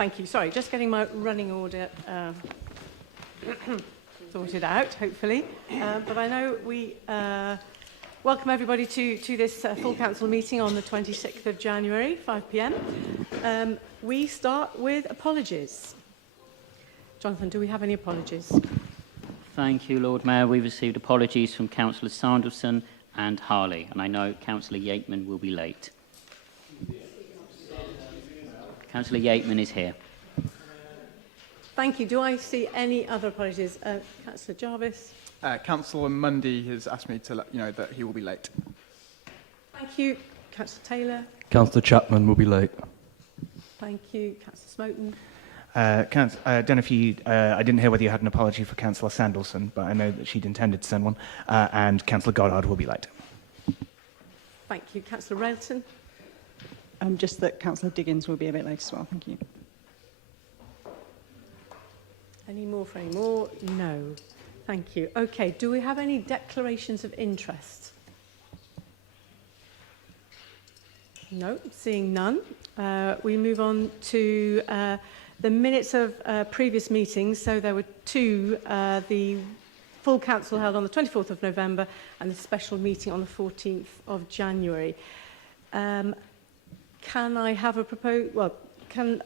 Thank you. Sorry, just getting my running order sorted out, hopefully. But I know we welcome everybody to this full council meeting on the 26th of January, 5 p.m. We start with apologies. Jonathan, do we have any apologies? Thank you, Lord Mayor. We've received apologies from Councillors Sanderson and Harley, and I know Councillor Yateman will be late. Councillor Yateman is here. Thank you. Do I see any other apologies? Councillor Jarvis? Councillor Mundy has asked me to let you know that he will be late. Thank you. Councillor Taylor? Councillor Chapman will be late. Thank you. Councillor Smoten? I don't know if you, I didn't hear whether you had an apology for Councillor Sanderson, but I know that she'd intended to send one, and Councillor Goddard will be late. Thank you. Councillor Railton? Just that Councillor Diggins will be a bit late as well. Thank you. Any more for any more? No. Thank you. Okay, do we have any declarations of interest? No, seeing none. We move on to the minutes of previous meetings. So there were two, the full council held on the 24th of November and the special meeting on the 14th of January. Can I have a proposal? Well, can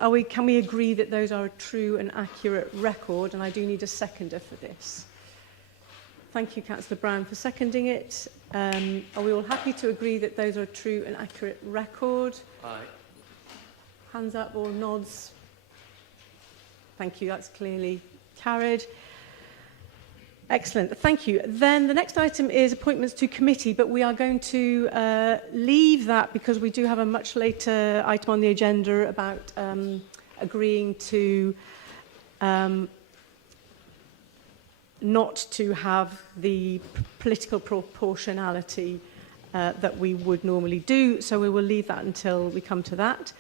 we agree that those are a true and accurate record? And I do need a seconder for this. Thank you, Councillor Brown, for seconding it. Are we all happy to agree that those are a true and accurate record? Aye. Hands up or nods? Thank you, that's clearly carried. Excellent, thank you. Then the next item is appointments to committee, but we are going to leave that because we do have a much later item on the agenda about agreeing to not to have the political proportionality that we would normally do, so we will leave that until we come to that.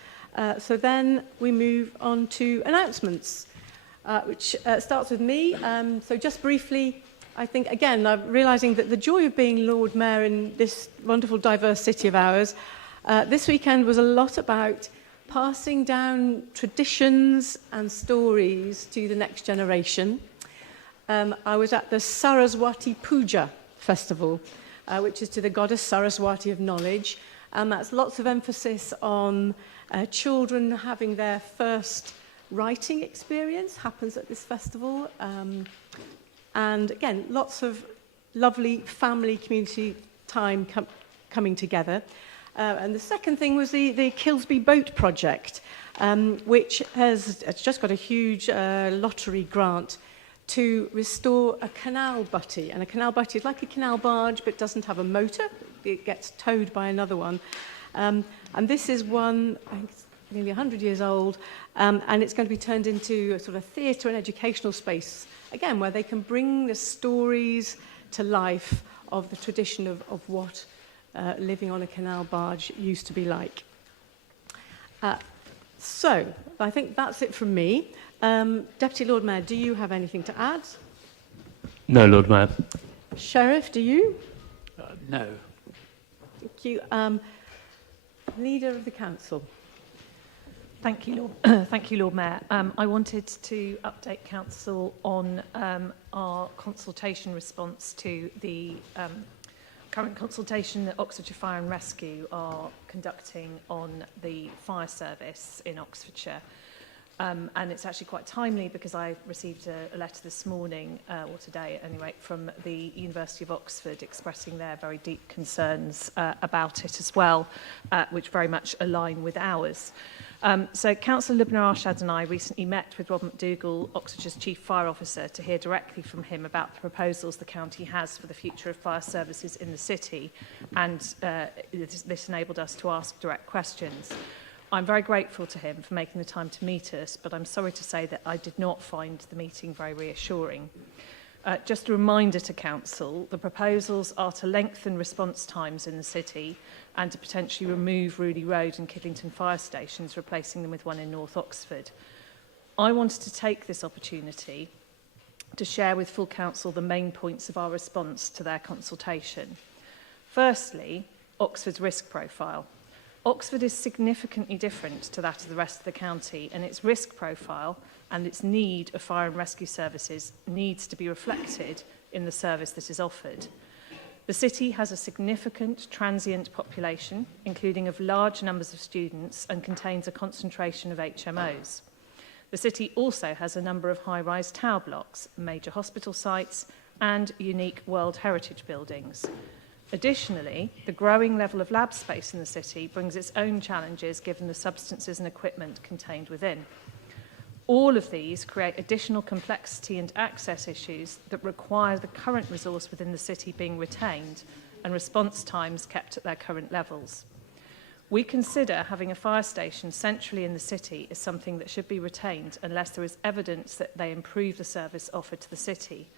So then we move on to announcements, which starts with me. So just briefly, I think, again, I'm realising that the joy of being Lord Mayor in this wonderful diverse city of ours, this weekend was a lot about passing down traditions and stories to the next generation. I was at the Saraswati Puja Festival, which is to the goddess Saraswati of knowledge, and that's lots of emphasis on children having their first writing experience happens at this festival. And again, lots of lovely family community time coming together. And the second thing was the Kilsby Boat Project, which it's just got a huge lottery grant to restore a canal butty. And a canal butty is like a canal barge, but doesn't have a motor. It gets towed by another one. And this is one, I think it's nearly 100 years old, and it's going to be turned into a sort of theatre and educational space, again, where they can bring the stories to life of the tradition of what living on a canal barge used to be like. So, I think that's it from me. Deputy Lord Mayor, do you have anything to add? No, Lord Mayor. Sheriff, do you? No. Thank you. Leader of the Council. Thank you, Lord. Thank you, Lord Mayor. I wanted to update Council on our consultation response to the current consultation that Oxfordshire Fire and Rescue are conducting on the fire service in Oxfordshire. And it's actually quite timely because I received a letter this morning, or today at any rate, from the University of Oxford expressing their very deep concerns about it as well, which very much align with ours. So Councillor Lubna Arshad and I recently met with Rob McDougall, Oxfordshire's Chief Fire Officer, to hear directly from him about the proposals the county has for the future of fire services in the city, and this enabled us to ask direct questions. I'm very grateful to him for making the time to meet us, but I'm sorry to say that I did not find the meeting very reassuring. Just a reminder to Council, the proposals are to lengthen response times in the city and to potentially remove Rooley Road and Kidlington fire stations, replacing them with one in North Oxford. I wanted to take this opportunity to share with full Council the main points of our response to their consultation. Firstly, Oxford's risk profile. Oxford is significantly different to that of the rest of the county, and its risk profile and its need of fire and rescue services needs to be reflected in the service that is offered. The city has a significant transient population, including of large numbers of students, and contains a concentration of HMOs. The city also has a number of high-rise tower blocks, major hospital sites, and unique World Heritage buildings. Additionally, the growing level of lab space in the city brings its own challenges given the substances and equipment contained within. All of these create additional complexity and access issues that require the current resource within the city being retained and response times kept at their current levels. We consider having a fire station centrally in the city is something that should be retained unless there is evidence that they improve the service offered to the city.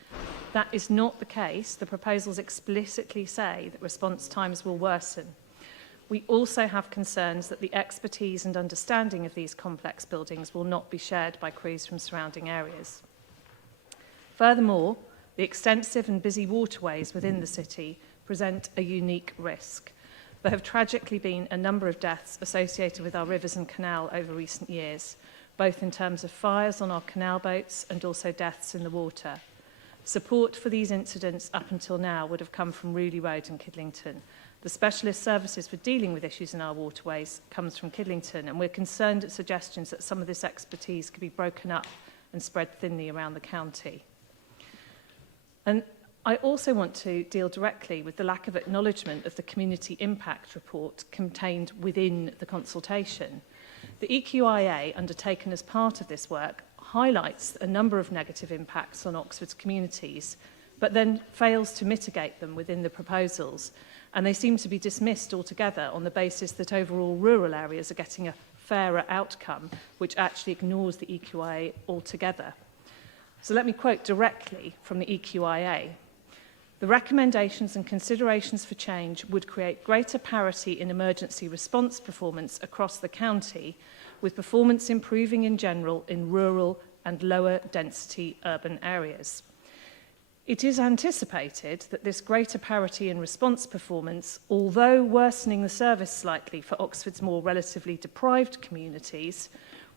That is not the case. The proposals explicitly say that response times will worsen. We also have concerns that the expertise and understanding of these complex buildings will not be shared by crews from surrounding areas. Furthermore, the extensive and busy waterways within the city present a unique risk. There have tragically been a number of deaths associated with our rivers and canal over recent years, both in terms of fires on our canal boats and also deaths in the water. Support for these incidents up until now would have come from Rooley Road and Kidlington. The specialist services for dealing with issues in our waterways comes from Kidlington, and we're concerned at suggestions that some of this expertise could be broken up and spread thinly around the county. And I also want to deal directly with the lack of acknowledgement of the community impact report contained within the consultation. The EQIA, undertaken as part of this work, highlights a number of negative impacts on Oxford's communities, but then fails to mitigate them within the proposals, and they seem to be dismissed altogether on the basis that overall rural areas are getting a fairer outcome, which actually ignores the EQIA altogether. So let me quote directly from the EQIA. The recommendations and considerations for change would create greater parity in emergency response performance across the county, with performance improving in general in rural and lower density urban areas. It is anticipated that this greater parity in response performance, although worsening the service slightly for Oxford's more relatively deprived communities,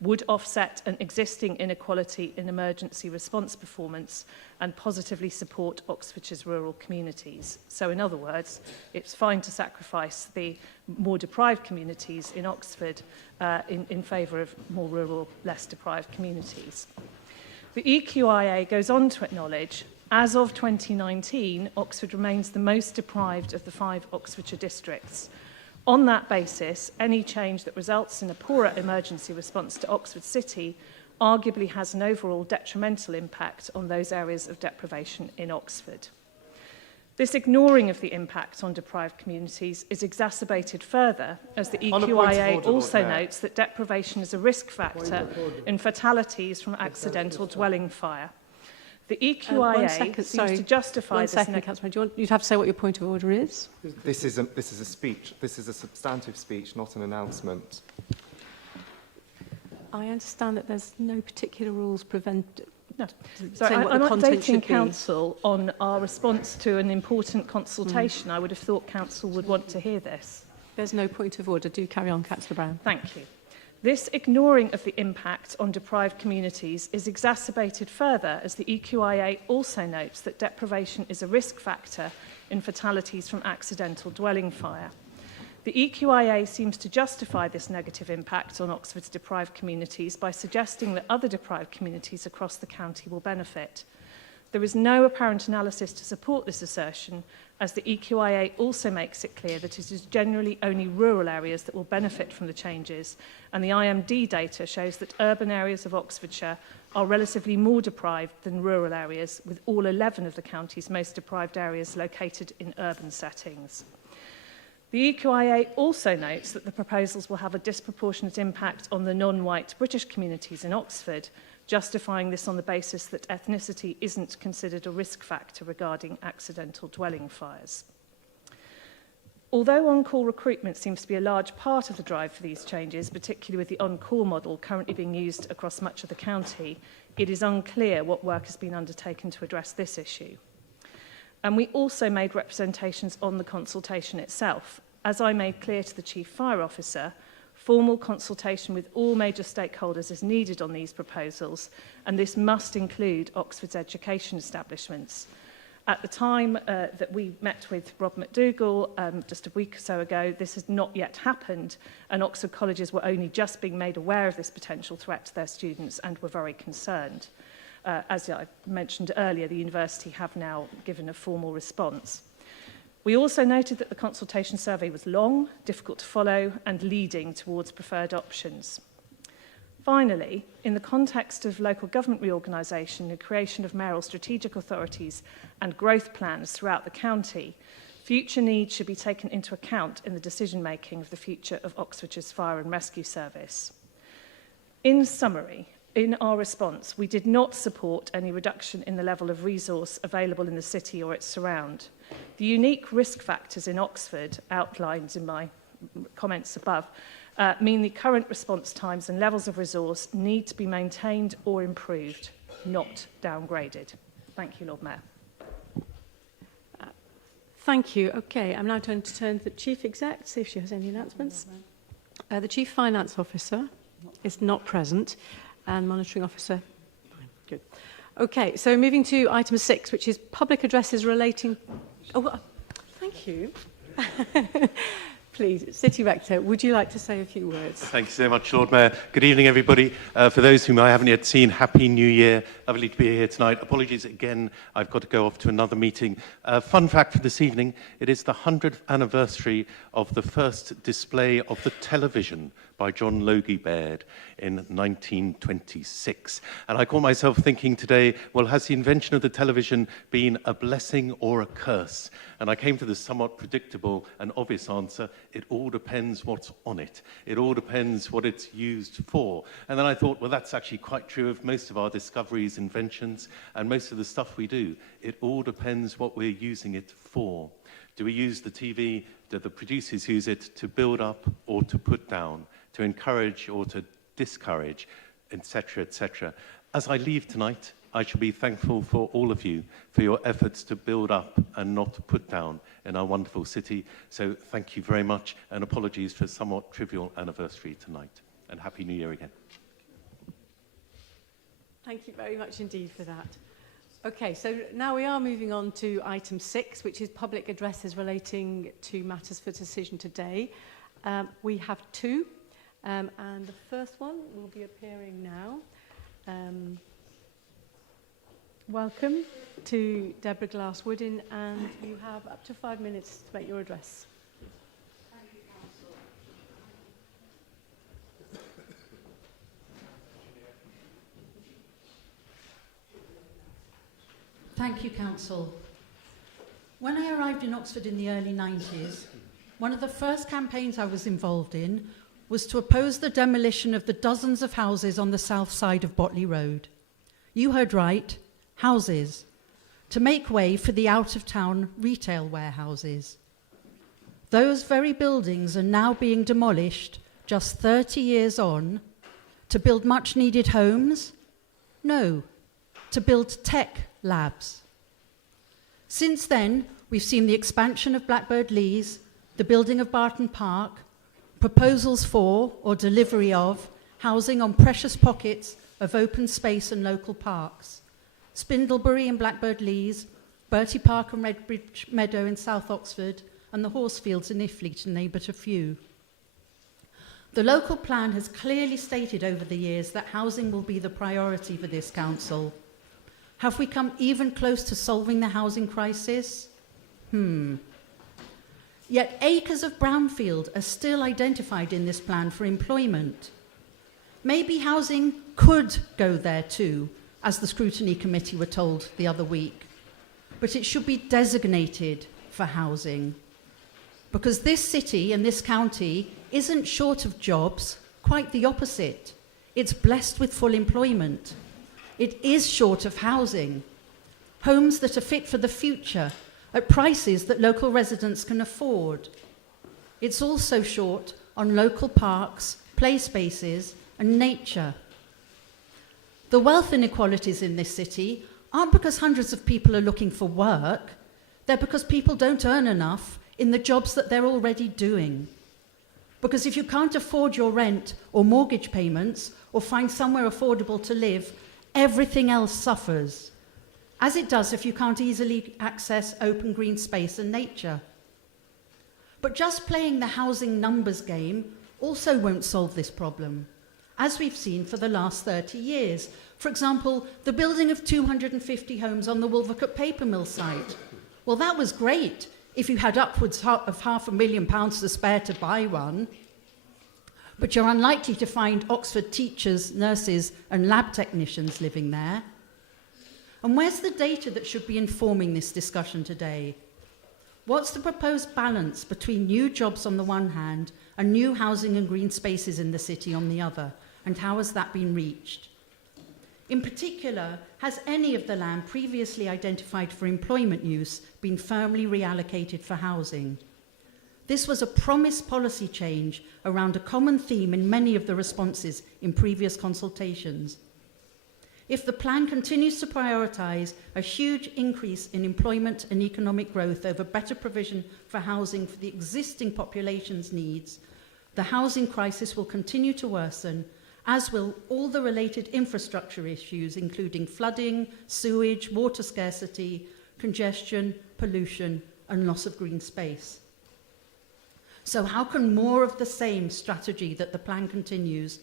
would offset an existing inequality in emergency response performance and positively support Oxfordshire's rural communities. So in other words, it's fine to sacrifice the more deprived communities in Oxford in favour of more rural, less deprived communities. The EQIA goes on to acknowledge, as of 2019, Oxford remains the most deprived of the 5 Oxfordshire districts. On that basis, any change that results in a poorer emergency response to Oxford City arguably has an overall detrimental impact on those areas of deprivation in Oxford. This ignoring of the impact on deprived communities is exacerbated further as the EQIA also notes that deprivation is a risk factor in fatalities from accidental dwelling fire. The EQIA seems to justify this. Councillor, you'd have to say what your point of order is. This is a speech. This is a substantive speech, not an announcement. I understand that there's no particular rules prevent. No. So I'm updating Council on our response to an important consultation. I would have thought Council would want to hear this. There's no point of order. Do carry on, Councillor Brown. Thank you. This ignoring of the impact on deprived communities is exacerbated further as the EQIA also notes that deprivation is a risk factor in fatalities from accidental dwelling fire. The EQIA seems to justify this negative impact on Oxford's deprived communities by suggesting that other deprived communities across the county will benefit. There is no apparent analysis to support this assertion, as the EQIA also makes it clear that it is generally only rural areas that will benefit from the changes, and the IMD data shows that urban areas of Oxfordshire are relatively more deprived than rural areas, with all 11 of the county's most deprived areas located in urban settings. The EQIA also notes that the proposals will have a disproportionate impact on the non-white British communities in Oxford, justifying this on the basis that ethnicity isn't considered a risk factor regarding accidental dwelling fires. Although on-call recruitment seems to be a large part of the drive for these changes, particularly with the on-call model currently being used across much of the county, it is unclear what work has been undertaken to address this issue. And we also made representations on the consultation itself. As I made clear to the Chief Fire Officer, formal consultation with all major stakeholders is needed on these proposals, and this must include Oxford's education establishments. At the time that we met with Rob McDougall just a week or so ago, this has not yet happened, and Oxford colleges were only just being made aware of this potential threat to their students and were very concerned. As I mentioned earlier, the university have now given a formal response. We also noted that the consultation survey was long, difficult to follow, and leading towards preferred options. Finally, in the context of local government reorganisation, the creation of mayoral strategic authorities and growth plans throughout the county, future needs should be taken into account in the decision-making of the future of Oxfordshire's Fire and Rescue Service. In summary, in our response, we did not support any reduction in the level of resource available in the city or its surround. The unique risk factors in Oxford, outlined in my comments above, mean the current response times and levels of resource need to be maintained or improved, not downgraded. Thank you, Lord Mayor. Thank you. Okay, I'm now going to turn to the Chief Exec, see if she has any announcements. The Chief Finance Officer is not present, and Monitoring Officer. Good. Okay, so moving to item 6, which is public addresses relating... Oh, thank you. Please, City Rector, would you like to say a few words? Thank you so much, Lord Mayor. Good evening, everybody. For those whom I haven't yet seen, Happy New Year. Lovely to be here tonight. Apologies again, I've got to go off to another meeting. Fun fact for this evening, it is the 100th anniversary of the first display of the television by John Logie Baird in 1926. And I caught myself thinking today, well, has the invention of the television been a blessing or a curse? And I came to the somewhat predictable and obvious answer, it all depends what's on it. It all depends what it's used for. And then I thought, well, that's actually quite true of most of our discoveries, inventions, and most of the stuff we do. It all depends what we're using it for. Do we use the TV, do the producers use it to build up or to put down, to encourage or to discourage, etc., etc. As I leave tonight, I shall be thankful for all of you for your efforts to build up and not to put down in our wonderful city. So thank you very much, and apologies for a somewhat trivial anniversary tonight. And Happy New Year again. Thank you very much indeed for that. Okay, so now we are moving on to item 6, which is public addresses relating to matters for decision today. We have 2, and the first one will be appearing now. Welcome to Deborah Glass-Woodin, and you have up to 5 minutes to make your address. Thank you, Council. When I arrived in Oxford in the early 90s, one of the first campaigns I was involved in was to oppose the demolition of the dozens of houses on the south side of Botley Road. You heard right, houses, to make way for the out-of-town retail warehouses. Those very buildings are now being demolished just 30 years on to build much-needed homes? No, to build tech labs. Since then, we've seen the expansion of Blackbird Leys, the building of Barton Park, proposals for or delivery of housing on precious pockets of open space and local parks. Spindlebury and Blackbird Leys, Bertie Park and Redbridge Meadow in South Oxford, and the Horsefields in Iffley, to name but a few. The local plan has clearly stated over the years that housing will be the priority for this council. Have we come even close to solving the housing crisis? Yet acres of brownfield are still identified in this plan for employment. Maybe housing could go there too, as the scrutiny committee were told the other week. But it should be designated for housing. Because this city and this county isn't short of jobs, quite the opposite. It's blessed with full employment. It is short of housing. Homes that are fit for the future at prices that local residents can afford. It's also short on local parks, play spaces, and nature. The wealth inequalities in this city aren't because hundreds of people are looking for work. They're because people don't earn enough in the jobs that they're already doing. Because if you can't afford your rent or mortgage payments or find somewhere affordable to live, everything else suffers, as it does if you can't easily access open green space and nature. But just playing the housing numbers game also won't solve this problem, as we've seen for the last 30 years. For example, the building of 250 homes on the Wolvercote paper mill site. Well, that was great if you had upwards of £500,000 to spare to buy one. But you're unlikely to find Oxford teachers, nurses, and lab technicians living there. And where's the data that should be informing this discussion today? What's the proposed balance between new jobs on the one hand and new housing and green spaces in the city on the other? And how has that been reached? In particular, has any of the land previously identified for employment use been firmly reallocated for housing? This was a promised policy change around a common theme in many of the responses in previous consultations. If the plan continues to prioritise a huge increase in employment and economic growth over better provision for housing for the existing population's needs, the housing crisis will continue to worsen, as will all the related infrastructure issues, including flooding, sewage, water scarcity, congestion, pollution, and loss of green space. So how can more of the same strategy that the plan contains,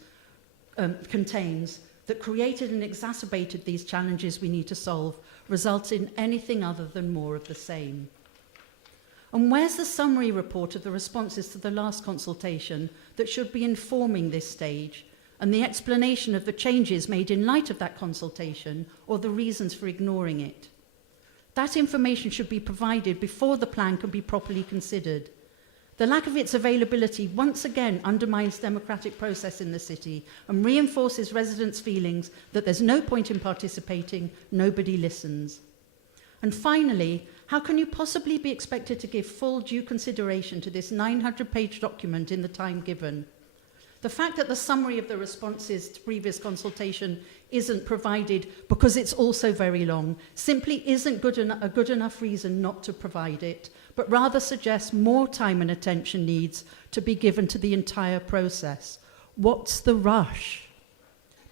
that created and exacerbated these challenges we need to solve, result in anything other than more of the same? And where's the summary report of the responses to the last consultation that should be informing this stage, and the explanation of the changes made in light of that consultation or the reasons for ignoring it? That information should be provided before the plan can be properly considered. The lack of its availability once again undermines democratic process in the city and reinforces residents' feelings that there's no point in participating, nobody listens. And finally, how can you possibly be expected to give full due consideration to this 900-page document in the time given? The fact that the summary of the responses to previous consultation isn't provided because it's also very long simply isn't a good enough reason not to provide it, but rather suggests more time and attention needs to be given to the entire process. What's the rush?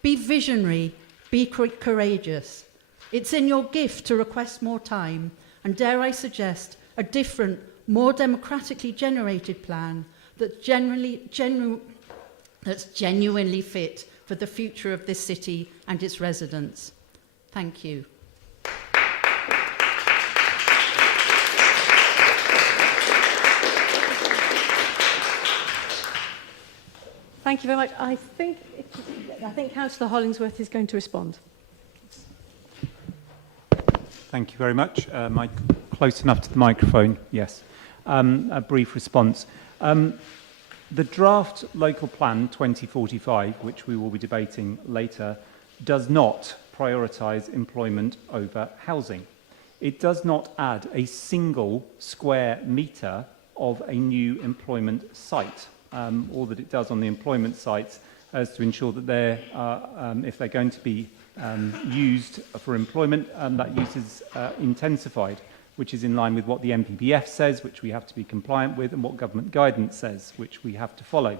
Be visionary, be courageous. It's in your gift to request more time, and dare I suggest, a different, more democratically generated plan that's genuinely fit for the future of this city and its residents. Thank you. Thank you very much. I think Councillor Hollingsworth is going to respond. Thank you very much. Close enough to the microphone? Yes. A brief response. The draft local plan 2045, which we will be debating later, does not prioritise employment over housing. It does not add a single square metre of a new employment site. All that it does on the employment sites is to ensure that they're, if they're going to be used for employment, that use is intensified, which is in line with what the MPPF says, which we have to be compliant with, and what government guidance says, which we have to follow.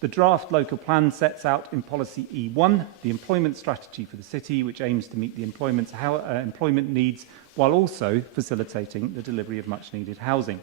The draft local plan sets out in policy E1 the employment strategy for the city, which aims to meet the employment needs while also facilitating the delivery of much needed housing.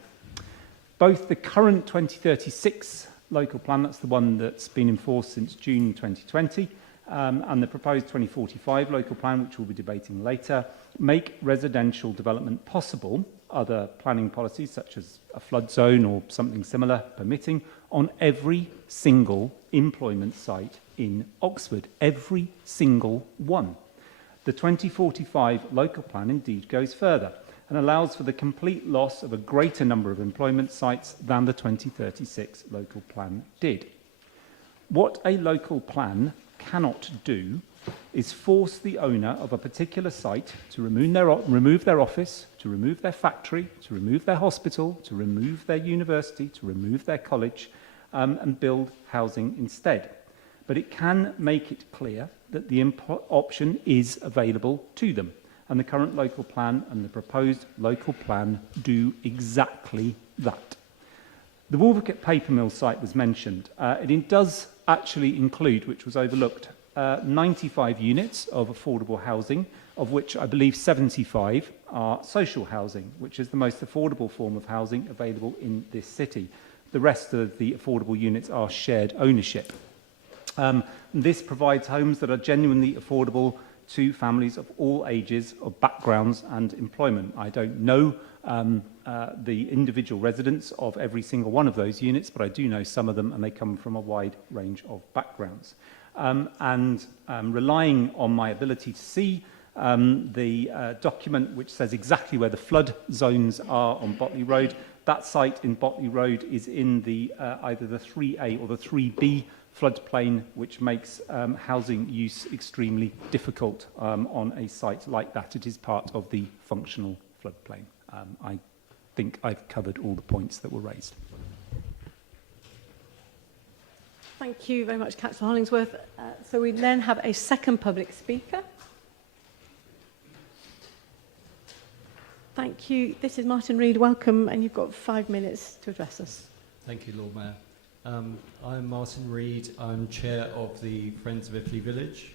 Both the current 2036 local plan, that's the one that's been enforced since June 2020, and the proposed 2045 local plan, which we'll be debating later, make residential development possible, other planning policies such as a flood zone or something similar permitting, on every single employment site in Oxford, every single one. The 2045 local plan indeed goes further and allows for the complete loss of a greater number of employment sites than the 2036 local plan did. What a local plan cannot do is force the owner of a particular site to remove their office, to remove their factory, to remove their hospital, to remove their university, to remove their college, and build housing instead. But it can make it clear that the option is available to them. And the current local plan and the proposed local plan do exactly that. The Wolvergate paper mill site was mentioned. It does actually include, which was overlooked, 95 units of affordable housing, of which I believe 75 are social housing, which is the most affordable form of housing available in this city. The rest of the affordable units are shared ownership. This provides homes that are genuinely affordable to families of all ages, of backgrounds and employment. I don't know the individual residents of every single one of those units, but I do know some of them, and they come from a wide range of backgrounds. Relying on my ability to see the document which says exactly where the flood zones are on Botley Road, that site in Botley Road is in the either the 3A or the 3B floodplain, which makes housing use extremely difficult on a site like that. It is part of the functional floodplain. I think I've covered all the points that were raised. Thank you very much, Councillor Hollingsworth. So we then have a second public speaker. Thank you. This is Martin Reid. Welcome, and you've got 5 minutes to address us. Thank you, Lord Mayor. I'm Martin Reid. I'm chair of the Friends of Iffley Village.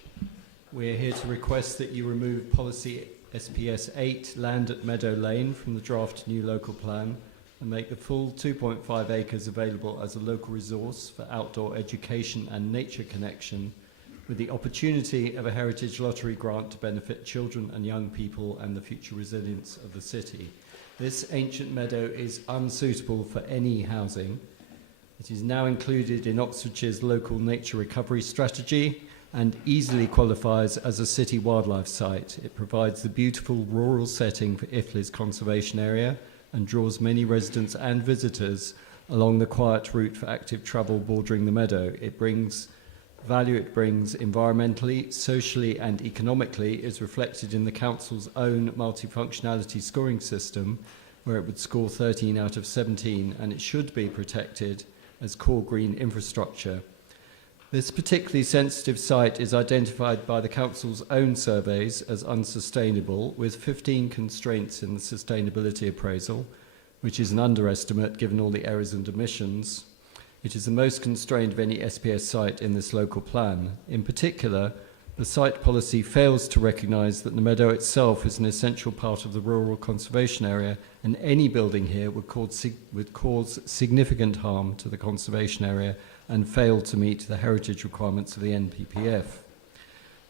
We're here to request that you remove policy SPS 8, land at Meadow Lane, from the draft new local plan and make the full 2.5 acres available as a local resource for outdoor education and nature connection, with the opportunity of a heritage lottery grant to benefit children and young people and the future resilience of the city. This ancient meadow is unsuitable for any housing. It is now included in Oxfordshire's local nature recovery strategy and easily qualifies as a city wildlife site. It provides the beautiful rural setting for Iffley's conservation area and draws many residents and visitors along the quiet route for active travel bordering the meadow. It brings value it brings environmentally, socially and economically is reflected in the council's own multifunctionality scoring system, where it would score 13 out of 17, and it should be protected as core green infrastructure. This particularly sensitive site is identified by the council's own surveys as unsustainable, with 15 constraints in the sustainability appraisal, which is an underestimate given all the errors and omissions. It is the most constrained of any SPS site in this local plan. In particular, the site policy fails to recognise that the meadow itself is an essential part of the rural conservation area, and any building here would cause significant harm to the conservation area and fail to meet the heritage requirements of the NPPF.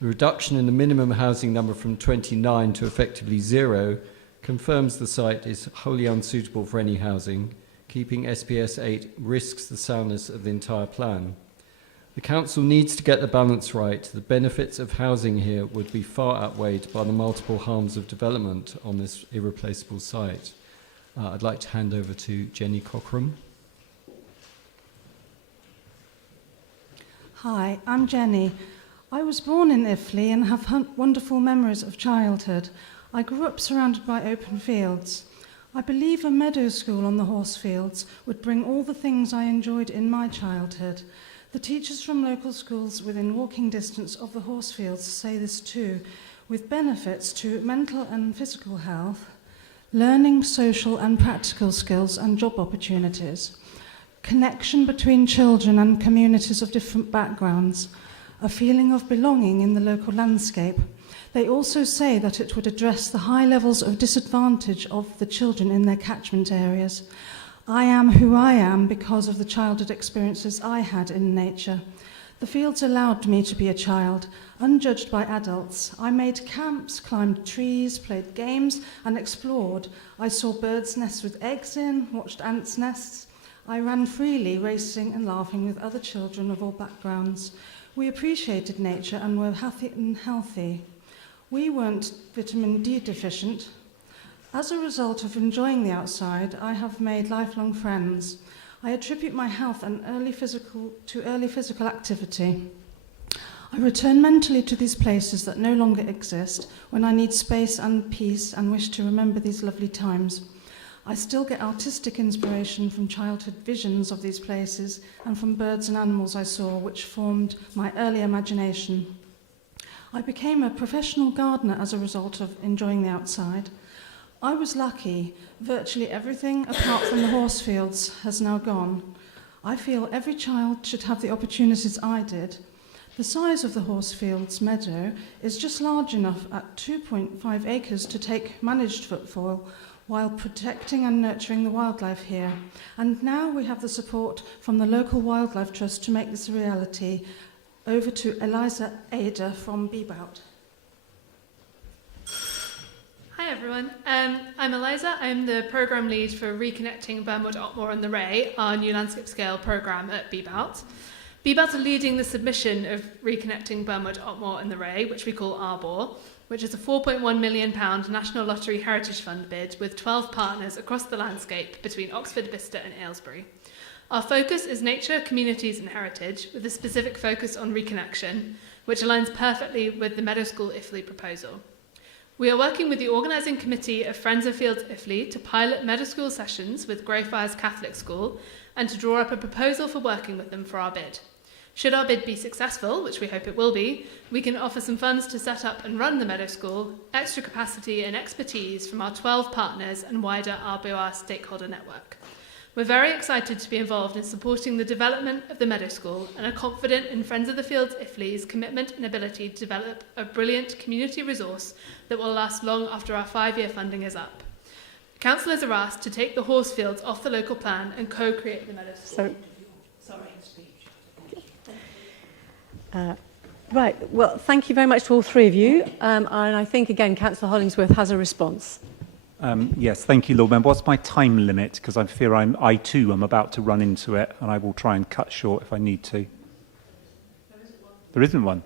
The reduction in the minimum housing number from 29 to effectively 0 confirms the site is wholly unsuitable for any housing. Keeping SPS 8 risks the soundness of the entire plan. The council needs to get the balance right. The benefits of housing here would be far outweighed by the multiple harms of development on this irreplaceable site. I'd like to hand over to Jenny Cockram. Hi, I'm Jenny. I was born in Iffley and have wonderful memories of childhood. I grew up surrounded by open fields. I believe a meadow school on the Horsefields would bring all the things I enjoyed in my childhood. The teachers from local schools within walking distance of the Horsefields say this too, with benefits to mental and physical health, learning social and practical skills and job opportunities, connection between children and communities of different backgrounds, a feeling of belonging in the local landscape. They also say that it would address the high levels of disadvantage of the children in their catchment areas. I am who I am because of the childhood experiences I had in nature. The fields allowed me to be a child, unjudged by adults. I made camps, climbed trees, played games, and explored. I saw birds' nests with eggs in, watched ants' nests. I ran freely, racing and laughing with other children of all backgrounds. We appreciated nature and were happy and healthy. We weren't vitamin D deficient. As a result of enjoying the outside, I have made lifelong friends. I attribute my health and early physical activity. I return mentally to these places that no longer exist when I need space and peace and wish to remember these lovely times. I still get artistic inspiration from childhood visions of these places and from birds and animals I saw, which formed my early imagination. I became a professional gardener as a result of enjoying the outside. I was lucky. Virtually everything apart from the horse fields has now gone. I feel every child should have the opportunities I did. The size of the Horsefields meadow is just large enough at 2.5 acres to take managed footfall while protecting and nurturing the wildlife here. And now we have the support from the local wildlife trust to make this a reality. Over to Eliza Ada from Bebout. Hi everyone, I'm Eliza. I'm the programme lead for Reconnecting Burnwood, Otmore and the Ray, our new landscape scale programme at Bebout. Bebout are leading the submission of Reconnecting Burnwood, Otmore and the Ray, which we call Arbor, which is a £4.1 million National Lottery Heritage Fund bid with 12 partners across the landscape between Oxford, Bicester and Aylesbury. Our focus is nature, communities and heritage, with a specific focus on reconnection, which aligns perfectly with the Meadow School Iffley proposal. We are working with the organising committee of Friends of Fields Iffley to pilot Meadow School sessions with Greyfriars Catholic School and to draw up a proposal for working with them for our bid. Should our bid be successful, which we hope it will be, we can offer some funds to set up and run the Meadow School, extra capacity and expertise from our 12 partners and wider RBOR stakeholder network. We're very excited to be involved in supporting the development of the Meadow School and are confident in Friends of the Fields Iffley's commitment and ability to develop a brilliant community resource that will last long after our 5-year funding is up. Councillors are asked to take the horse fields off the local plan and co-create the Meadow School. Right, well, thank you very much to all three of you. And I think, again, Councillor Hollingsworth has a response. Yes, thank you, Lord Member. What's my time limit? Because I fear I too am about to run into it, and I will try and cut short if I need to. There isn't one.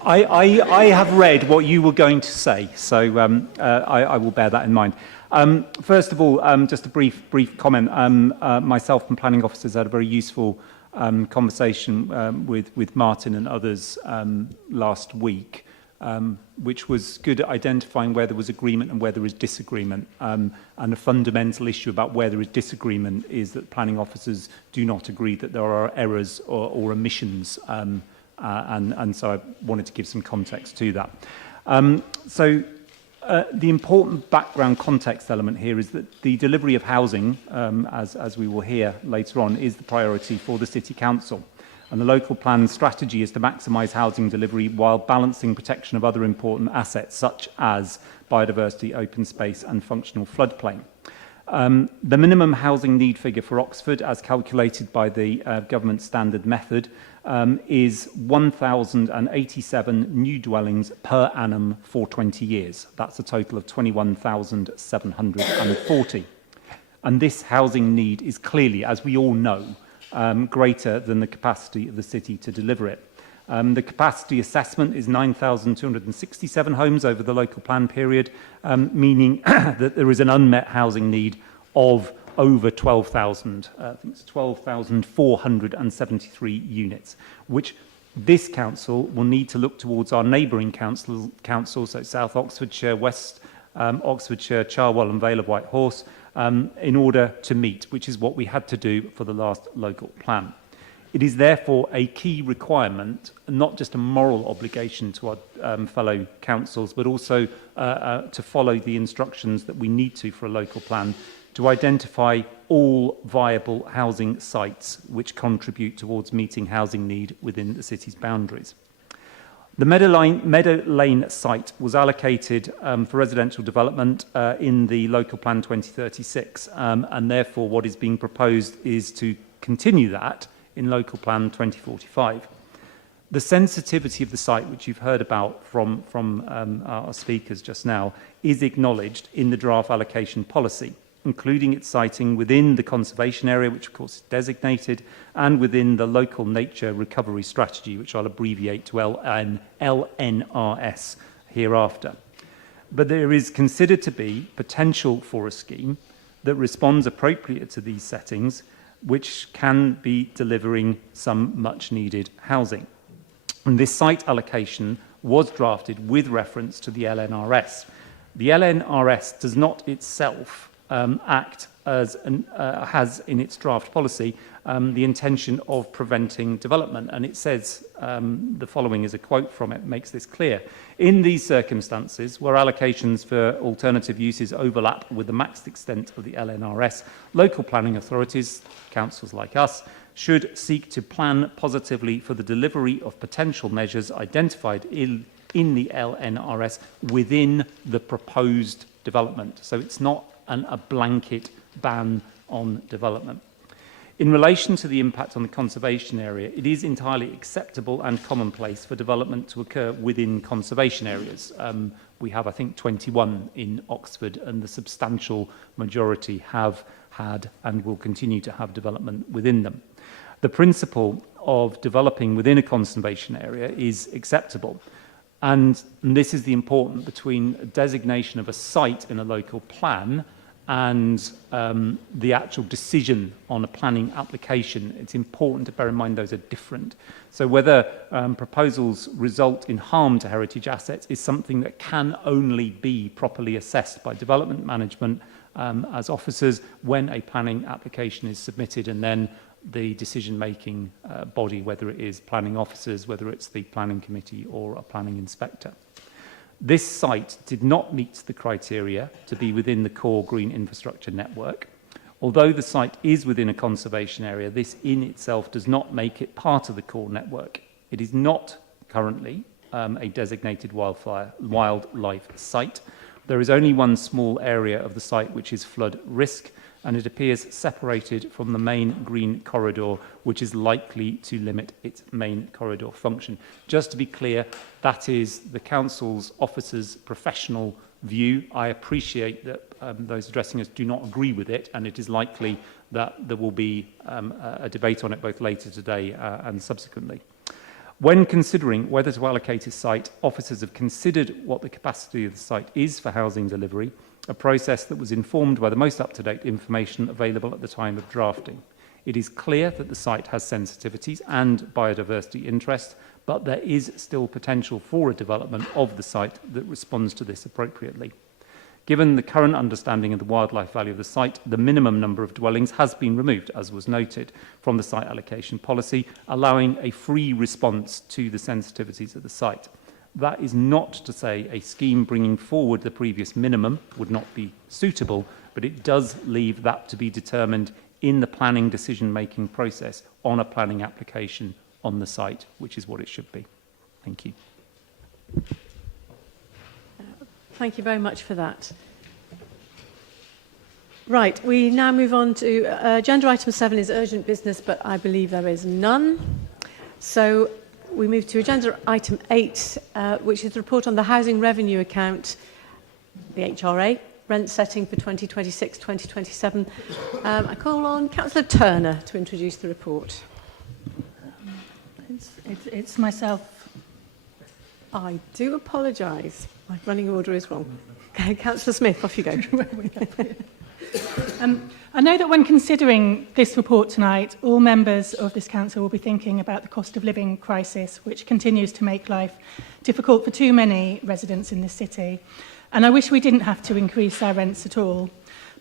I have read what you were going to say, so I will bear that in mind. First of all, just a brief comment. Myself and planning officers had a very useful conversation with Martin and others last week, which was good at identifying where there was agreement and where there is disagreement. And a fundamental issue about where there is disagreement is that planning officers do not agree that there are errors or omissions. And so I wanted to give some context to that. The important background context element here is that the delivery of housing, as we will hear later on, is the priority for the City Council. And the local plan strategy is to maximise housing delivery while balancing protection of other important assets such as biodiversity, open space and functional floodplain. The minimum housing need figure for Oxford, as calculated by the government standard method, is 1,087 new dwellings per annum for 20 years. That's a total of 21,740. And this housing need is clearly, as we all know, greater than the capacity of the city to deliver it. The capacity assessment is 9,267 homes over the local plan period, meaning that there is an unmet housing need of over 12,000, I think it's 12,473 units, which this council will need to look towards our neighbouring councils, so South Oxfordshire, West Oxfordshire, Charwell and Vale of White Horse, in order to meet, which is what we had to do for the last local plan. It is therefore a key requirement, not just a moral obligation to our fellow councils, but also to follow the instructions that we need to for a local plan, to identify all viable housing sites which contribute towards meeting housing need within the city's boundaries. The Meadow Lane site was allocated for residential development in the Local Plan 2036, and therefore what is being proposed is to continue that in Local Plan 2045. The sensitivity of the site, which you've heard about from our speakers just now, is acknowledged in the draft allocation policy, including its siting within the conservation area, which of course is designated, and within the local nature recovery strategy, which I'll abbreviate to LNRS hereafter. But there is considered to be potential for a scheme that responds appropriately to these settings, which can be delivering some much needed housing. And this site allocation was drafted with reference to the LNRS. The LNRS does not itself Act has in its draft policy the intention of preventing development. And it says, the following is a quote from it, makes this clear. In these circumstances, where allocations for alternative uses overlap with the max extent of the LNRS, local planning authorities, councils like us, should seek to plan positively for the delivery of potential measures identified in the LNRS within the proposed development. So it's not a blanket ban on development. In relation to the impact on the conservation area, it is entirely acceptable and commonplace for development to occur within conservation areas. We have, I think, 21 in Oxford, and the substantial majority have had and will continue to have development within them. The principle of developing within a conservation area is acceptable. And this is the important between a designation of a site in a local plan and the actual decision on a planning application. It's important to bear in mind those are different. So whether proposals result in harm to heritage assets is something that can only be properly assessed by development management as officers when a planning application is submitted, and then the decision-making body, whether it is planning officers, whether it's the planning committee or a planning inspector. This site did not meet the criteria to be within the core green infrastructure network. Although the site is within a conservation area, this in itself does not make it part of the core network. It is not currently a designated wildlife site. There is only one small area of the site which is flood risk, and it appears separated from the main green corridor, which is likely to limit its main corridor function. Just to be clear, that is the council's officers' professional view. I appreciate that those addressing us do not agree with it, and it is likely that there will be a debate on it both later today and subsequently. When considering whether to allocate a site, officers have considered what the capacity of the site is for housing delivery, a process that was informed by the most up-to-date information available at the time of drafting. It is clear that the site has sensitivities and biodiversity interests, but there is still potential for a development of the site that responds to this appropriately. Given the current understanding of the wildlife value of the site, the minimum number of dwellings has been removed, as was noted, from the site allocation policy, allowing a free response to the sensitivities of the site. That is not to say a scheme bringing forward the previous minimum would not be suitable, but it does leave that to be determined in the planning decision-making process on a planning application on the site, which is what it should be. Thank you. Thank you very much for that. Right, we now move on to agenda item 7 is urgent business, but I believe there is none. So we move to agenda item 8, which is the report on the housing revenue account, the HRA, rent setting for 2026-2027. I call on Councillor Turner to introduce the report. It's myself. I do apologise. My running order is wrong. Okay, Councillor Smith, off you go. I know that when considering this report tonight, all members of this council will be thinking about the cost of living crisis, which continues to make life difficult for too many residents in this city. And I wish we didn't have to increase our rents at all.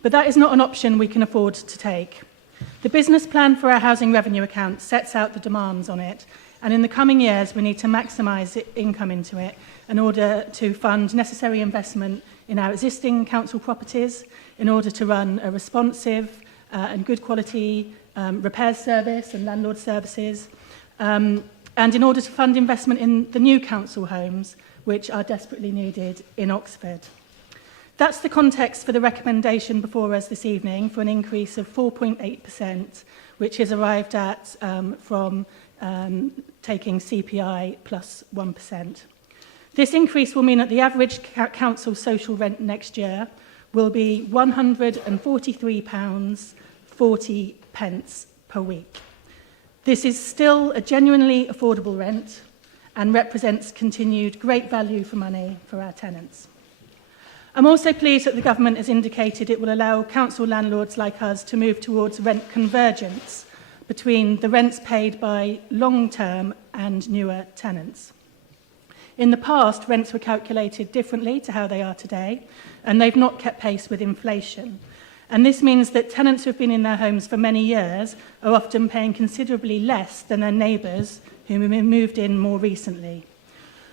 But that is not an option we can afford to take. The business plan for our housing revenue account sets out the demands on it, and in the coming years we need to maximise income into it in order to fund necessary investment in our existing council properties, in order to run a responsive and good quality repairs service and landlord services, and in order to fund investment in the new council homes, which are desperately needed in Oxford. That's the context for the recommendation before us this evening for an increase of 4.8%, which is arrived at from taking CPI plus 1%. This increase will mean that the average council social rent next year will be £143.40 per week. This is still a genuinely affordable rent and represents continued great value for money for our tenants. I'm also pleased that the government has indicated it will allow council landlords like us to move towards rent convergence between the rents paid by long-term and newer tenants. In the past, rents were calculated differently to how they are today, and they've not kept pace with inflation. And this means that tenants who have been in their homes for many years are often paying considerably less than their neighbours who have moved in more recently.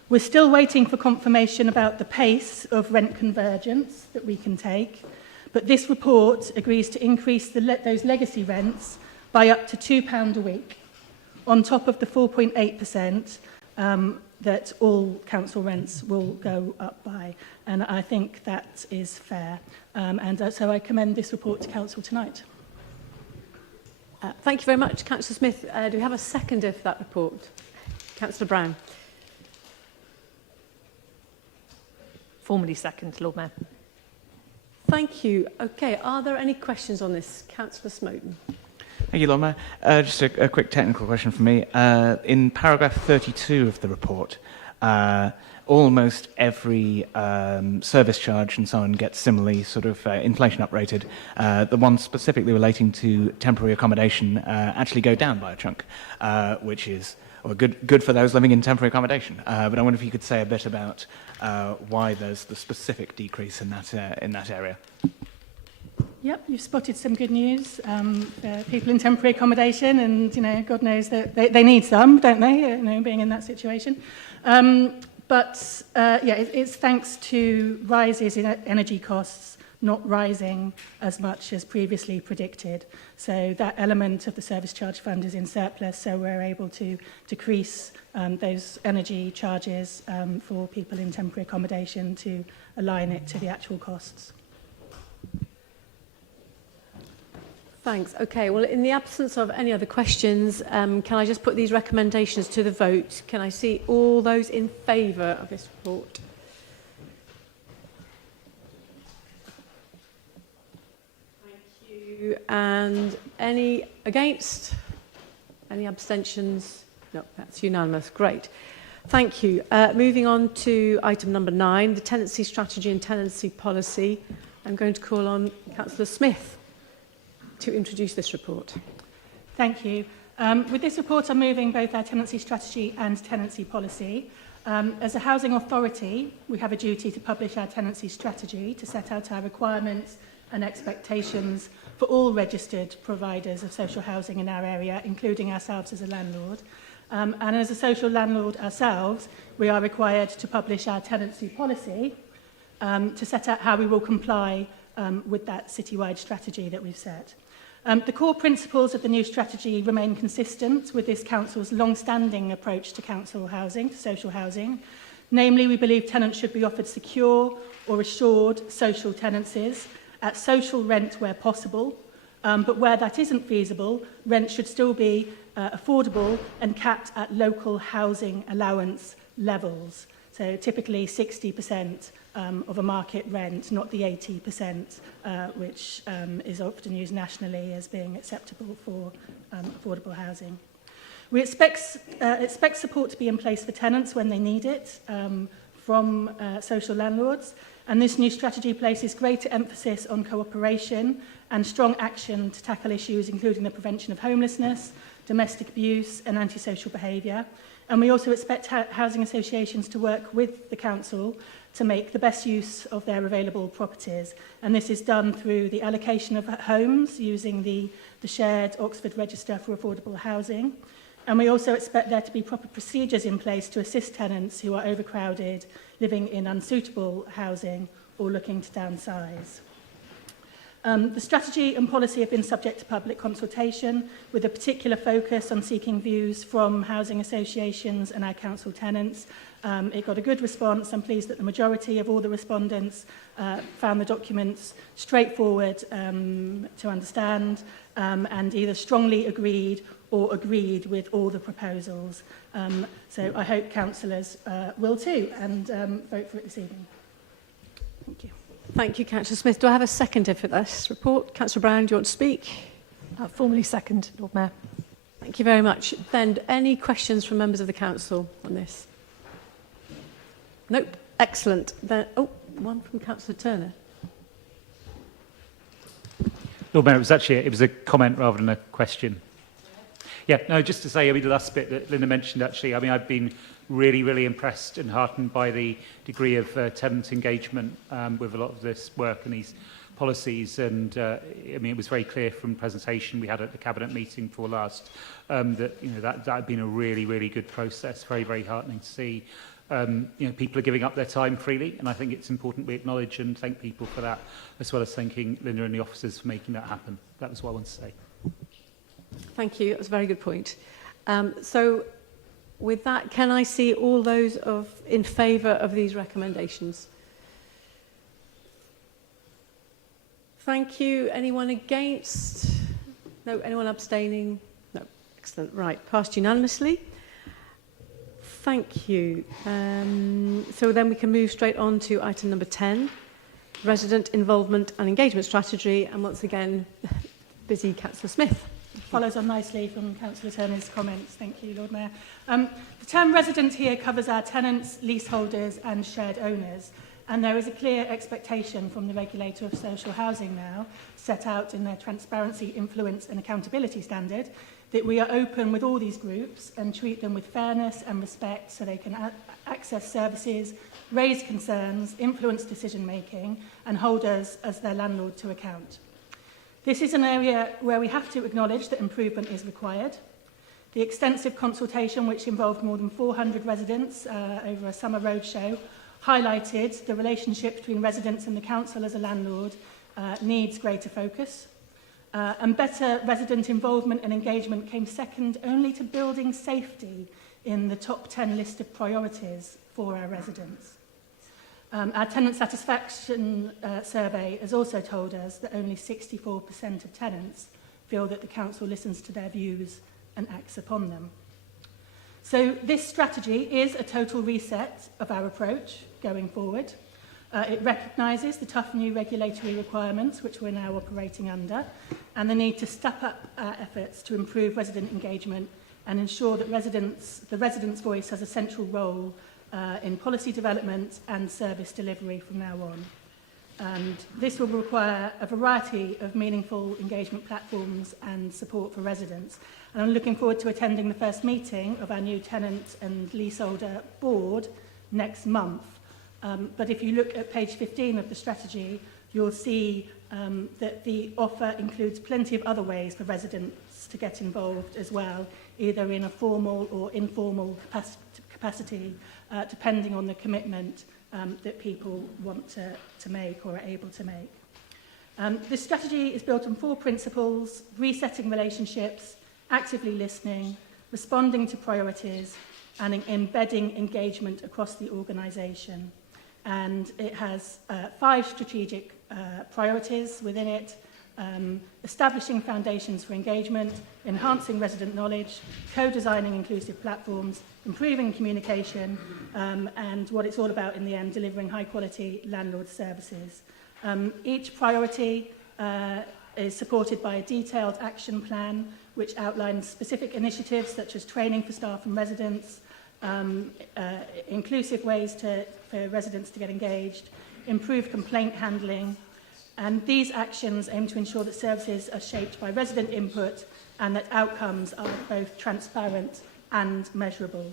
We're still waiting for confirmation about the pace of rent convergence that we can take, but this report agrees to increase those legacy rents by up to £2 a week, on top of the 4.8% that all council rents will go up by. And I think that is fair. So I commend this report to council tonight. Thank you very much, Councillor Smith. Do we have a seconder for that report? Councillor Brown. Formally second, Lord Mayor. Thank you. Okay, are there any questions on this? Councillor Smoten. Thank you, Lord Mayor. Just a quick technical question from me. In paragraph 32 of the report, almost every service charge and so on gets similarly sort of inflation uprated. The ones specifically relating to temporary accommodation actually go down by a chunk, which is good for those living in temporary accommodation. But I wonder if you could say a bit about why there's the specific decrease in that area. Yep, you've spotted some good news for people in temporary accommodation, and God knows that they need some, don't they? Being in that situation. It's thanks to rises in energy costs not rising as much as previously predicted. So that element of the service charge fund is in surplus, so we're able to decrease those energy charges for people in temporary accommodation to align it to the actual costs. Thanks. Okay, well, in the absence of any other questions, can I just put these recommendations to the vote? Can I see all those in favour of this report? Thank you. And any against? Any abstentions? No, that's unanimous. Great. Thank you. Moving on to item number 9, the tenancy strategy and tenancy policy. I'm going to call on Councillor Smith to introduce this report. Thank you. With this report, I'm moving both our tenancy strategy and tenancy policy. As a housing authority, we have a duty to publish our tenancy strategy to set out our requirements and expectations for all registered providers of social housing in our area, including ourselves as a landlord. And as a social landlord ourselves, we are required to publish our tenancy policy to set out how we will comply with that citywide strategy that we've set. The core principles of the new strategy remain consistent with this council's long-standing approach to council housing, to social housing. Namely, we believe tenants should be offered secure or assured social tenancies at social rent where possible, but where that isn't feasible, rent should still be affordable and capped at local housing allowance levels. So typically 60% of a market rent, not the 80%, which is often used nationally as being acceptable for affordable housing. We expect support to be in place for tenants when they need it from social landlords, and this new strategy places greater emphasis on cooperation and strong action to tackle issues including the prevention of homelessness, domestic abuse and antisocial behaviour. And we also expect housing associations to work with the council to make the best use of their available properties. And this is done through the allocation of homes using the shared Oxford Register for Affordable Housing. And we also expect there to be proper procedures in place to assist tenants who are overcrowded, living in unsuitable housing or looking to downsize. The strategy and policy have been subject to public consultation with a particular focus on seeking views from housing associations and our council tenants. It got a good response. I'm pleased that the majority of all the respondents found the documents straightforward to understand and either strongly agreed or agreed with all the proposals. So I hope councillors will too and vote for it this evening. Thank you. Thank you, Councillor Smith. Do I have a seconder for this report? Councillor Brown, do you want to speak? Formally second, Lord Mayor. Thank you very much. Then, any questions from members of the council on this? Nope. Excellent. Then, one from Councillor Turner. Lord Mayor, it was a comment rather than a question. Yeah, no, just to say, the last bit that Linda mentioned, actually, I've been really, really impressed and heartened by the degree of tenant engagement with a lot of this work and these policies, and I mean, it was very clear from the presentation we had at the cabinet meeting before last that that had been a really, really good process. Very, very heartening to see. People are giving up their time freely, and I think it's important we acknowledge and thank people for that, as well as thanking Linda and the officers for making that happen. That was what I wanted to say. Thank you. That's a very good point. So, with that, can I see all those in favour of these recommendations? Thank you. Anyone against? No. Anyone abstaining? No. Excellent. Right. Passed unanimously. Thank you. So then we can move straight on to item number 10, resident involvement and engagement strategy. And once again, busy Councillor Smith. Follows on nicely from Councillor Turner's comments. Thank you, Lord Mayor. The term resident here covers our tenants, leaseholders and shared owners. And there is a clear expectation from the regulator of social housing now, set out in their transparency, influence and accountability standard, that we are open with all these groups and treat them with fairness and respect so they can access services, raise concerns, influence decision making and hold us as their landlord to account. This is an area where we have to acknowledge that improvement is required. The extensive consultation, which involved more than 400 residents over a summer roadshow, highlighted the relationship between residents and the council as a landlord needs greater focus. And better resident involvement and engagement came second only to building safety in the top 10 list of priorities for our residents. Our tenant satisfaction survey has also told us that only 64% of tenants feel that the council listens to their views and acts upon them. So this strategy is a total reset of our approach going forward. It recognises the tough new regulatory requirements which we're now operating under and the need to step up our efforts to improve resident engagement and ensure that the residents' voice has a central role in policy development and service delivery from now on. And this will require a variety of meaningful engagement platforms and support for residents. And I'm looking forward to attending the first meeting of our new tenant and leaseholder board next month. But if you look at page 15 of the strategy, you'll see that the offer includes plenty of other ways for residents to get involved as well, either in a formal or informal capacity, depending on the commitment that people want to make or are able to make. This strategy is built on 4 principles: resetting relationships, actively listening, responding to priorities, and embedding engagement across the organisation. And it has 5 strategic priorities within it: establishing foundations for engagement, enhancing resident knowledge, co-designing inclusive platforms, improving communication, and what it's all about in the end, delivering high-quality landlord services. Each priority is supported by a detailed action plan which outlines specific initiatives such as training for staff and residents, inclusive ways for residents to get engaged, improved complaint handling, and these actions aim to ensure that services are shaped by resident input and that outcomes are both transparent and measurable.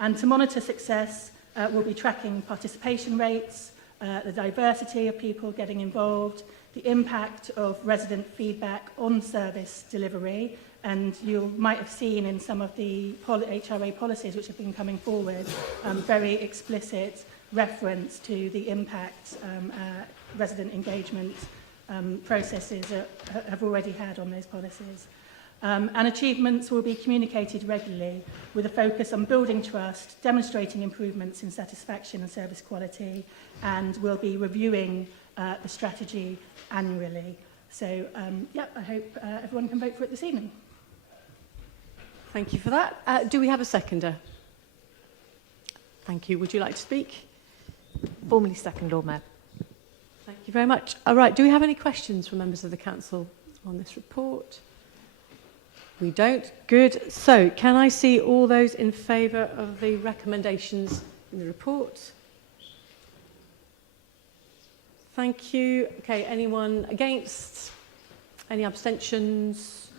And to monitor success, we'll be tracking participation rates, the diversity of people getting involved, the impact of resident feedback on service delivery, and you might have seen in some of the HRA policies which have been coming forward, very explicit reference to the impact resident engagement processes have already had on those policies. And achievements will be communicated regularly with a focus on building trust, demonstrating improvements in satisfaction and service quality, and we'll be reviewing the strategy annually. So, I hope everyone can vote for it this evening. Thank you for that. Do we have a seconder? Thank you. Would you like to speak? Formally second, Lord Mayor. Thank you very much. All right, do we have any questions from members of the council on this report? We don't. Good. So, can I see all those in favour of the recommendations in the report? Thank you. Okay, anyone against? Any abstentions?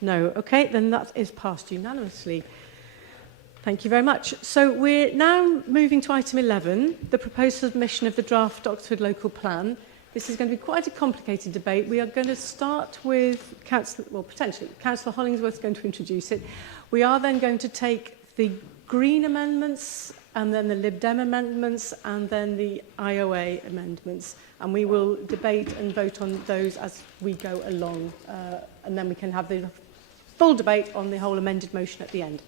No. Okay, then that is passed unanimously. Thank you very much. So we're now moving to item 11, the proposed submission of the draft Oxford Local Plan This is going to be quite a complicated debate. We are going to start with potentially Councillor Hollingsworth is going to introduce it. We are then going to take the Green amendments and then the Lib Dem amendments and then the IOA amendments, and we will debate and vote on those as we go along, and then we can have the full debate on the whole amended motion at the end.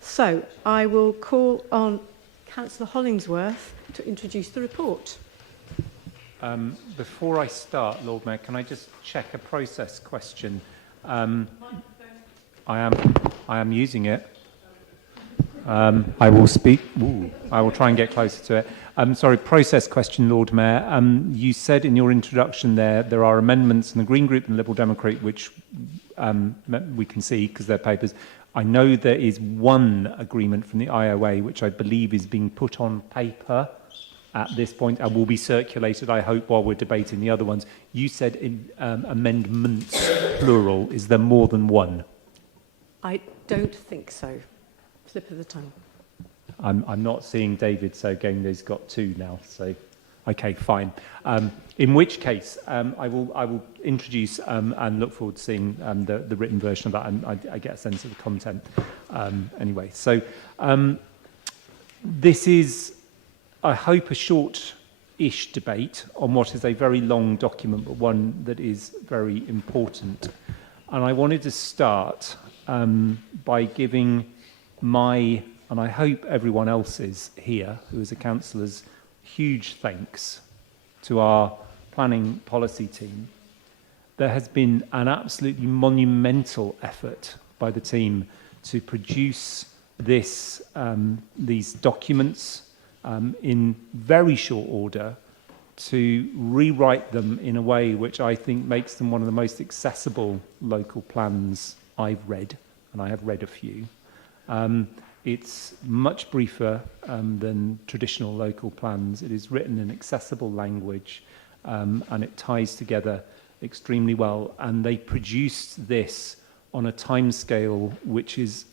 So I will call on Councillor Hollingsworth to introduce the report. Before I start, Lord Mayor, can I just check a process question? I am using it. I will speak. I will try and get closer to it. Sorry, process question, Lord Mayor. You said in your introduction there are amendments in the Green Group and the Liberal Democrat, which we can see because they're papers. I know there is one agreement from the IOA, which I believe is being put on paper at this point and will be circulated, I hope, while we're debating the other ones. You said in amendments, plural. Is there more than one? I don't think so. Slip of the tongue. I'm not seeing David, so again, there's got two now. So, okay, fine. In which case, I will introduce and look forward to seeing the written version of that, and I get a sense of the content anyway. So, this is, I hope, a short-ish debate on what is a very long document, but one that is very important. And I wanted to start by giving my, and I hope everyone else's here, who is a councillor's, huge thanks to our planning policy team. There has been an absolutely monumental effort by the team to produce these documents in very short order, to rewrite them in a way which I think makes them one of the most accessible local plans I've read, and I have read a few. It's much briefer than traditional local plans. It is written in accessible language, and it ties together extremely well. And they produced this on a timescale which is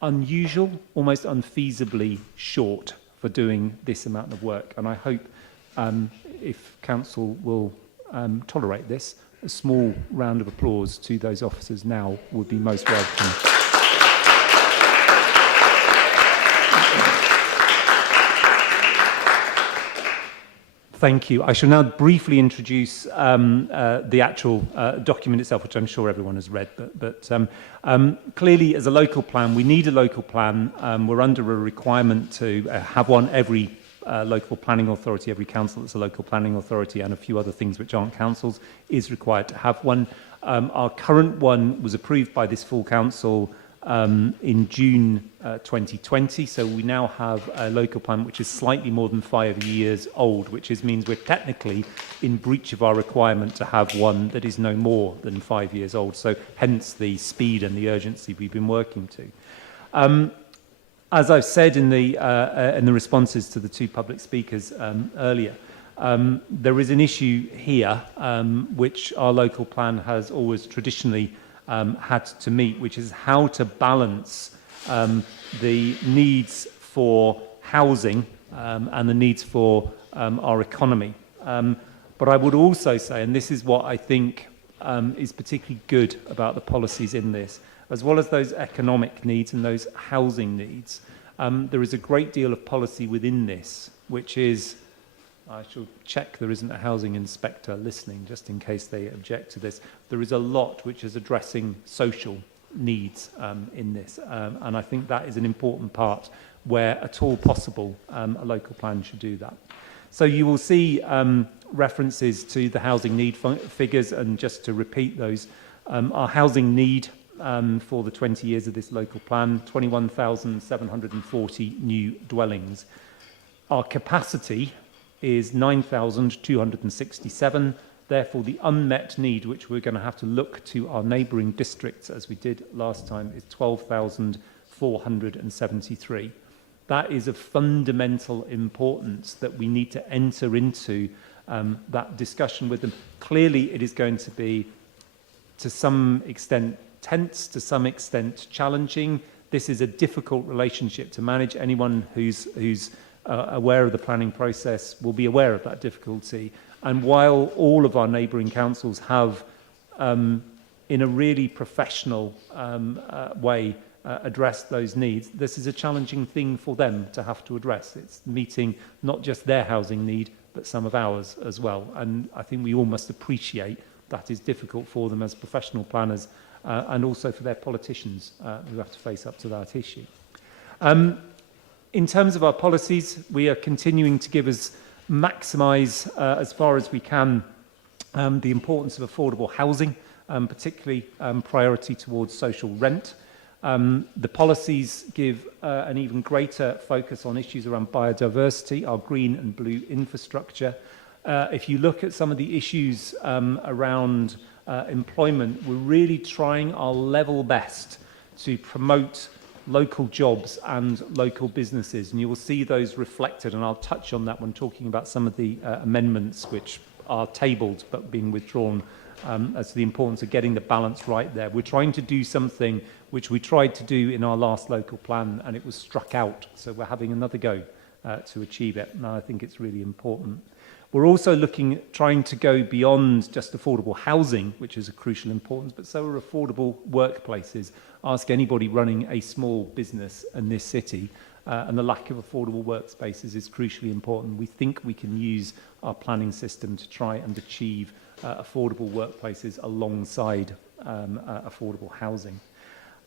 unusual, almost unfeasibly short for doing this amount of work. And I hope, if Council will tolerate this, a small round of applause to those officers now would be most welcome. Thank you. I shall now briefly introduce the actual document itself, which I'm sure everyone has read. But clearly, as a local plan, we need a local plan. We're under a requirement to have one. Every local planning authority, every council that's a local planning authority, and a few other things which aren't councils, is required to have one. Our current one was approved by this full council in June 2020, so we now have a local plan which is slightly more than 5 years old, which means we're technically in breach of our requirement to have one that is no more than 5 years old, so hence the speed and the urgency we've been working to. As I've said in the responses to the two public speakers earlier, there is an issue here which our local plan has always traditionally had to meet, which is how to balance the needs for housing and the needs for our economy. But I would also say, and this is what I think is particularly good about the policies in this, as well as those economic needs and those housing needs, there is a great deal of policy within this, which is, I shall check there isn't a housing inspector listening, just in case they object to this. There is a lot which is addressing social needs in this, and I think that is an important part where at all possible a local plan should do that. So you will see references to the housing need figures, and just to repeat those, our housing need for the 20 years of this local plan, 21,740 new dwellings. Our capacity is 9,267. Therefore, the unmet need, which we're going to have to look to our neighbouring districts, as we did last time, is 12,473. That is of fundamental importance that we need to enter into that discussion with them. Clearly, it is going to be, to some extent, tense, to some extent, challenging. This is a difficult relationship to manage. Anyone who's aware of the planning process will be aware of that difficulty. And while all of our neighbouring councils have, in a really professional way, addressed those needs, this is a challenging thing for them to have to address. It's meeting not just their housing need, but some of ours as well. And I think we all must appreciate that is difficult for them as professional planners and also for their politicians who have to face up to that issue. In terms of our policies, we are continuing to maximise as far as we can the importance of affordable housing, particularly priority towards social rent. The policies give an even greater focus on issues around biodiversity, our green and blue infrastructure. If you look at some of the issues around employment, we're really trying our level best to promote local jobs and local businesses, and you will see those reflected, and I'll touch on that when talking about some of the amendments which are tabled but being withdrawn, as to the importance of getting the balance right there. We're trying to do something which we tried to do in our last local plan and it was struck out, so we're having another go to achieve it, and I think it's really important. We're also trying to go beyond just affordable housing, which is a crucial importance, but so are affordable workplaces. Ask anybody running a small business in this city, and the lack of affordable workspaces is crucially important. We think we can use our planning system to try and achieve affordable workplaces alongside affordable housing.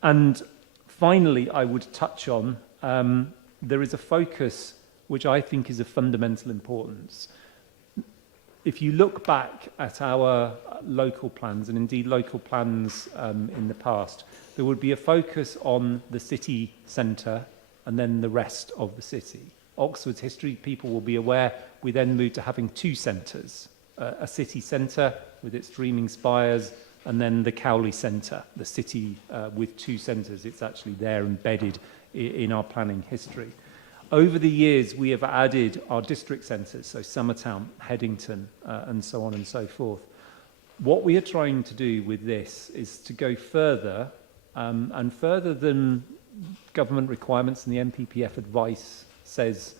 And finally, I would touch on, there is a focus which I think is of fundamental importance. If you look back at our local plans, and indeed local plans in the past, there would be a focus on the city centre and then the rest of the city. Oxford's history, people will be aware, we then moved to having two centres, a city centre with its dreaming spires, and then the Cowley Centre, the city with two centres. It's actually there embedded in our planning history. Over the years, we have added our district centres, so Summertown, Headington, and so on and so forth. What we are trying to do with this is to go further, and further than government requirements and the MPPF advice says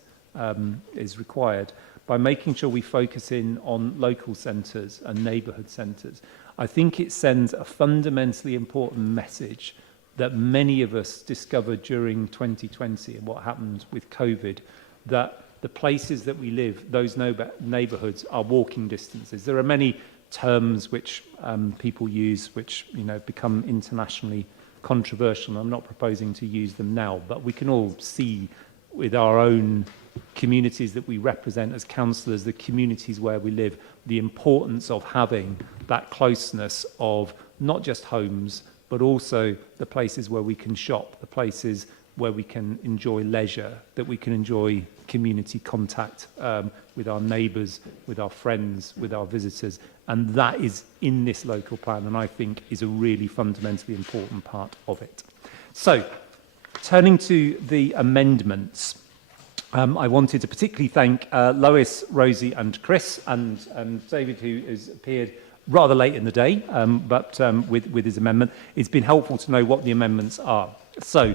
is required, by making sure we focus in on local centres and neighbourhood centres. I think it sends a fundamentally important message that many of us discovered during 2020 and what happened with COVID, that the places that we live, those neighbourhoods, are walking distances. There are many terms which people use which become internationally controversial. I'm not proposing to use them now, but we can all see with our own communities that we represent as councillors, the communities where we live, the importance of having that closeness of not just homes, but also the places where we can shop, the places where we can enjoy leisure, that we can enjoy community contact with our neighbours, with our friends, with our visitors. And that is in this local plan, and I think is a really fundamentally important part of it. So, turning to the amendments, I wanted to particularly thank Lois, Rosie and Chris, and David, who has appeared rather late in the day, but with his amendment. It's been helpful to know what the amendments are. So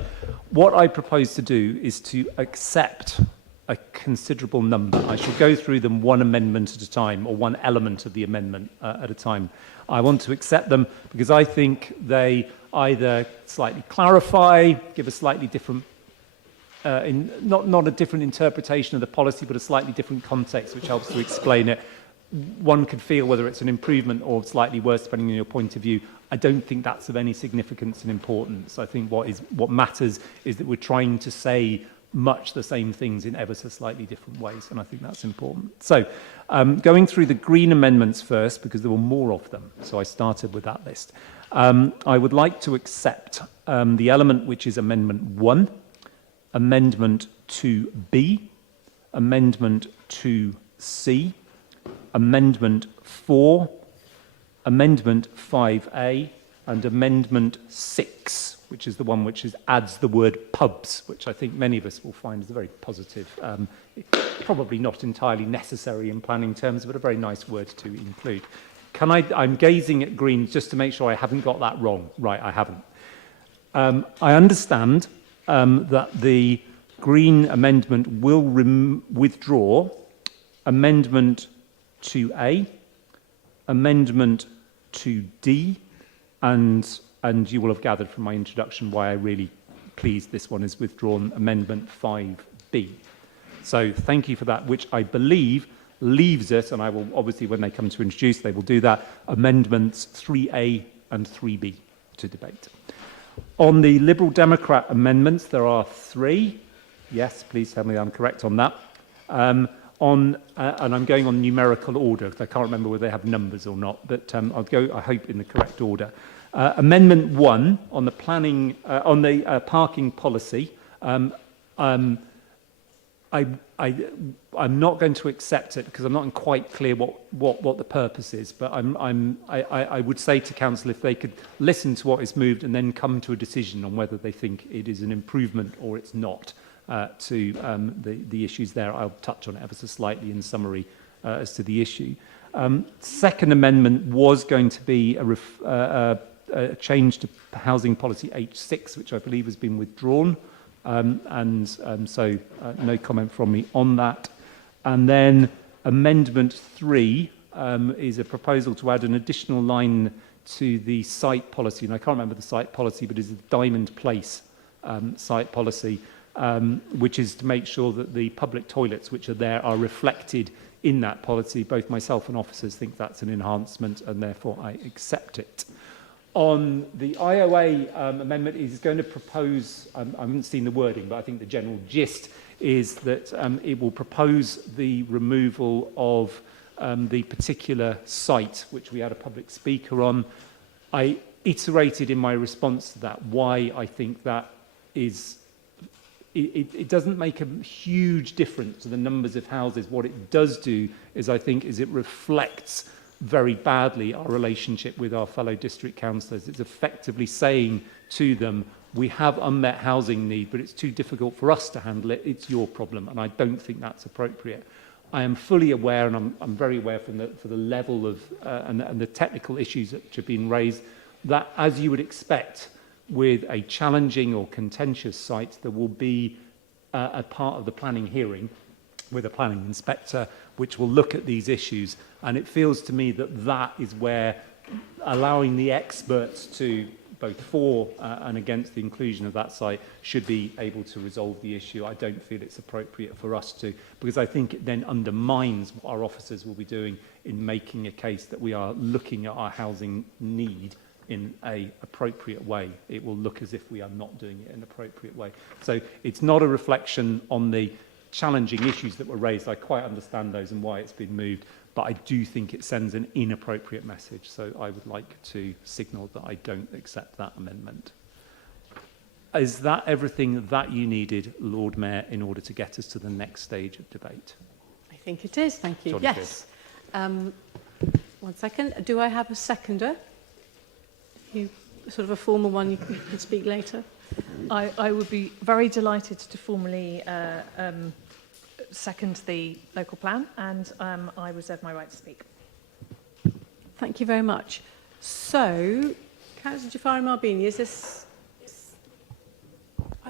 what I propose to do is to accept a considerable number. I shall go through them one amendment at a time, or one element of the amendment at a time. I want to accept them because I think they either slightly clarify, give a slightly different, not a different interpretation of the policy, but a slightly different context, which helps to explain it. One could feel whether it's an improvement or slightly worse, depending on your point of view. I don't think that's of any significance and importance. I think what matters is that we're trying to say much the same things in ever so slightly different ways, and I think that's important. So, going through the Green amendments first, because there were more of them, so I started with that list. I would like to accept the element which is Amendment 1, Amendment 2B, Amendment 2C, Amendment 4, Amendment 5A, and Amendment 6, which is the one which adds the word pubs, which I think many of us will find is a very positive, probably not entirely necessary in planning terms, but a very nice word to include. I'm gazing at Green just to make sure I haven't got that wrong. Right, I haven't. I understand that the Green amendment will withdraw Amendment 2A, Amendment 2D, and you will have gathered from my introduction why I really pleased this one is withdrawn, Amendment 5B. So thank you for that, which I believe leaves us, and I will obviously, when they come to introduce, they will do that, Amendments 3A and 3B to debate. On the Liberal Democrat amendments, there are 3. Yes, please tell me I'm correct on that. And I'm going on numerical order, because I can't remember whether they have numbers or not, but I'll go, I hope, in the correct order. Amendment 1 on the planning, on the parking policy. I'm not going to accept it because I'm not quite clear what the purpose is. But I would say to council, if they could listen to what is moved and then come to a decision on whether they think it is an improvement or it's not to the issues there. I'll touch on it ever so slightly in summary as to the issue. Second amendment was going to be a change to housing policy H6, which I believe has been withdrawn. So no comment from me on that. And then Amendment 3 is a proposal to add an additional line to the site policy. And I can't remember the site policy, but it's the Diamond Place site policy, which is to make sure that the public toilets which are there are reflected in that policy. Both myself and officers think that's an enhancement, and therefore I accept it. On the IOA amendment, is going to propose, I haven't seen the wording, but I think the general gist is that it will propose the removal of the particular site, which we had a public speaker on. I iterated in my response to that why I think that is, it doesn't make a huge difference to the numbers of houses. What it does do is, I think, is it reflects very badly our relationship with our fellow district councillors. It's effectively saying to them, we have unmet housing need, but it's too difficult for us to handle it. It's your problem, and I don't think that's appropriate. I am fully aware, and I'm very aware for the level of and the technical issues that have been raised, that as you would expect with a challenging or contentious site, there will be a part of the planning hearing with a planning inspector which will look at these issues. And it feels to me that that is where allowing the experts to both for and against the inclusion of that site should be able to resolve the issue. I don't feel it's appropriate for us to, because I think it then undermines what our officers will be doing in making a case that we are looking at our housing need in an appropriate way. It will look as if we are not doing it in an appropriate way. So it's not a reflection on the challenging issues that were raised. I quite understand those and why it's been moved, but I do think it sends an inappropriate message. So I would like to signal that I don't accept that amendment. Is that everything that you needed, Lord Mayor, in order to get us to the next stage of debate? I think it is, thank you. Jolly yes. 1 second. Do I have a seconder? You, sort of a formal one, you can speak later. I would be very delighted to formally second the local plan, and I reserve my right to speak. Thank you very much. So, Councillor Jafari Marbini, is this...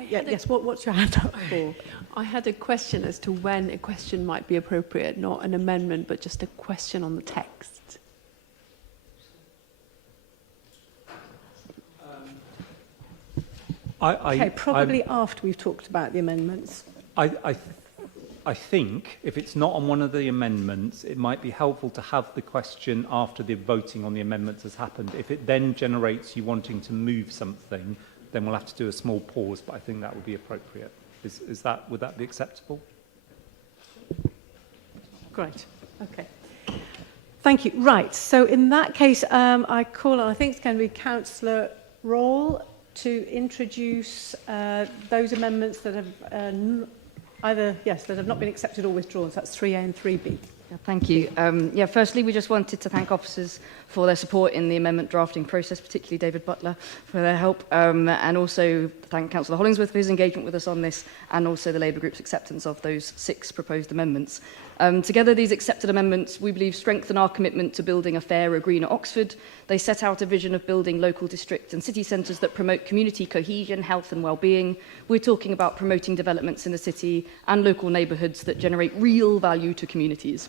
Yes, what's your hand up for? I had a question as to when a question might be appropriate, not an amendment, but just a question on the text. Probably after we've talked about the amendments. I think if it's not on one of the amendments, it might be helpful to have the question after the voting on the amendments has happened. If it then generates you wanting to move something, then we'll have to do a small pause, but I think that would be appropriate. Would that be acceptable? Great. Okay. Thank you. Right. So in that case, I call on, I think it's going to be Councillor Roll to introduce those amendments that have that have not been accepted or withdrawn. So that's 3A and 3B. Thank you. Firstly, we just wanted to thank officers for their support in the amendment drafting process, particularly David Butler for their help, and also thank Councillor Hollingsworth for his engagement with us on this, and also the Labour Group's acceptance of those 6 proposed amendments. Together, these accepted amendments, we believe, strengthen our commitment to building a fairer, greener Oxford. They set out a vision of building local district and city centres that promote community cohesion, health and well-being. We're talking about promoting developments in the city and local neighbourhoods that generate real value to communities.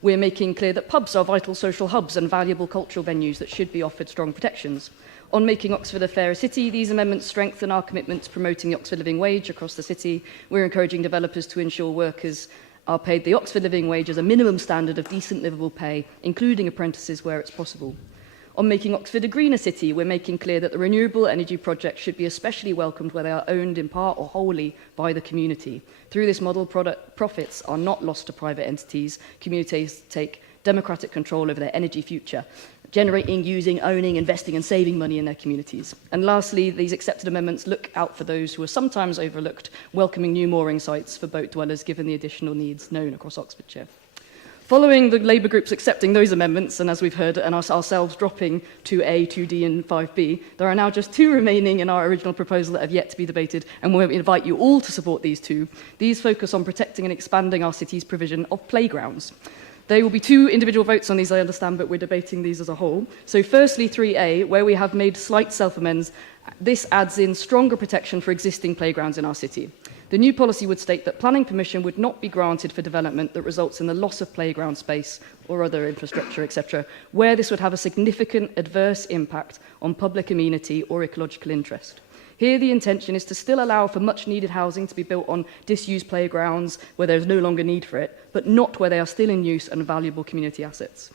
We're making clear that pubs are vital social hubs and valuable cultural venues that should be offered strong protections. On making Oxford a fairer city, these amendments strengthen our commitment to promoting the Oxford living wage across the city. We're encouraging developers to ensure workers are paid the Oxford living wage as a minimum standard of decent livable pay, including apprentices where it's possible. On making Oxford a greener city, we're making clear that the renewable energy projects should be especially welcomed where they are owned in part or wholly by the community. Through this model, profits are not lost to private entities. Communities take democratic control over their energy future, generating, using, owning, investing and saving money in their communities. And lastly, these accepted amendments look out for those who are sometimes overlooked, welcoming new mooring sites for boat dwellers given the additional needs known across Oxfordshire. Following the Labour groups accepting those amendments, and as we've heard, and ourselves dropping 2A, 2D and 5B, there are now just 2 remaining in our original proposal that have yet to be debated, and we invite you all to support these 2. These focus on protecting and expanding our city's provision of playgrounds. There will be 2 individual votes on these, I understand, but we're debating these as a whole. So firstly, 3A, where we have made slight self-amends, this adds in stronger protection for existing playgrounds in our city. The new policy would state that planning permission would not be granted for development that results in the loss of playground space or other infrastructure, etc., where this would have a significant adverse impact on public amenity or ecological interest. Here, the intention is to still allow for much-needed housing to be built on disused playgrounds where there is no longer need for it, but not where they are still in use and valuable community assets.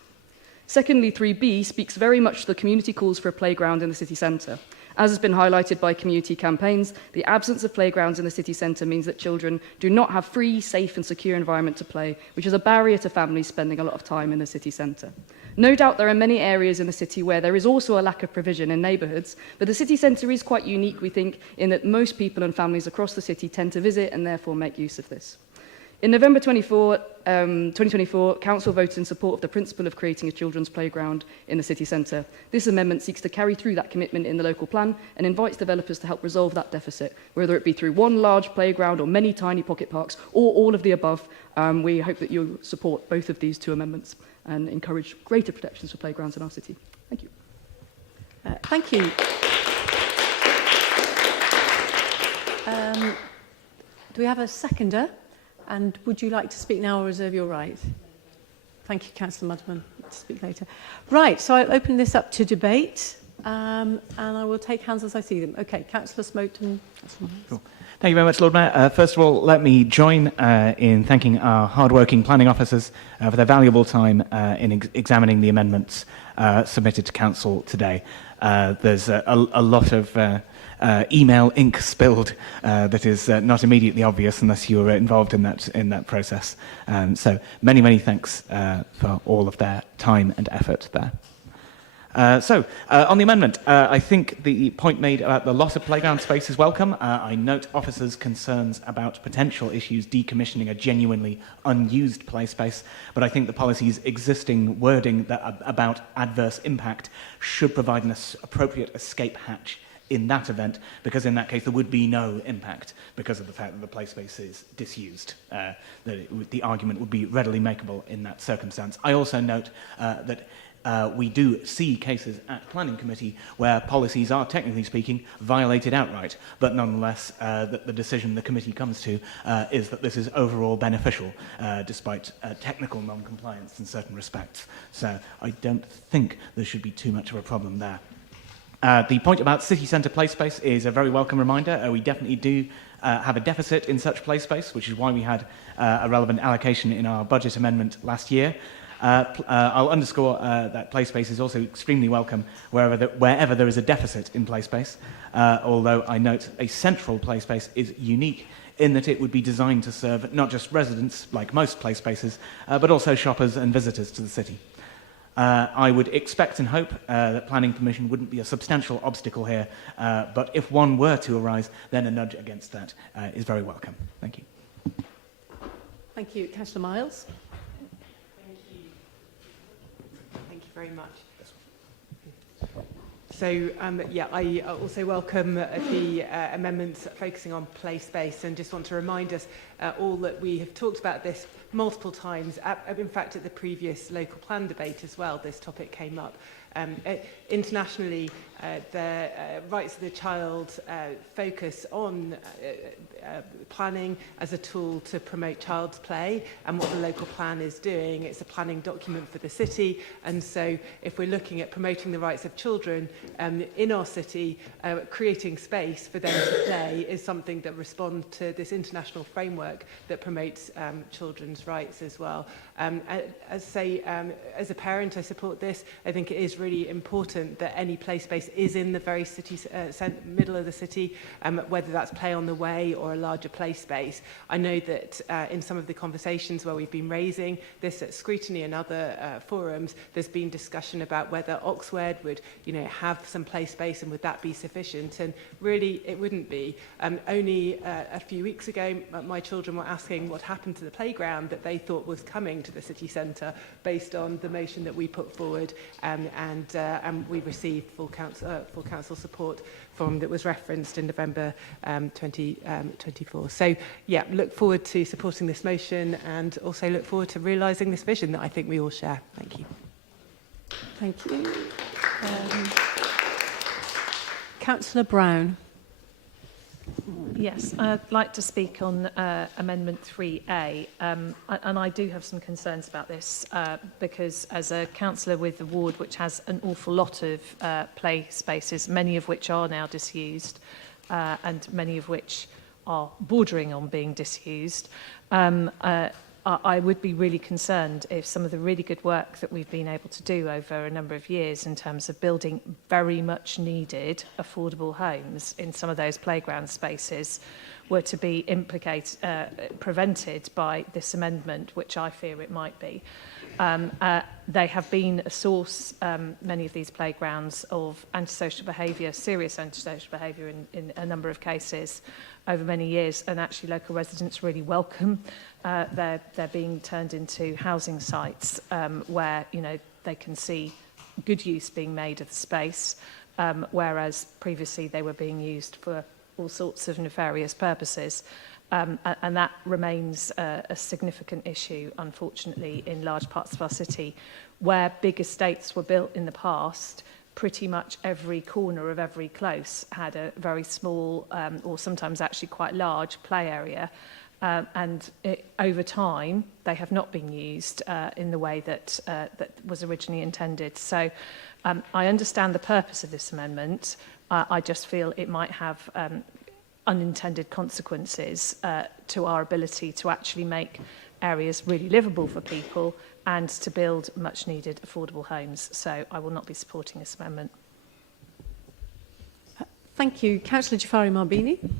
Secondly, 3B speaks very much to the community calls for a playground in the city centre. As has been highlighted by community campaigns, the absence of playgrounds in the city centre means that children do not have free, safe and secure environment to play, which is a barrier to families spending a lot of time in the city centre. No doubt there are many areas in the city where there is also a lack of provision in neighbourhoods, but the city centre is quite unique, we think, in that most people and families across the city tend to visit and therefore make use of this. In November 2024, Council voted in support of the principle of creating a children's playground in the city centre. This amendment seeks to carry through that commitment in the local plan and invites developers to help resolve that deficit, whether it be through one large playground or many tiny pocket parks or all of the above. We hope that you support both of these 2 amendments and encourage greater protections for playgrounds in our city. Thank you. Thank you. Do we have a seconder? And would you like to speak now or reserve your right? Thank you, Councillor Mudman, to speak later. Right, so I'll open this up to debate, and I will take hands as I see them. Okay, Councillor Smoten. Cool. Thank you very much, Lord Mayor. First of all, let me join in thanking our hard-working planning officers for their valuable time in examining the amendments submitted to Council today. There's a lot of email ink spilled that is not immediately obvious unless you're involved in that process. So many thanks for all of their time and effort there. On the amendment, I think the point made about the loss of playground space is welcome. I note officers' concerns about potential issues decommissioning a genuinely unused play space, but I think the policy's existing wording about adverse impact should provide an appropriate escape hatch in that event, because in that case there would be no impact because of the fact that the play space is disused. The argument would be readily makeable in that circumstance. I also note that we do see cases at Planning Committee where policies are, technically speaking, violated outright, but nonetheless that the decision the committee comes to is that this is overall beneficial, despite technical non-compliance in certain respects. So I don't think there should be too much of a problem there. The point about city centre play space is a very welcome reminder. We definitely do have a deficit in such play space, which is why we had a relevant allocation in our budget amendment last year. I'll underscore that play space is also extremely welcome wherever there is a deficit in play space, although I note a central play space is unique in that it would be designed to serve not just residents, like most play spaces, but also shoppers and visitors to the city. I would expect and hope that planning permission wouldn't be a substantial obstacle here, but if one were to arise, then a nudge against that is very welcome. Thank you. Thank you. Councillor Miles. very much. So, yeah, I also welcome the amendments focusing on play space, and just want to remind us all that we have talked about this multiple times. In fact, at the previous local plan debate as well, this topic came up. Internationally, the rights of the child focus on planning as a tool to promote child's play, and what the local plan is doing, it's a planning document for the city. And so if we're looking at promoting the rights of children in our city, creating space for them to play is something that responds to this international framework that promotes children's rights as well. As a parent, I support this. I think it is really important that any play space is in the very city middle of the city, whether that's play on the way or a larger play space. I know that in some of the conversations where we've been raising this at Scrutiny and other forums, there's been discussion about whether Oxford would, have some play space, and would that be sufficient? And really, it wouldn't be. Only a few weeks ago, my children were asking what happened to the playground that they thought was coming to the city centre, based on the motion that we put forward, and we received full council support from that was referenced in November 2024. So, yeah, look forward to supporting this motion, and also look forward to realising this vision that I think we all share. Thank you. Thank you. Councillor Brown. Yes, I'd like to speak on Amendment 3A, and I do have some concerns about this because as a councillor with the ward which has an awful lot of play spaces, many of which are now disused and many of which are bordering on being disused, I would be really concerned if some of the really good work that we've been able to do over a number of years in terms of building very much needed affordable homes in some of those playground spaces were to be prevented by this amendment, which I fear it might be. They have been a source, many of these playgrounds, of antisocial behaviour, serious antisocial behaviour in a number of cases over many years, and actually local residents really welcome they're being turned into housing sites where they can see good use being made of the space, whereas previously they were being used for all sorts of nefarious purposes. And that remains a significant issue, unfortunately, in large parts of our city. Where big estates were built in the past, pretty much every corner of every close had a very small or sometimes actually quite large play area. Over time, they have not been used in the way that was originally intended. So I understand the purpose of this amendment. I just feel it might have unintended consequences to our ability to actually make areas really livable for people and to build much needed affordable homes. So I will not be supporting this amendment. Thank you. Councillor Jafari Marbini.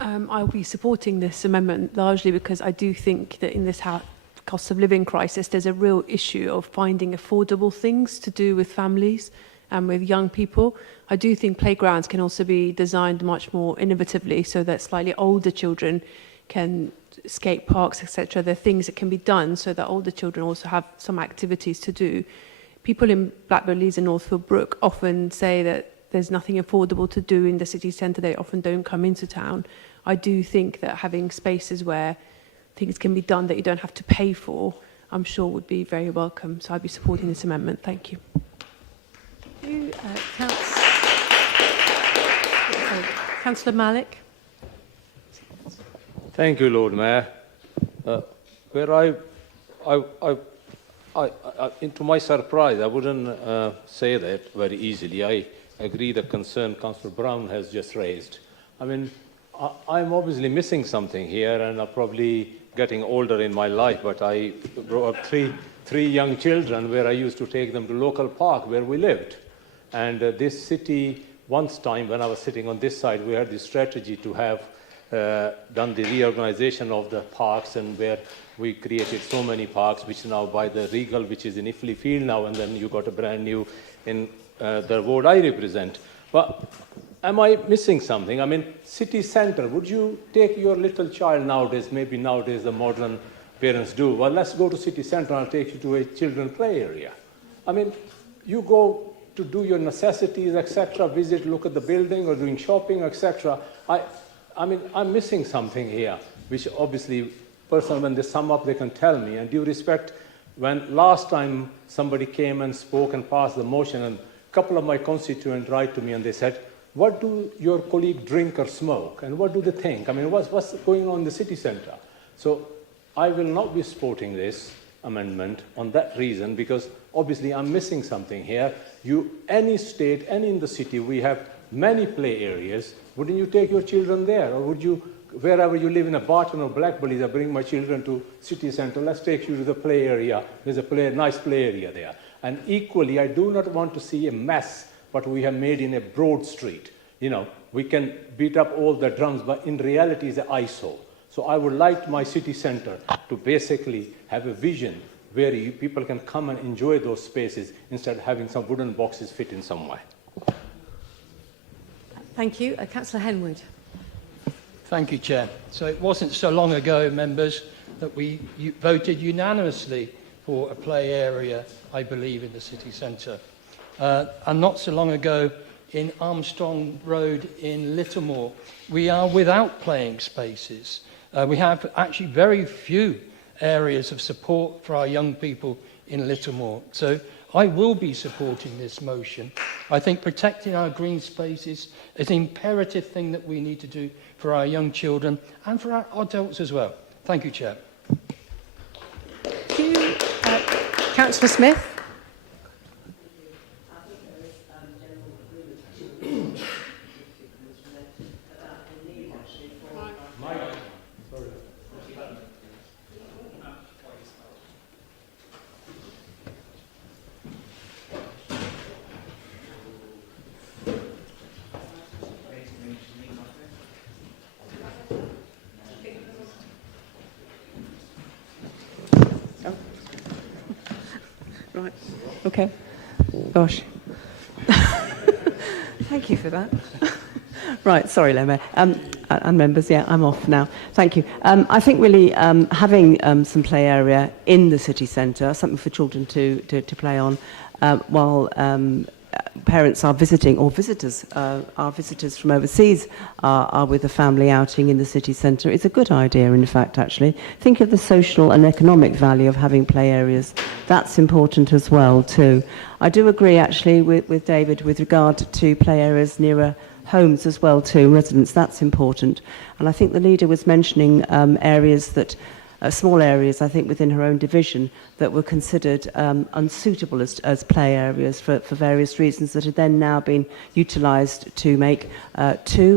I'll be supporting this amendment largely because I do think that in this cost of living crisis, there's a real issue of finding affordable things to do with families and with young people. I do think playgrounds can also be designed much more innovatively so that slightly older children can skate parks, etc. There are things that can be done so that older children also have some activities to do. People in Blackburn, Leeds and Northfield Brook often say that there's nothing affordable to do in the city centre. They often don't come into town. I do think that having spaces where things can be done that you don't have to pay for, I'm sure would be very welcome. So I'd be supporting this amendment. Thank you. Councillor Malik. Thank you, Lord Mayor. Where to my surprise, I wouldn't say that very easily. I agree the concern Councillor Brown has just raised. I mean, I'm obviously missing something here, and I'm probably getting older in my life, but I brought up three young children where I used to take them to local park where we lived. And this city, once time when I was sitting on this side, we had this strategy to have done the reorganization of the parks, and where we created so many parks, which now by the Regal, which is in Iffley Field now, and then you got a brand new in the ward I represent. But am I missing something? I mean, city centre, would you take your little child nowadays, maybe nowadays the modern parents do. Well, let's go to city centre, I'll take you to a children play area. I mean, you go to do your necessities, etc., visit, look at the building or doing shopping, etc. I mean, I'm missing something here, which obviously, person, when they sum up, they can tell me. And due respect, when last time somebody came and spoke and passed the motion, and a couple of my constituents write to me and they said, what do your colleague drink or smoke? And what do they think? I mean, what's going on in the city centre? So I will not be supporting this amendment on that reason, because obviously I'm missing something here. Any state, any in the city, we have many play areas. Wouldn't you take your children there? Or would you, wherever you live in a Barton or Blackbullies, I bring my children to city centre, let's take you to the play area. There's a nice play area there. And equally, I do not want to see a mess what we have made in a Broad Street. You know, we can beat up all the drums, but in reality it's an eyesore. So I would like my city centre to basically have a vision where people can come and enjoy those spaces instead of having some wooden boxes fit in somewhere. Thank you. Councillor Henwood. Thank you, Chair. So it wasn't so long ago, members, that we voted unanimously for a play area, I believe, in the city centre. And not so long ago, in Armstrong Road in Littlemore, we are without playing spaces. We have actually very few areas of support for our young people in Littlemore. So I will be supporting this motion. I think protecting our green spaces is an imperative thing that we need to do for our young children and for our adults as well. Thank you, Chair. Thank you. Councillor Smith. Right. Okay. Gosh. Thank you for that. Right. Sorry, Lema. And members, yeah, I'm off now. Thank you. I think really having some play area in the city centre, something for children to play on, while parents are visiting, or visitors from overseas are with a family outing in the city centre, is a good idea, in fact, actually. Think of the social and economic value of having play areas. That's important as well, too. I do agree, actually, with David with regard to play areas nearer homes as well, too, residents. That's important. And I think the leader was mentioning areas that small areas, I think, within her own division that were considered unsuitable as play areas for various reasons that had then now been utilised to make two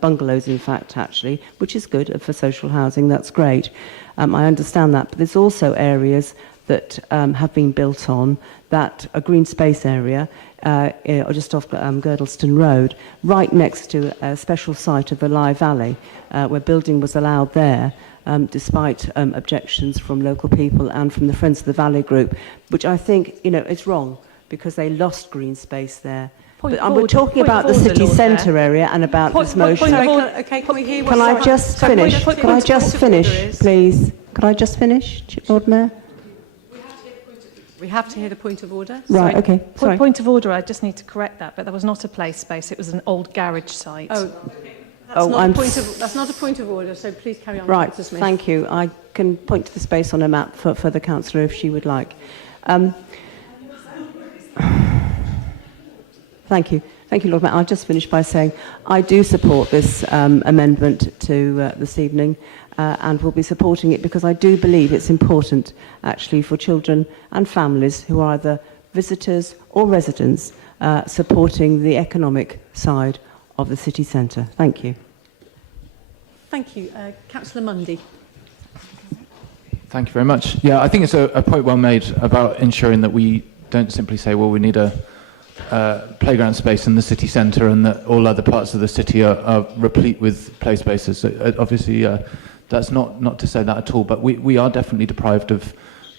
bungalows, in fact, actually, which is good for social housing. That's great. I understand that. But there's also areas that have been built on that a green space area or just off Girdleston Road, right next to a special site of the Lye Valley, where building was allowed there, despite objections from local people and from the Friends of the Valley group, which I think, is wrong, because they lost green space there. We're talking about the city centre area and about this motion. Can I just finish? Can I just finish, please? Could I just finish, Lord Mayor? We have to hear the point of order. Sorry. Right, okay. Sorry. Point of order, I just need to correct that, but that was not a play space, it was an old garage site. That's not a point of order, so please carry on. Right, Smith. thank you. I can point to the space on a map for the councillor if she would like. Thank you. Thank you, Lord Mayor. I'll just finish by saying I do support this amendment to this evening and will be supporting it because I do believe it's important, actually, for children and families who are either visitors or residents supporting the economic side of the city centre. Thank you. Thank you. Councillor Mundy. Thank you very much. Yeah, I think it's a point well made about ensuring that we don't simply say, well, we need a playground space in the city centre and that all other parts of the city are replete with play spaces. So, obviously, that's not to say that at all, but we are definitely deprived of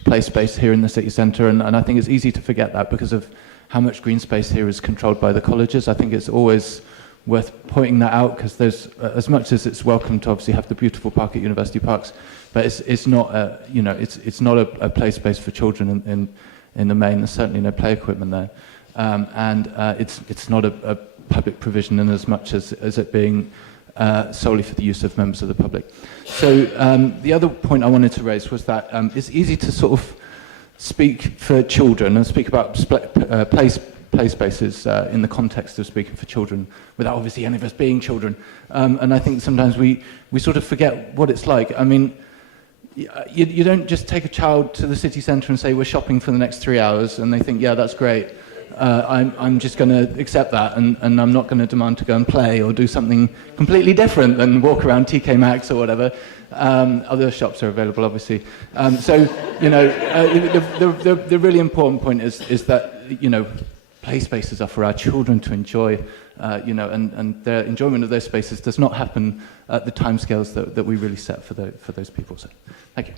play space here in the city centre, and I think it's easy to forget that because of how much green space here is controlled by the colleges. I think it's always worth pointing that out, because there's, as much as it's welcome to obviously have the beautiful park at University Parks, but it's not a, you know, it's not a play space for children in the main. There's certainly no play equipment there, and it's not a public provision in as much as it being solely for the use of members of the public. So the other point I wanted to raise was that it's easy to sort of speak for children and speak about play spaces in the context of speaking for children without obviously any of us being children. And I think sometimes we sort of forget what it's like. I mean, you don't just take a child to the city centre and say, we're shopping for the next 3 hours, and they think, yeah, that's great. I'm just going to accept that, and I'm not going to demand to go and play or do something completely different than walk around TK Maxx or whatever. Other shops are available, obviously. So, you know, the really important point is that, you know, play spaces are for our children to enjoy, you know, and their enjoyment of those spaces does not happen at the timescales that we really set for those people. So, thank you.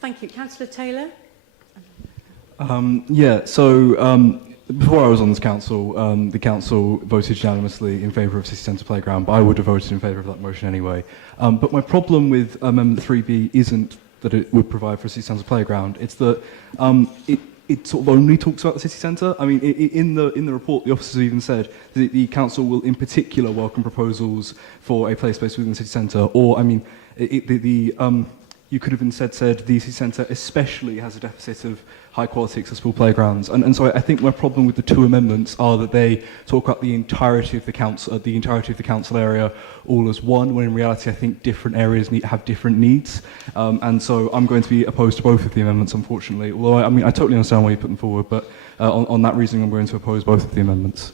Thank you. Councillor Taylor? Before I was on this council, the council voted unanimously in favour of City Centre Playground, but I would have voted in favour of that motion anyway. But my problem with Amendment 3B isn't that it would provide for a City Centre Playground, it's that it sort of only talks about the city centre. I mean, in the report, the officers even said that the council will in particular welcome proposals for a play space within the city centre, or, I mean, you could have instead said the city centre especially has a deficit of high-quality accessible playgrounds. And so I think my problem with the two amendments are that they talk about the entirety of the council area all as one, when in reality I think different areas have different needs. And so I'm going to be opposed to both of the amendments, unfortunately. Although, I mean, I totally understand why you put them forward, but on that reasoning I'm going to oppose both of the amendments.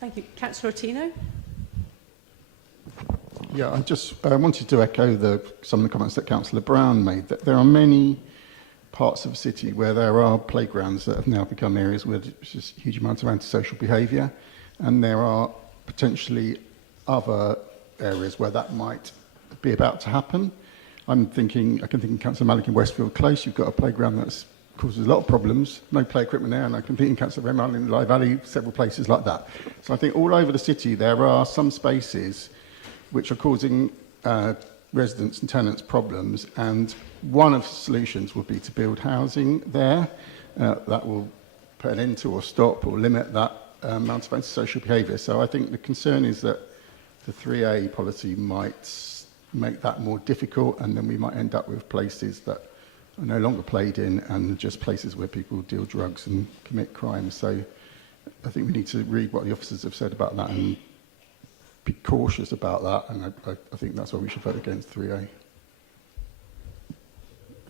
Thank you. Councillor Ottino? Yeah, I just wanted to echo some of the comments that Councillor Brown made, that there are many parts of the city where there are playgrounds that have now become areas where there's just huge amounts of antisocial behaviour, and there are potentially other areas where that might be about to happen. I can think of Councillor Malik in Westfield Close. You've got a playground that causes a lot of problems, no play equipment there, and I can think in Councillor Remal in Lye Valley, several places like that. So I think all over the city there are some spaces which are causing residents and tenants problems, and one of the solutions would be to build housing there that will put an end to or stop or limit that amount of antisocial behaviour. So I think the concern is that the 3A policy might make that more difficult, and then we might end up with places that are no longer played in and just places where people deal drugs and commit crimes. So I think we need to read what the officers have said about that and be cautious about that, and I think that's why we should vote against 3A.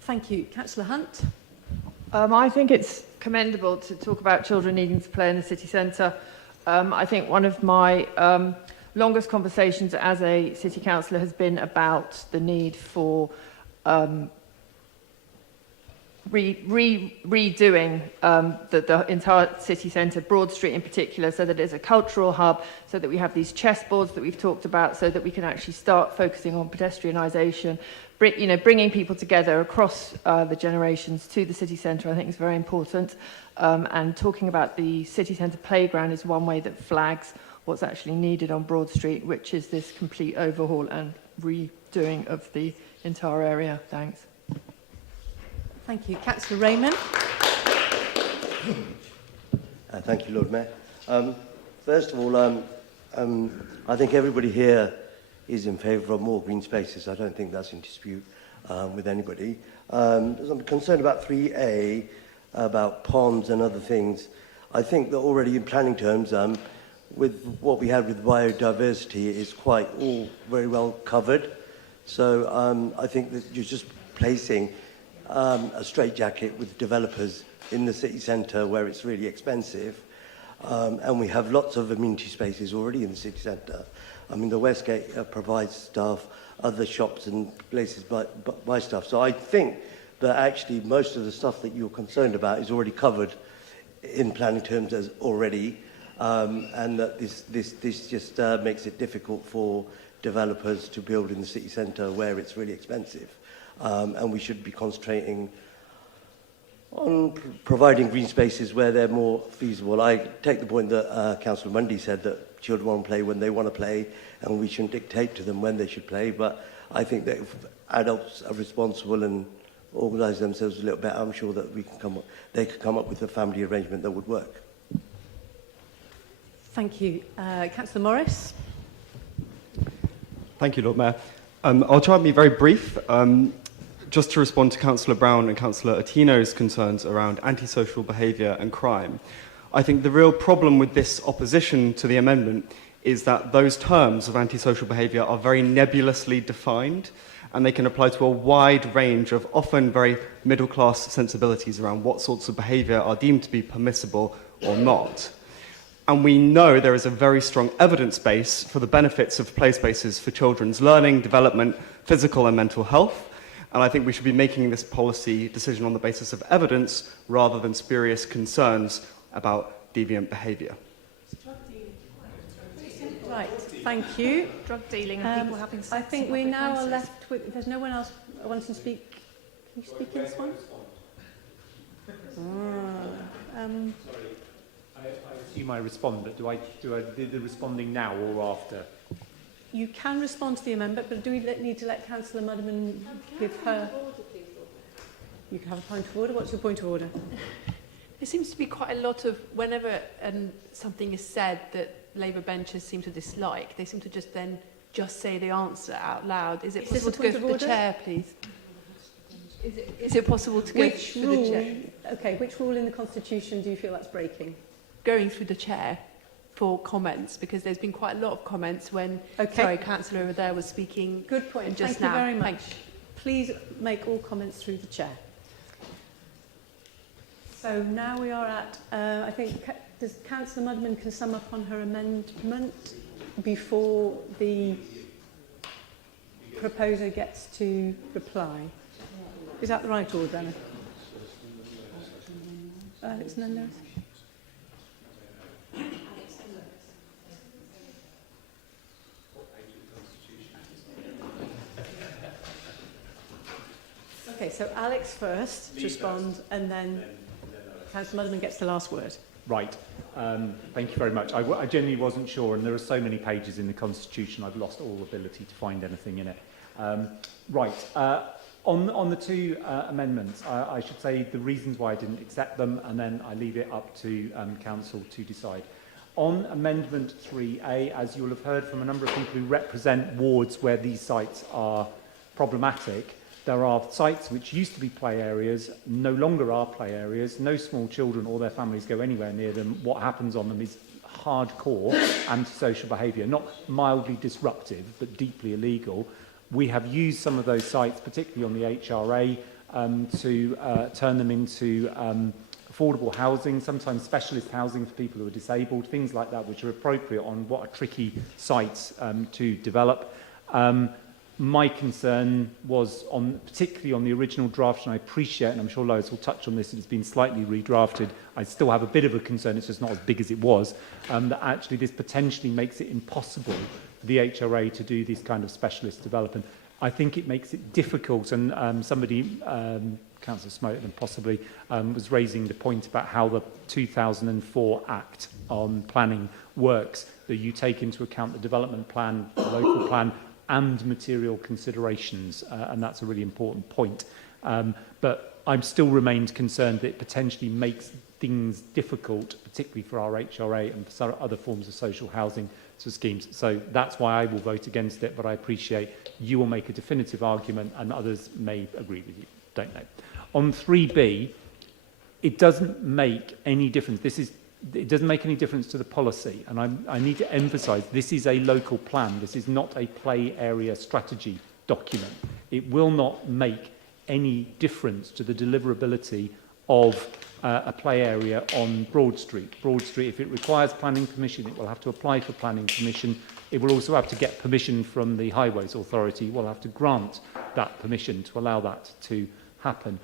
Thank you. Councillor Hunt? I think it's commendable to talk about children needing to play in the city centre. I think one of my longest conversations as a city councillor has been about the need for redoing the entire city centre, Broad Street in particular, so that it's a cultural hub, so that we have these chessboards that we've talked about, so that we can actually start focusing on pedestrianisation, bringing people together across the generations to the city centre. I think is very important. And talking about the city centre playground is one way that flags what's actually needed on Broad Street, which is this complete overhaul and redoing of the entire area. Thanks. Thank you. Councillor Raymond? Thank you, Lord Mayor. First of all, I think everybody here is in favour of more green spaces. I don't think that's in dispute with anybody. I'm concerned about 3A, about ponds and other things. I think that already in planning terms, with what we had with biodiversity, is quite all very well covered. So I think that you're just placing a straitjacket with developers in the city centre where it's really expensive. And we have lots of amenity spaces already in the city centre. I mean, the Westgate provides staff, other shops and places buy stuff. So I think that actually most of the stuff that you're concerned about is already covered in planning terms as already, and that this just makes it difficult for developers to build in the city centre where it's really expensive. And we should be concentrating On providing green spaces where they're more feasible, I take the point that Councillor Mundy said that children want to play when they want to play and we shouldn't dictate to them when they should play, but I think that if adults are responsible and organise themselves a little bit, I'm sure that they could come up with a family arrangement that would work. Thank you. Councillor Morris. Thank you, Lord Mayor. I'll try and be very brief. Just to respond to Councillor Brown and Councillor Attino's concerns around antisocial behaviour and crime, I think the real problem with this opposition to the amendment is that those terms of antisocial behaviour are very nebulously defined, and they can apply to a wide range of often very middle-class sensibilities around what sorts of behaviour are deemed to be permissible or not. And we know there is a very strong evidence base for the benefits of play spaces for children's learning, development, physical and mental health. And I think we should be making this policy decision on the basis of evidence rather than spurious concerns about deviant behaviour. Right, thank you. Drug dealing and people having sex. I think we now are left with, if there's no one else wants to speak, can you speak in this one? Sorry, I assume I respond, but do I do the responding now or after? You can respond to the amendment, but do we need to let Councillor Mudman give her... You can have a point of order. What's your point of order? There seems to be quite a lot of, whenever something is said that Labour benchers seem to dislike, they seem to just say the answer out loud. Is it possible to go through the chair, please? Is it possible to go through the chair? Okay, which rule in the Constitution do you feel that's breaking? Going through the chair for comments, because there's been quite a lot of comments when, sorry, Councillor over there was speaking. Good point. Just Thank you very much. Please make all comments through the chair. So now we are at, I think, does Councillor Mudman can sum up on her amendment before the proposer gets to reply? Is that the right order, then? Alex Nunez. Okay, so Alex first to respond, and then Councillor Mudman gets the last word. Right. Thank you very much. I genuinely wasn't sure, and there are so many pages in the Constitution, I've lost all ability to find anything in it. Right. On the two amendments, I should say the reasons why I didn't accept them, and then I leave it up to Council to decide. On Amendment 3A, as you will have heard from a number of people who represent wards where these sites are problematic, there are sites which used to be play areas, no longer are play areas, no small children or their families go anywhere near them. What happens on them is hardcore antisocial behaviour, not mildly disruptive, but deeply illegal. We have used some of those sites, particularly on the HRA, to turn them into affordable housing, sometimes specialist housing for people who are disabled, things like that, which are appropriate on what are tricky sites to develop. My concern was particularly on the original draft, and I appreciate, and I'm sure Lois will touch on this, it's been slightly redrafted. I still have a bit of a concern, it's just not as big as it was, that actually this potentially makes it impossible for the HRA to do this kind of specialist development. I think it makes it difficult, and somebody, Councillor Smoten possibly, was raising the point about how the 2004 Act on planning works, that you take into account the development plan, the local plan, and material considerations, and that's a really important point. But I'm still remained concerned that it potentially makes things difficult, particularly for our HRA and for other forms of social housing schemes. So that's why I will vote against it, but I appreciate you will make a definitive argument and others may agree with you. Don't know. On 3B, it doesn't make any difference. It doesn't make any difference to the policy, and I need to emphasise this is a local plan. This is not a play area strategy document. It will not make any difference to the deliverability of a play area on Broad Street. Broad Street, if it requires planning permission, it will have to apply for planning permission. It will also have to get permission from the Highways Authority. It will have to grant that permission to allow that to happen.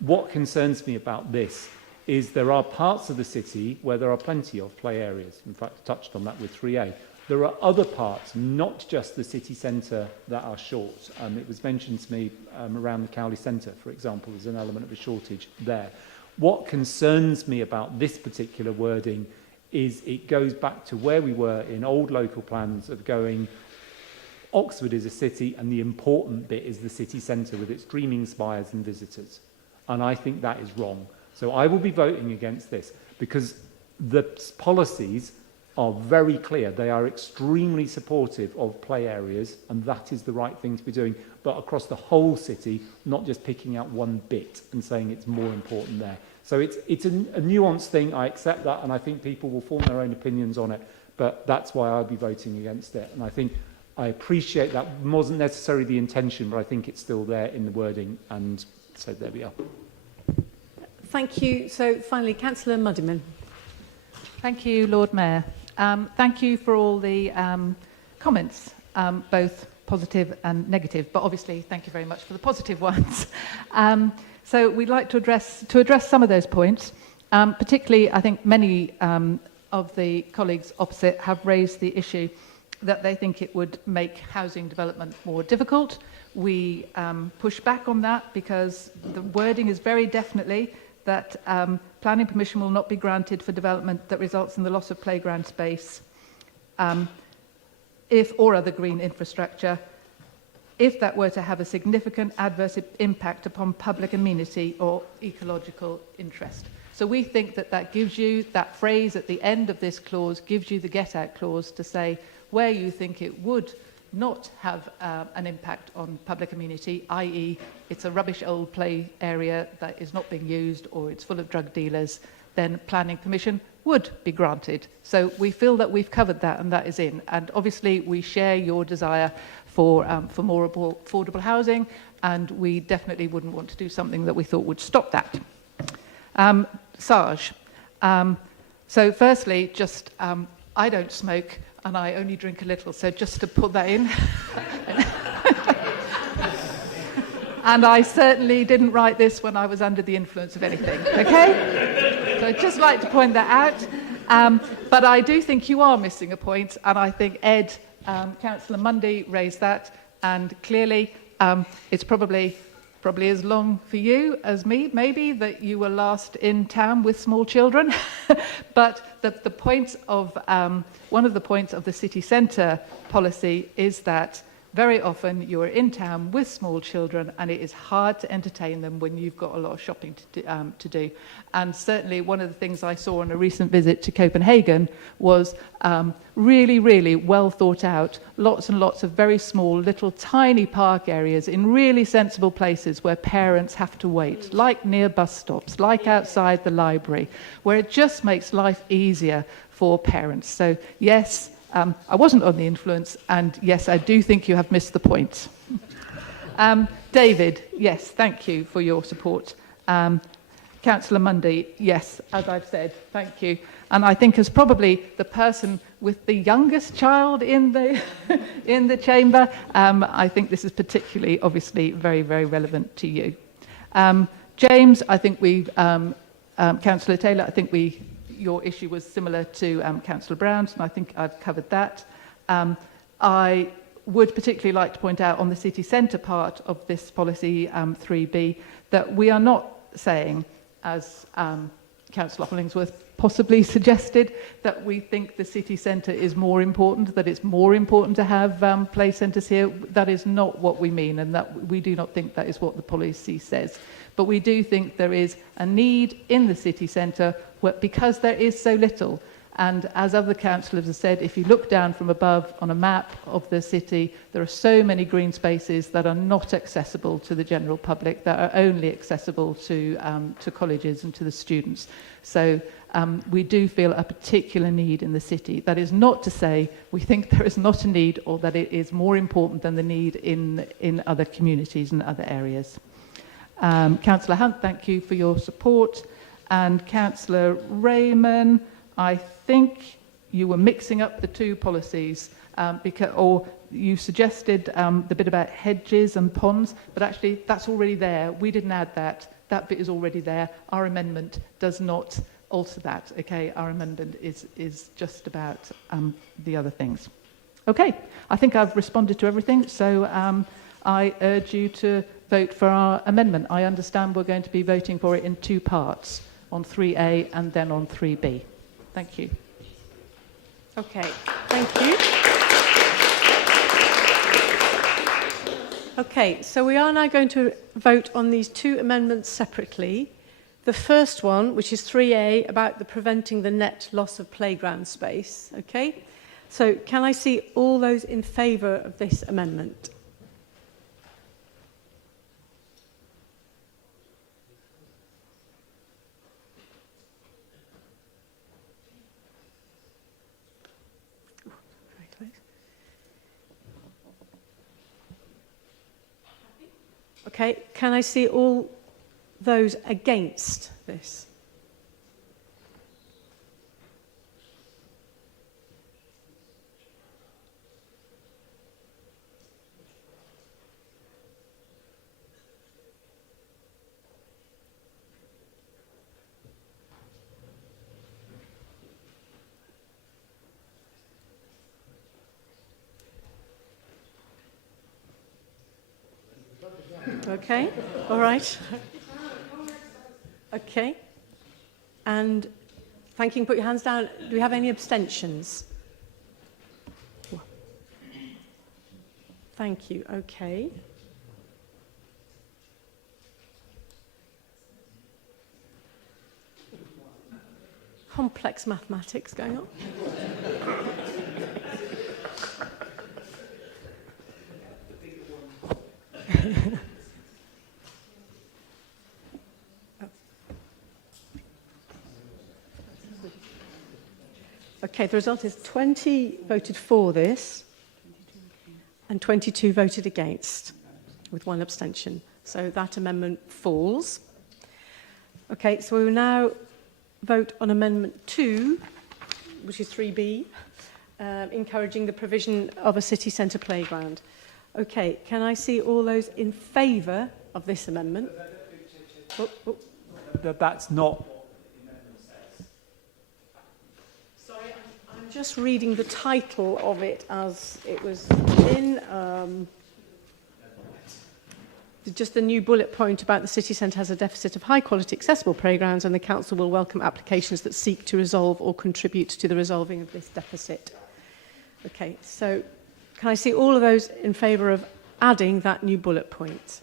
What concerns me about this is there are parts of the city where there are plenty of play areas. In fact, I touched on that with 3A. There are other parts, not just the city centre, that are short. It was mentioned to me around the Cowley Centre, for example, there's an element of a shortage there. What concerns me about this particular wording is it goes back to where we were in old local plans of going, Oxford is a city and the important bit is the city centre with its dreaming spires and visitors. And I think that is wrong. So I will be voting against this because the policies are very clear. They are extremely supportive of play areas, and that is the right thing to be doing, but across the whole city, not just picking out one bit and saying it's more important there. So it's a nuanced thing. I accept that, and I think people will form their own opinions on it, but that's why I'll be voting against it. And I think I appreciate that wasn't necessarily the intention, but I think it's still there in the wording, and so there we are. Thank you. So finally, Councillor Muddiman. Thank you, Lord Mayor. Thank you for all the comments, both positive and negative, but obviously thank you very much for the positive ones. So we'd like to address some of those points. Particularly, I think many of the colleagues opposite have raised the issue that they think it would make housing development more difficult. We push back on that because the wording is very definitely that planning permission will not be granted for development that results in the loss of playground space or other green infrastructure, if that were to have a significant adverse impact upon public amenity or ecological interest. So we think that that gives you, that phrase at the end of this clause, gives you the get-out clause to say where you think it would not have an impact on public amenity, i.e. it's a rubbish old play area that is not being used or it's full of drug dealers, then planning permission would be granted. So we feel that we've covered that and that is in. And obviously we share your desire for more affordable housing, and we definitely wouldn't want to do something that we thought would stop that. Sarge. So firstly, just I don't smoke and I only drink a little, so just to put that in. And I certainly didn't write this when I was under the influence of anything, okay? So I'd just like to point that out. But I do think you are missing a point, and I think Ed, Councillor Mundy raised that, and clearly it's probably as long for you as me, maybe, that you were last in town with small children. But the point of, one of the points of the city centre policy is that very often you're in town with small children and it is hard to entertain them when you've got a lot of shopping to do. And certainly one of the things I saw on a recent visit to Copenhagen was really, really well thought out, lots and lots of very small, little tiny park areas in really sensible places where parents have to wait, like near bus stops, like outside the library, where it just makes life easier for parents. So yes, I wasn't on the influence, and yes, I do think you have missed the point. David, yes, thank you for your support. Councillor Mundy, yes, as I've said, thank you. And I think as probably the person with the youngest child in the in the chamber, I think this is particularly, obviously, very, very relevant to you. James, I think we've, Councillor Taylor, I think your issue was similar to Councillor Brown's, and I think I've covered that. I would particularly like to point out on the city centre part of this policy 3B that we are not saying, as Councillor Hollingsworth possibly suggested, that we think the city centre is more important, that it's more important to have play centres here. That is not what we mean, and that we do not think that is what the policy says. But we do think there is a need in the city centre because there is so little. And as other councillors have said, if you look down from above on a map of the city, there are so many green spaces that are not accessible to the general public, that are only accessible to colleges and to the students. So we do feel a particular need in the city. That is not to say we think there is not a need or that it is more important than the need in other communities and other areas. Councillor Hunt, thank you for your support. And Councillor Raymond, I think you were mixing up the two policies, or you suggested the bit about hedges and ponds, but actually that's already there. We didn't add that. That bit is already there. Our amendment does not alter that, okay? Our amendment is just about the other things. Okay, I think I've responded to everything, so I urge you to vote for our amendment. I understand we're going to be voting for it in two parts. on 3A and then on 3B. Thank you. Okay, thank you. Okay, so we are now going to vote on these two amendments separately. The first one, which is 3A, about the preventing the net loss of playground space. Okay, so can I see all those in favour of this amendment? Okay, can I see all those against this? Okay, all right. Okay. And thank you. Put your hands down. Do we have any abstentions? Thank you. Okay. Complex mathematics going on. Okay, the result is 20 voted for this and 22 voted against, with one abstention. So that amendment falls. Okay, so we will now vote on Amendment 2, which is 3B, encouraging the provision of a city centre playground. Okay, can I see all those in favour of this amendment? That's not... I'm just reading the title of it as it was in. Just a new bullet point about the city centre has a deficit of high-quality accessible playgrounds, and the council will welcome applications that seek to resolve or contribute to the resolving of this deficit. Okay, so can I see all of those in favour of adding that new bullet point?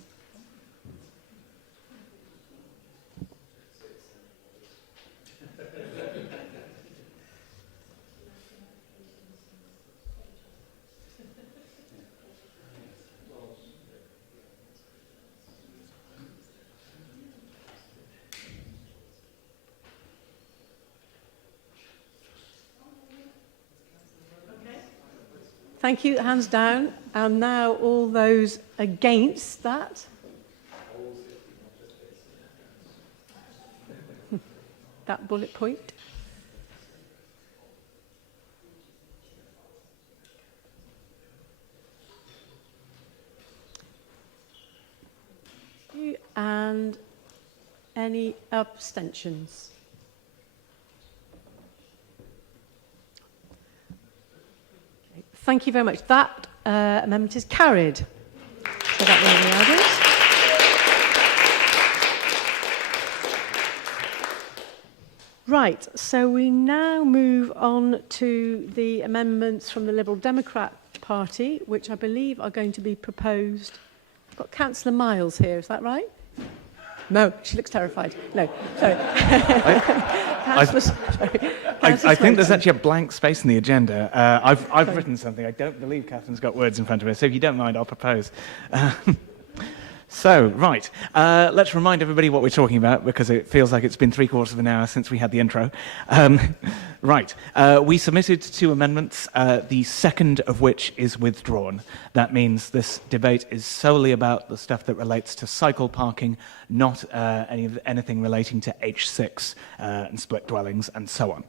Thank you. Hands down. And now all those against that. That bullet point. And any abstentions? Thank you very much. That amendment is carried. So that will be added. Right, so we now move on to the amendments from the Liberal Democrat Party, which I believe are going to be proposed. I've got Councillor Miles here, is that right? No, she looks terrified. No, sorry. I think there's actually a blank space in the agenda. I've written something. I don't believe Catherine's got words in front of her, so if you don't mind, I'll propose. Right. Let's remind everybody what we're talking about, because it feels like it's been 3/4 of an hour since we had the intro. Right. We submitted 2 amendments, the second of which is withdrawn. That means this debate is solely about the stuff that relates to cycle parking, not anything relating to H6 and split dwellings and so on.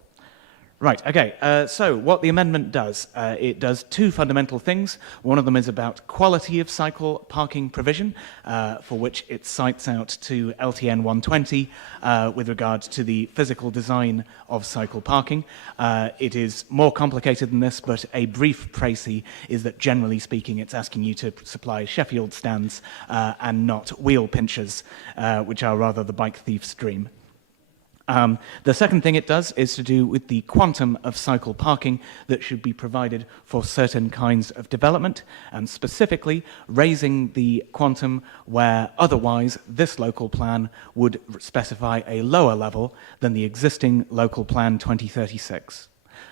Right, okay, so what the amendment does, it does 2 fundamental things. One of them is about quality of cycle parking provision, for which it cites out to LTN 120 with regard to the physical design of cycle parking. It is more complicated than this, but a brief précis is that generally speaking, it's asking you to supply Sheffield stands and not wheel pinchers, which are rather the bike thief's dream. The second thing it does is to do with the quantum of cycle parking that should be provided for certain kinds of development, and specifically raising the quantum where otherwise this local plan would specify a lower level than the existing local plan 2036.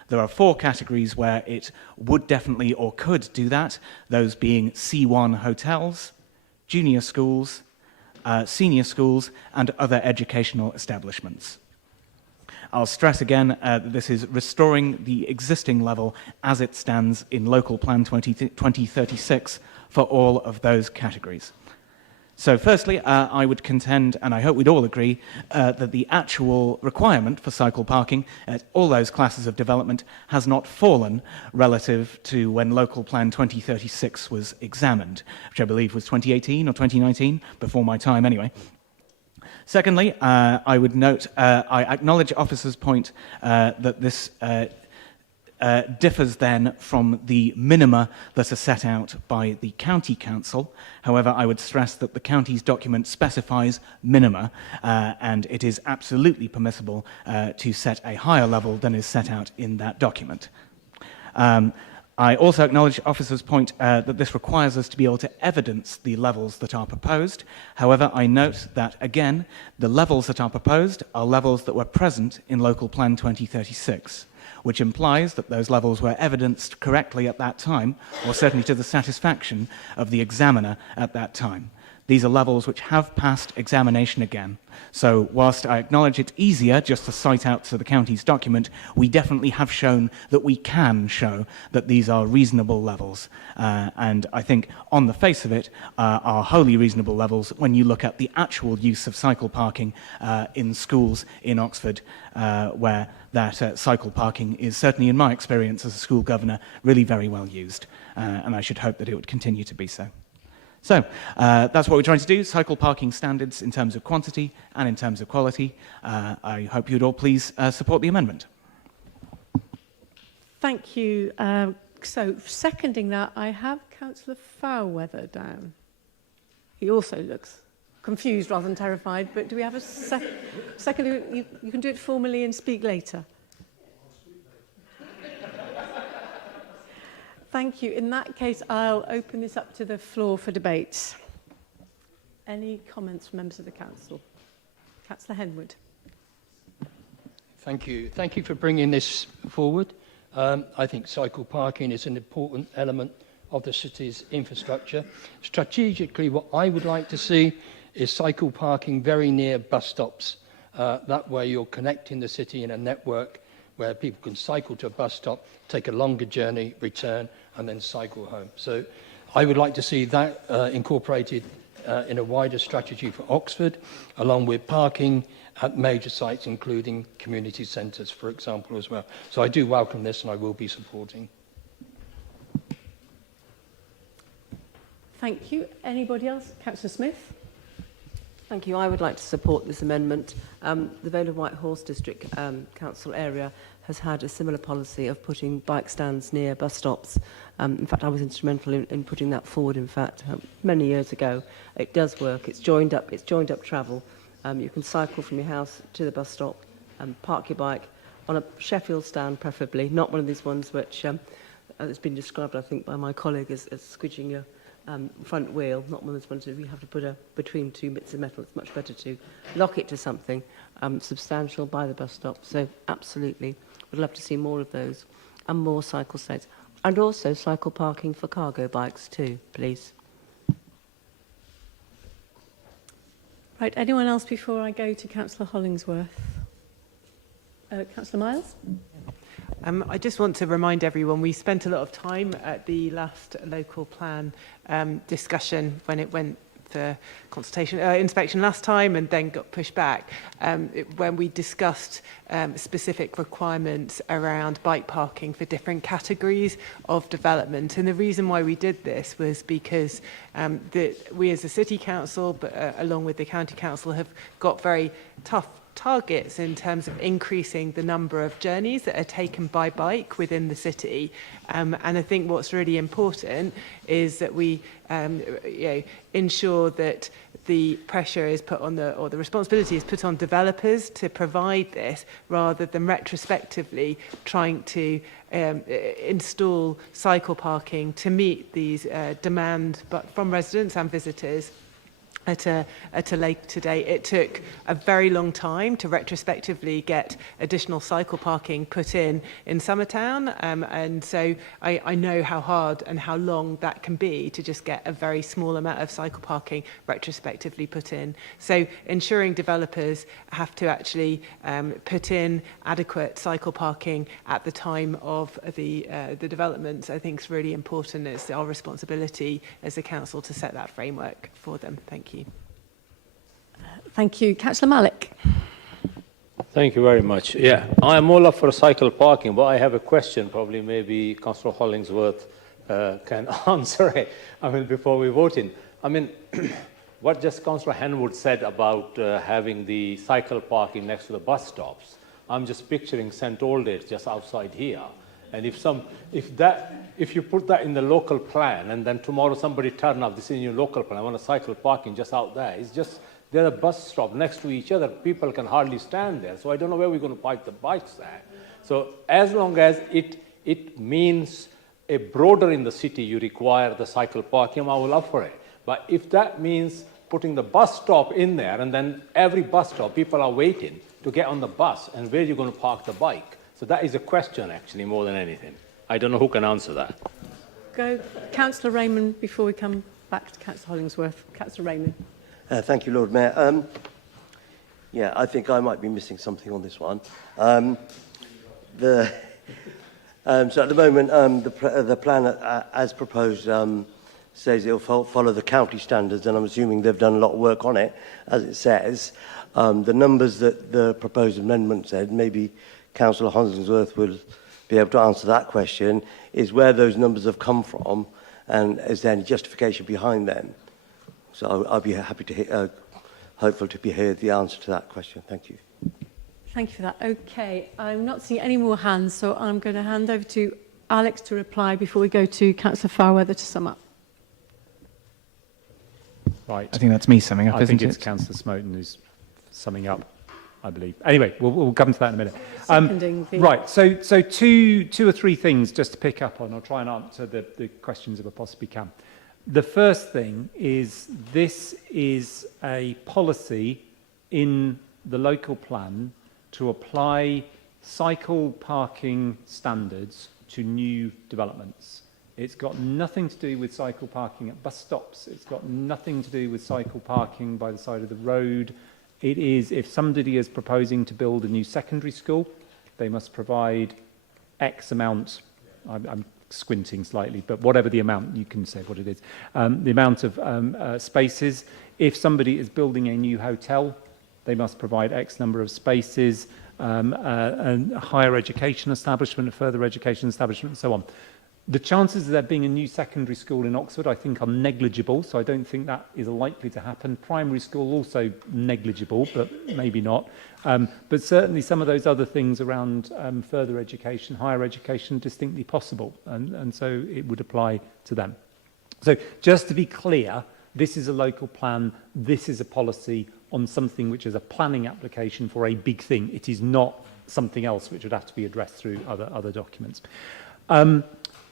There are 4 categories where it would definitely or could do that, those being C1 hotels, junior schools, senior schools, and other educational establishments. I'll stress again that this is restoring the existing level as it stands in Local Plan 2036 for all of those categories. So firstly, I would contend, and I hope we'd all agree, that the actual requirement for cycle parking at all those classes of development has not fallen relative to when Local Plan 2036 was examined, which I believe was 2018 or 2019, before my time anyway. Secondly, I would note, I acknowledge Officer's point that this differs then from the minima that are set out by the County Council. However, I would stress that the county's document specifies minima, and it is absolutely permissible to set a higher level than is set out in that document. I also acknowledge Officer's point that this requires us to be able to evidence the levels that are proposed. However, I note that, again, the levels that are proposed are levels that were present in Local Plan 2036, which implies that those levels were evidenced correctly at that time, or certainly to the satisfaction of the examiner at that time. These are levels which have passed examination again. So whilst I acknowledge it's easier just to cite out to the county's document, we definitely have shown that we can show that these are reasonable levels. And I think on the face of it are wholly reasonable levels when you look at the actual use of cycle parking in schools in Oxford, where that cycle parking is certainly, in my experience as a school governor, really very well used. And I should hope that it would continue to be so. So that's what we're trying to do, cycle parking standards in terms of quantity and in terms of quality. I hope you'd all please support the amendment. Thank you. So seconding that, I have Councillor Foulweather down. He also looks confused rather than terrified, but do we have a second? You can do it formally and speak later. Thank you. In that case, I'll open this up to the floor for debate. Any comments from members of the council? Councillor Henwood. Thank you. Thank you for bringing this forward. I think cycle parking is an important element of the city's infrastructure. Strategically, what I would like to see is cycle parking very near bus stops. That way you're connecting the city in a network where people can cycle to a bus stop, take a longer journey, return, and then cycle home. So I would like to see that incorporated in a wider strategy for Oxford, along with parking at major sites, including community centres, for example, as well. So I do welcome this, and I will be supporting. Thank you. Anybody else? Councillor Smith. Thank you. I would like to support this amendment. The Vale of White Horse District Council area has had a similar policy of putting bike stands near bus stops. In fact, I was instrumental in putting that forward, in fact, many years ago. It does work. It's joined up travel. You can cycle from your house to the bus stop and park your bike on a Sheffield stand, preferably, not one of these ones which has been described, I think, by my colleague as squidging your front wheel, not one of those ones that you have to put between two bits of metal. It's much better to lock it to something substantial by the bus stop. So absolutely, would love to see more of those and more cycle states. And also cycle parking for cargo bikes too, please. Right, anyone else before I go to Councillor Hollingsworth? Councillor Miles? I just want to remind everyone, we spent a lot of time at the last local plan discussion when it went for consultation, inspection last time and then got pushed back, when we discussed specific requirements around bike parking for different categories of development. And the reason why we did this was because we as a city council, but along with the county council, have got very tough targets in terms of increasing the number of journeys that are taken by bike within the city. And I think what's really important is that we ensure that the pressure is put on or the responsibility is put on developers to provide this, rather than retrospectively trying to install cycle parking to meet these demand from residents and visitors at a later date. It took a very long time to retrospectively get additional cycle parking put in Summertown, and so I know how hard and how long that can be to just get a very small amount of cycle parking retrospectively put in. So ensuring developers have to actually put in adequate cycle parking at the time of the development, I think is really important. It's our responsibility as a council to set that framework for them. Thank you. Thank you. Councillor Malik. Thank you very much. Yeah, I am all up for cycle parking, but I have a question. Probably maybe Councillor Hollingsworth can answer it. I mean, before we vote in. I mean, what just Councillor Henwood said about having the cycle parking next to the bus stops, I'm just picturing St. Alders just outside here. And if you put that in the local plan, and then tomorrow somebody turn up, this is in your local plan, I want a cycle parking just out there. It's just, there are bus stops next to each other. People can hardly stand there. So I don't know where we're going to park the bikes there. So as long as it means a broader in the city, you require the cycle parking, I will offer it. But if that means putting the bus stop in there, and then every bus stop, people are waiting to get on the bus, and where are you going to park the bike? So that is a question, actually, more than anything. I don't know who can answer that. Go, Councillor Raymond, before we come back to Councillor Hollingsworth. Councillor Raymond. Thank you, Lord Mayor. Yeah, I think I might be missing something on this one. So at the moment, the plan as proposed says it will follow the county standards, and I'm assuming they've done a lot of work on it, as it says. The numbers that the proposed amendment said, maybe Councillor Hollingsworth will be able to answer that question, is where those numbers have come from, and is there any justification behind them? So I'll be happy to hear, hopeful to hear the answer to that question. Thank you. Thank you for that. Okay, I'm not seeing any more hands, so I'm going to hand over to Alex to reply before we go to Councillor Farweather to sum up. Right. I think that's me summing up, isn't it? I think it's Councillor Smoten who's summing up, I believe. Anyway, we'll come to that in a minute. Right, so two or three things just to pick up on. I'll try and answer the questions if I possibly can. The first thing is this is a policy in the local plan to apply cycle parking standards to new developments. It's got nothing to do with cycle parking at bus stops. It's got nothing to do with cycle parking by the side of the road. It is, if somebody is proposing to build a new secondary school, they must provide X amount, I'm squinting slightly, but whatever the amount, you can say what it is, the amount of spaces. If somebody is building a new hotel, they must provide X number of spaces, a higher education establishment, a further education establishment, and so on. The chances of there being a new secondary school in Oxford, I think, are negligible, so I don't think that is likely to happen. Primary school also negligible, but maybe not. But certainly some of those other things around further education, higher education, distinctly possible, and so it would apply to them. So just to be clear, this is a local plan, this is a policy on something which is a planning application for a big thing. It is not something else which would have to be addressed through other documents.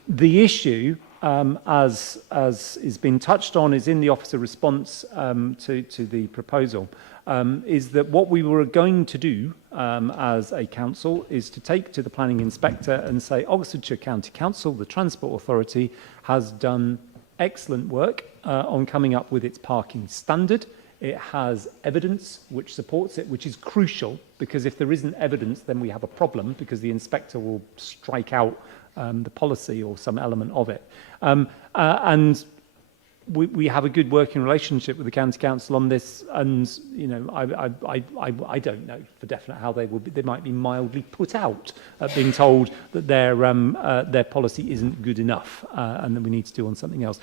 The issue, as has been touched on, is in the officer response to the proposal, is that what we were going to do as a council is to take to the planning inspector and say, Oxfordshire County Council, the Transport Authority, has done excellent work on coming up with its parking standard. It has evidence which supports it, which is crucial, because if there isn't evidence, then we have a problem, because the inspector will strike out the policy or some element of it. And we have a good working relationship with the County Council on this, and you know, I don't know for definite how they will be. They might be mildly put out at being told that their policy isn't good enough, and that we need to do on something else.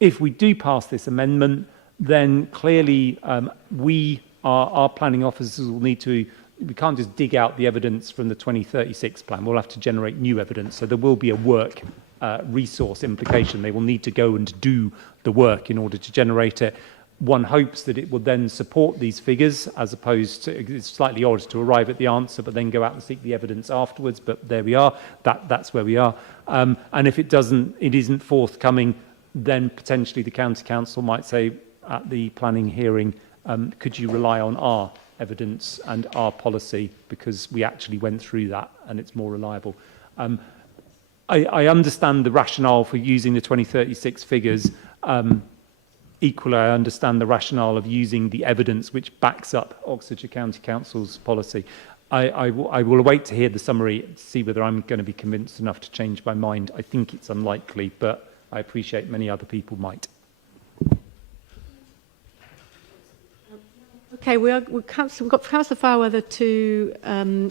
If we do pass this amendment, then clearly our planning officers will need to. We can't just dig out the evidence from the 2036 plan. We'll have to generate new evidence. So there will be a work resource implication. They will need to go and do the work in order to generate it. one hopes that it will then support these figures, as opposed to, it's slightly odd to arrive at the answer but then go out and seek the evidence afterwards, but there we are, that's where we are. And if it isn't forthcoming, then potentially the County Council might say at the planning hearing, could you rely on our evidence and our policy, because we actually went through that and it's more reliable. I understand the rationale for using the 2036 figures. Equally, I understand the rationale of using the evidence which backs up Oxfordshire County Council's policy. I will wait to hear the summary to see whether I'm going to be convinced enough to change my mind. I think it's unlikely, but I appreciate many other people might. Okay, we've got Councillor Fairweather who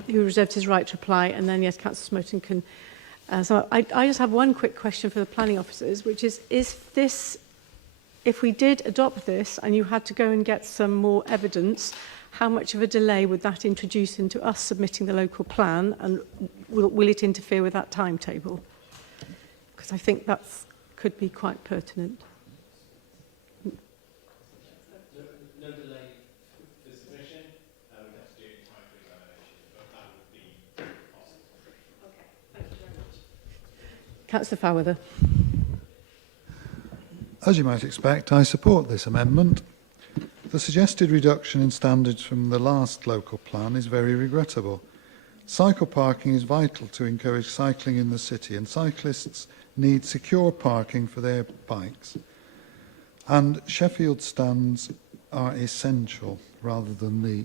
reserved his right to reply, and then, yes, Councillor Smoten can... so I just have one quick question for the planning officers, which is this... If we did adopt this and you had to go and get some more evidence, how much of a delay would that introduce into us submitting the local plan, and will it interfere with that timetable? Because I think that could be quite pertinent. No delay for submission. We have to do it in time for examination, but that would be possible. Okay, thank you very much. Councillor Fairweather. As you might expect, I support this amendment. The suggested reduction in standards from the last local plan is very regrettable. Cycle parking is vital to encourage cycling in the city, and cyclists need secure parking for their bikes. And Sheffield stands are essential rather than the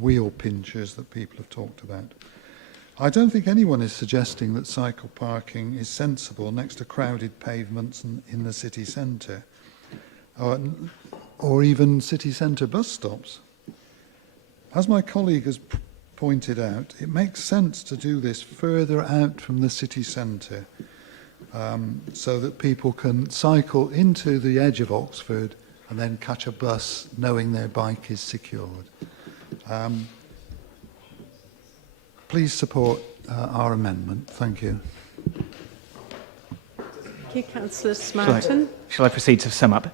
wheel pinchers that people have talked about. I don't think anyone is suggesting that cycle parking is sensible next to crowded pavements in the city centre, or even city centre bus stops. As my colleague has pointed out, it makes sense to do this further out from the city centre, so that people can cycle into the edge of Oxford and then catch a bus knowing their bike is secured. Please support our amendment. Thank you. Thank you, Councillor Smarton. Shall I proceed to sum up?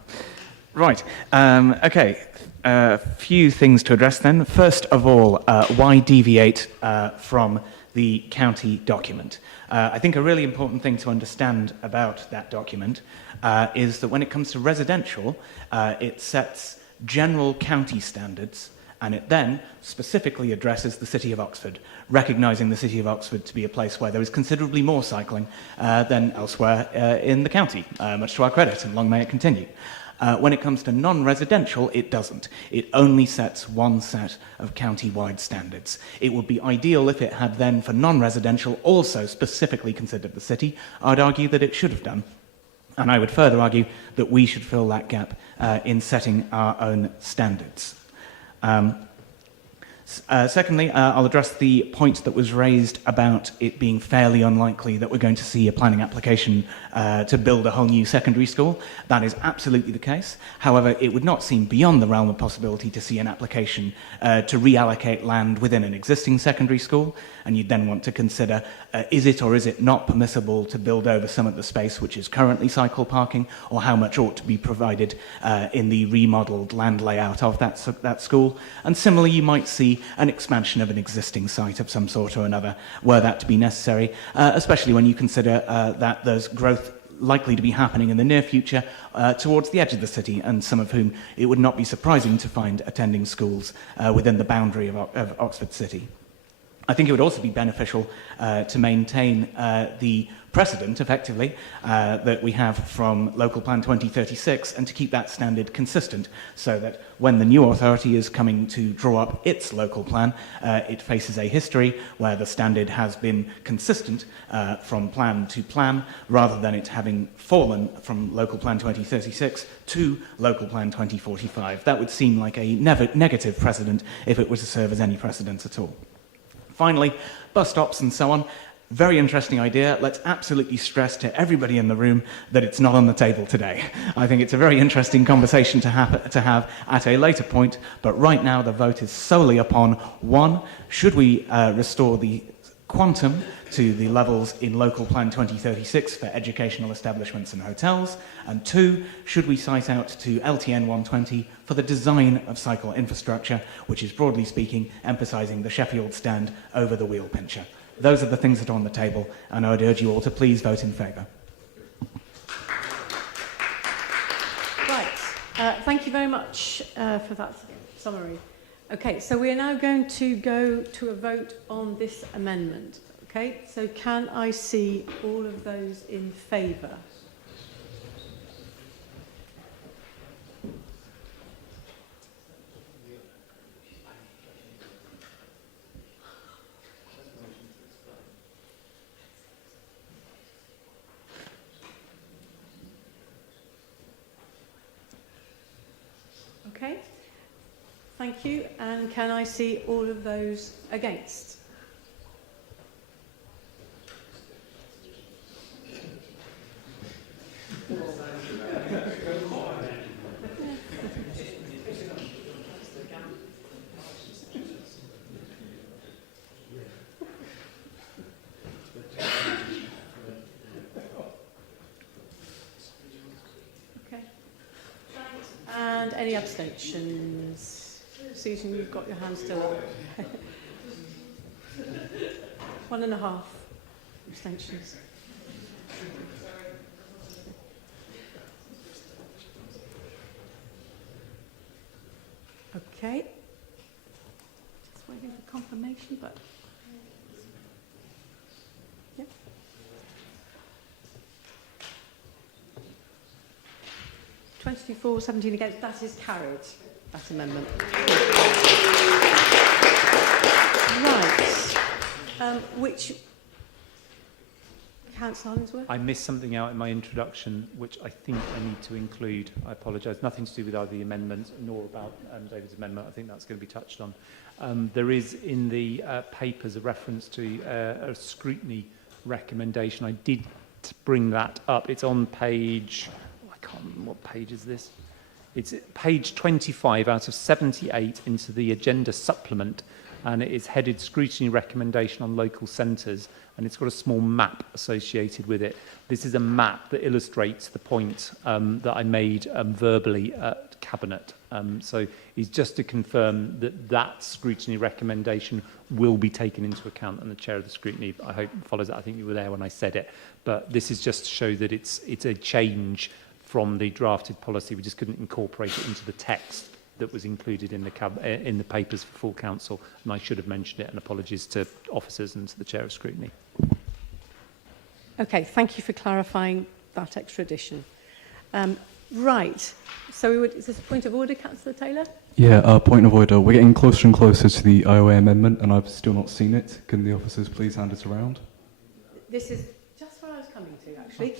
Right. Okay. A few things to address then. First of all, why deviate from the county document? I think a really important thing to understand about that document is that when it comes to residential, it sets general county standards, and it then specifically addresses the City of Oxford, recognising the City of Oxford to be a place where there is considerably more cycling than elsewhere in the county, much to our credit, and long may it continue. When it comes to non-residential, it doesn't. It only sets one set of county-wide standards. It would be ideal if it had then, for non-residential, also specifically considered the city. I'd argue that it should have done. And I would further argue that we should fill that gap in setting our own standards. Secondly, I'll address the point that was raised about it being fairly unlikely that we're going to see a planning application to build a whole new secondary school. That is absolutely the case. However, it would not seem beyond the realm of possibility to see an application to reallocate land within an existing secondary school, and you'd then want to consider is it or is it not permissible to build over some of the space which is currently cycle parking, or how much ought to be provided in the remodelled land layout of that school. And similarly, you might see an expansion of an existing site of some sort or another, were that to be necessary, especially when you consider that there's growth likely to be happening in the near future towards the edge of the city, and some of whom it would not be surprising to find attending schools within the boundary of Oxford City. I think it would also be beneficial to maintain the precedent, effectively, that we have from Local Plan 2036, and to keep that standard consistent, so that when the new authority is coming to draw up its local plan, it faces a history where the standard has been consistent from plan to plan, rather than it having fallen from Local Plan 2036 to Local Plan 2045. That would seem like a negative precedent if it were to serve as any precedent at all. Finally, bus stops and so on. Very interesting idea. Let's absolutely stress to everybody in the room that it's not on the table today. I think it's a very interesting conversation to have at a later point, but right now the vote is solely upon, one, should we restore the quantum to the levels in Local Plan 2036 for educational establishments and hotels? And 2, should we cite out to LTN 120 for the design of cycle infrastructure, which is broadly speaking emphasising the Sheffield stand over the wheel pincher? Those are the things that are on the table, and I would urge you all to please vote in favour. Right. Thank you very much for that summary. Okay, so we are now going to go to a vote on this amendment. Okay, so can I see all of those in favour? Okay, thank you. And can I see all of those against? Okay. And any abstentions? Susan, you've got your hand still up. 1.5 abstentions. Okay. Just waiting for confirmation, but... Yep. 24, 17 against. That is carried, that amendment. Right. Which... Councillor Hollingsworth? I missed something out in my introduction, which I think I need to include. I apologise. Nothing to do with either the amendment nor about David's amendment. I think that's going to be touched on. There is in the papers a reference to a scrutiny recommendation. I did bring that up. It's on page... I can't remember what page is this. It's page 25 out of 78 into the agenda supplement, and it is headed Scrutiny Recommendation on Local Centres, and it's got a small map associated with it. This is a map that illustrates the point that I made verbally at Cabinet. So it's just to confirm that that scrutiny recommendation will be taken into account, and the chair of the scrutiny, I hope, follows that. I think you were there when I said it. But this is just to show that it's a change from the drafted policy. We just couldn't incorporate it into the text that was included in the papers for full council, and I should have mentioned it, and apologies to officers and to the chair of scrutiny. Okay, thank you for clarifying that extra addition. Right, so is this a point of order, Councillor Taylor? Yeah, point of order. We're getting closer and closer to the IOA amendment, and I've still not seen it. Can the officers please hand it around? This is just where I was coming to, actually.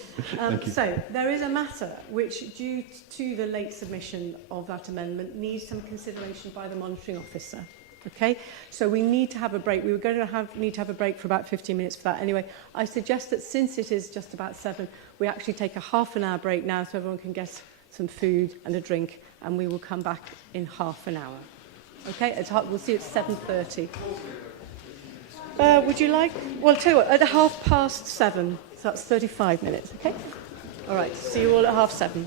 So there is a matter which, due to the late submission of that amendment, needs some consideration by the monitoring officer. Okay, so we need to have a break. We were going to need to have a break for about 15 minutes for that. Anyway, I suggest that since it is just about 7, we actually take a half-an-hour break now so everyone can get some food and a drink, and we will come back in half an hour. Okay, we'll see you at 7:30. Would you like? Well, tell you what, at 7:30, so that's 35 minutes. Okay. All right. See you all at 7:30.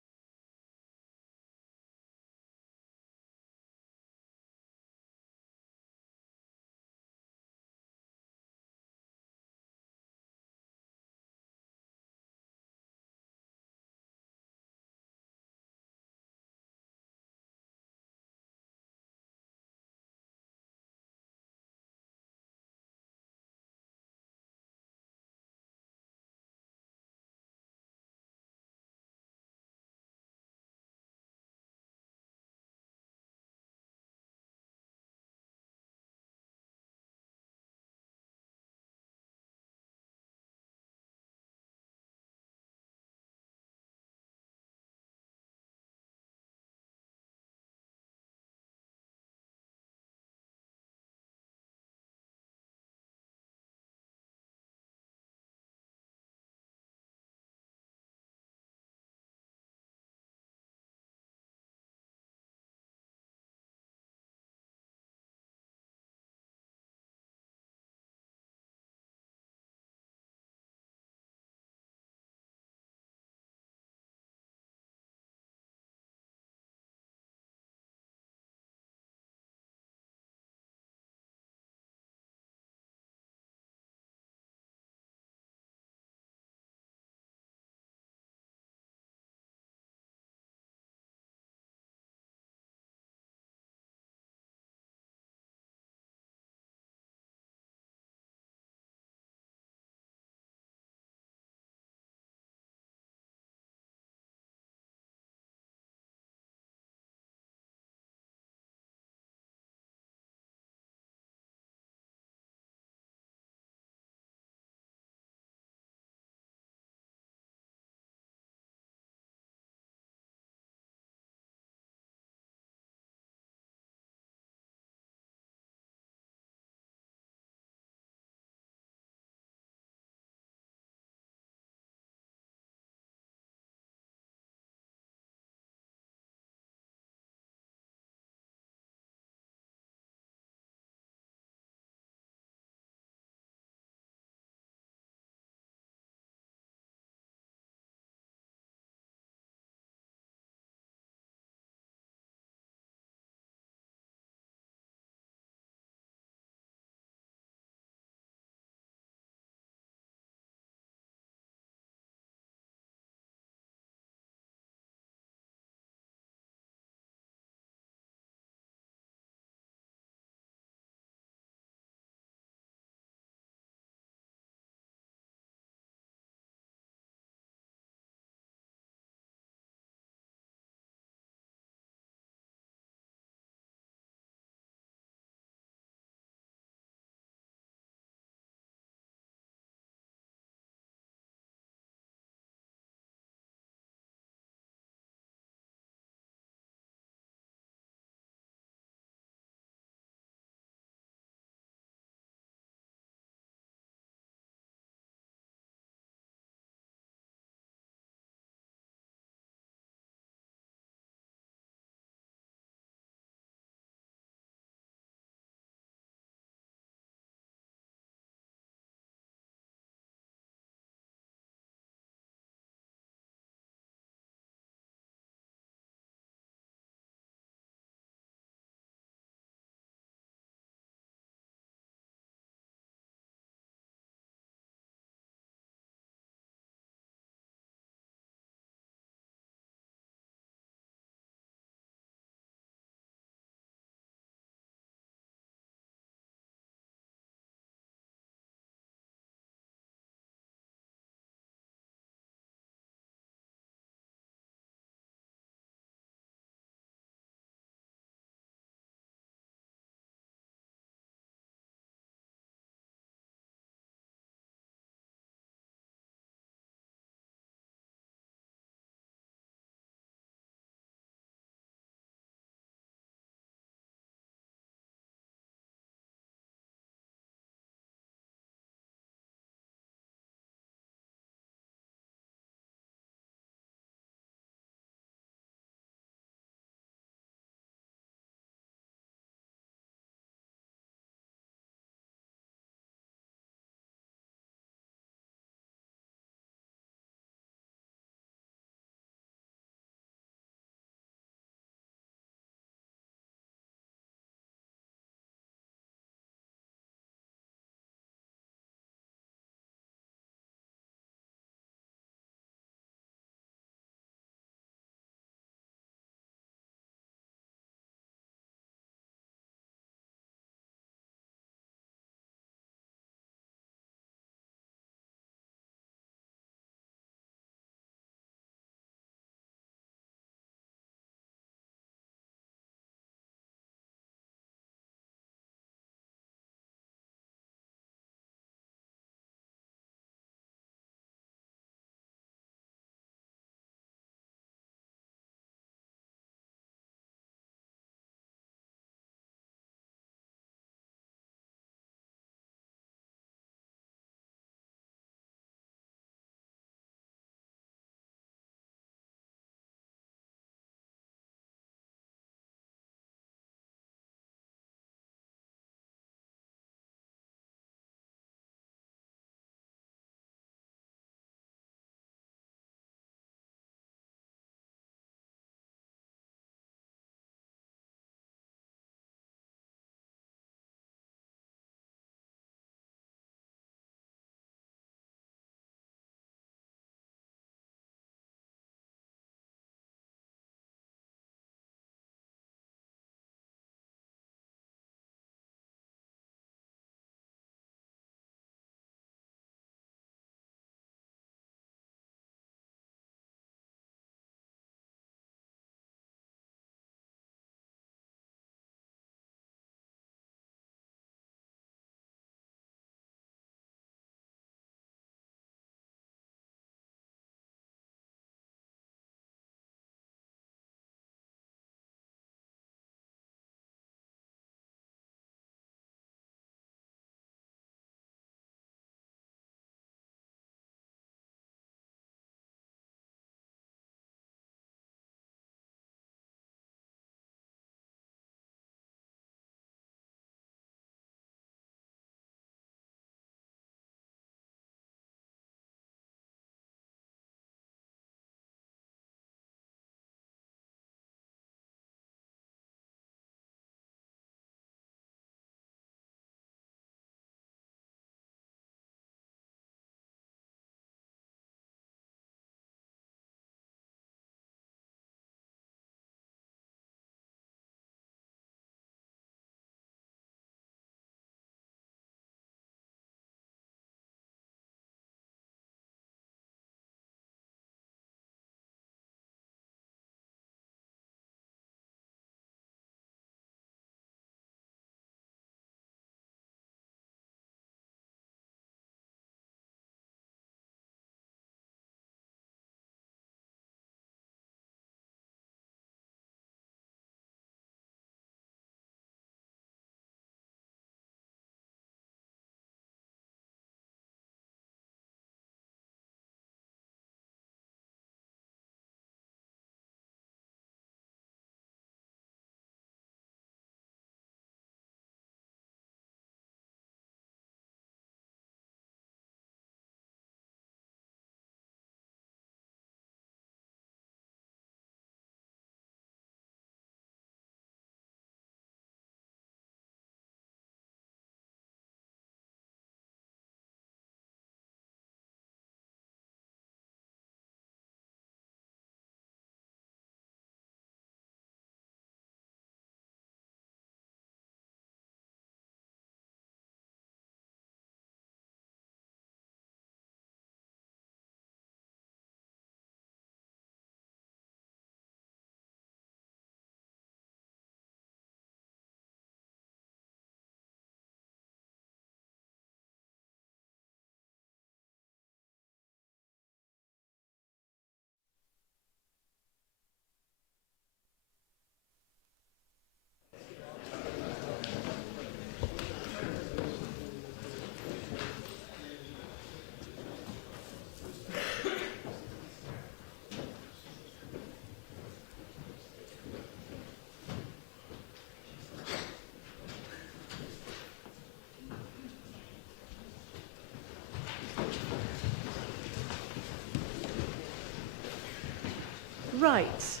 Right.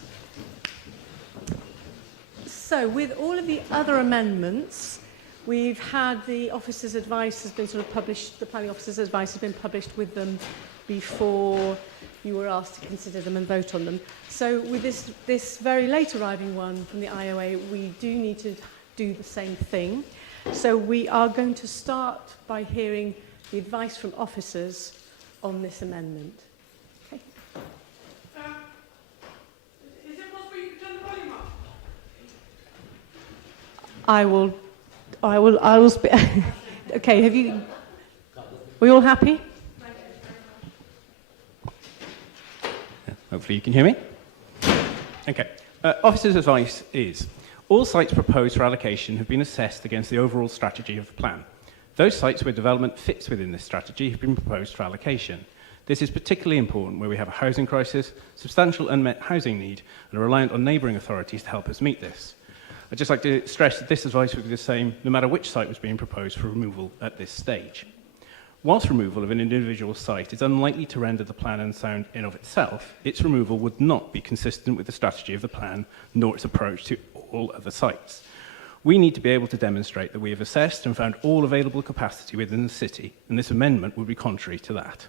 So with all of the other amendments, we've had the officer's advice has been sort of published, the planning officer's advice has been published with them before you were asked to consider them and vote on them. So with this very late arriving one from the IOA, we do need to do the same thing. So we are going to start by hearing the advice from officers on this amendment. Okay. Is it possible you can turn the volume up? I will speak. Okay, were you all happy? Hopefully you can hear me. Okay. Officer's advice is, all sites proposed for allocation have been assessed against the overall strategy of the plan. Those sites where development fits within this strategy have been proposed for allocation. This is particularly important where we have a housing crisis, substantial unmet housing need, and are reliant on neighbouring authorities to help us meet this. I'd just like to stress that this advice would be the same no matter which site was being proposed for removal at this stage. Whilst removal of an individual site is unlikely to render the plan unsound in of itself, its removal would not be consistent with the strategy of the plan, nor its approach to all other sites. We need to be able to demonstrate that we have assessed and found all available capacity within the city, and this amendment would be contrary to that.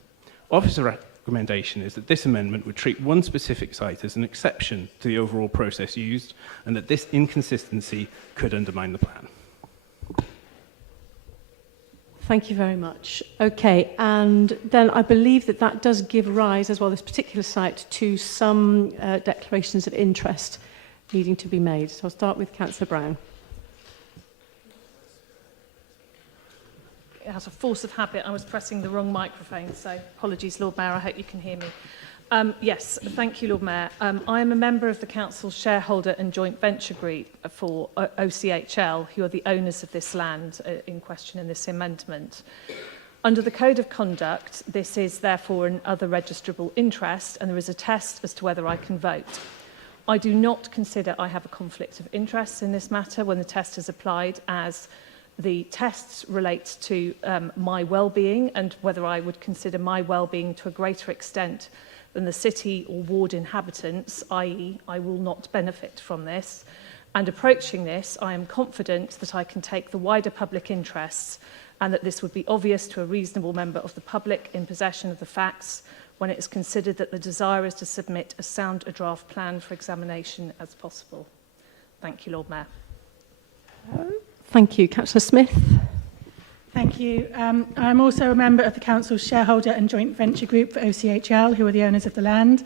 Officer recommendation is that this amendment would treat one specific site as an exception to the overall process used, and that this inconsistency could undermine the plan. Thank you very much. Okay, and then I believe that that does give rise, as well, this particular site, to some declarations of interest needing to be made. So I'll start with Councillor Brown. Out of force of habit, I was pressing the wrong microphone, so apologies, Lord Mayor, I hope you can hear me. Yes, thank you, Lord Mayor. I am a member of the Council's shareholder and joint venture group for OCHL, who are the owners of this land in question in this amendment. Under the Code of Conduct, this is therefore an other registrable interest, and there is a test as to whether I can vote. I do not consider I have a conflict of interest in this matter when the test is applied, as the tests relate to my well-being and whether I would consider my well-being to a greater extent than the city or ward inhabitants, i.e. I will not benefit from this. And approaching this, I am confident that I can take the wider public interests and that this would be obvious to a reasonable member of the public in possession of the facts when it is considered that the desire is to submit as sound a draft plan for examination as possible. Thank you, Lord Mayor. Thank you. Councillor Smith. Thank you. I'm also a member of the Council's shareholder and joint venture group for OCHL, who are the owners of the land.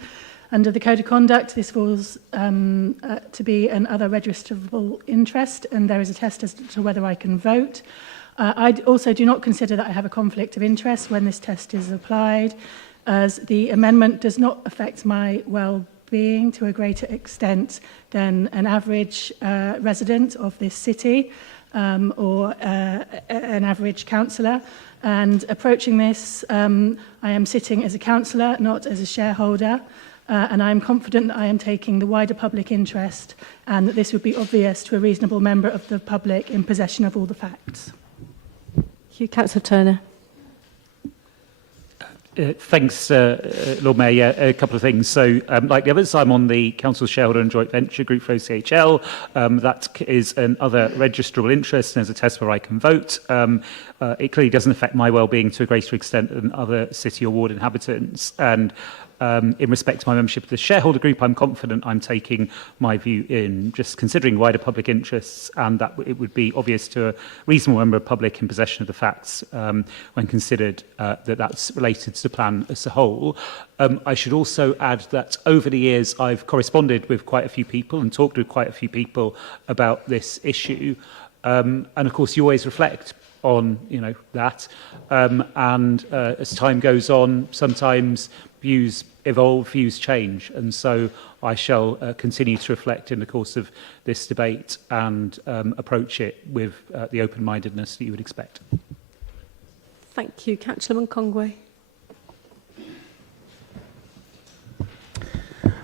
Under the Code of Conduct, this falls to be an other registrable interest, and there is a test as to whether I can vote. I also do not consider that I have a conflict of interest when this test is applied, as the amendment does not affect my well-being to a greater extent than an average resident of this city. Or an average councillor. And approaching this, I am sitting as a councillor, not as a shareholder, and I am confident that I am taking the wider public interest and that this would be obvious to a reasonable member of the public in possession of all the facts. Thank you. Councillor Turner. Thanks, Lord Mayor. Yeah, a couple of things. So, like the others, I'm on the Council's shareholder and joint venture group for OCHL. That is an other registrable interest, and there's a test where I can vote. It clearly doesn't affect my well-being to a greater extent than other city or ward inhabitants. And in respect to my membership of the shareholder group, I'm confident I'm taking my view in, just considering wider public interests, and that it would be obvious to a reasonable member of the public in possession of the facts when considered that that's related to the plan as a whole. I should also add that over the years I've corresponded with quite a few people and talked with quite a few people about this issue, and of course you always reflect on that, and as time goes on, sometimes views evolve, views change, and so I shall continue to reflect in the course of this debate and approach it with the open-mindedness that you would expect. Thank you. Councillor Mungongwe.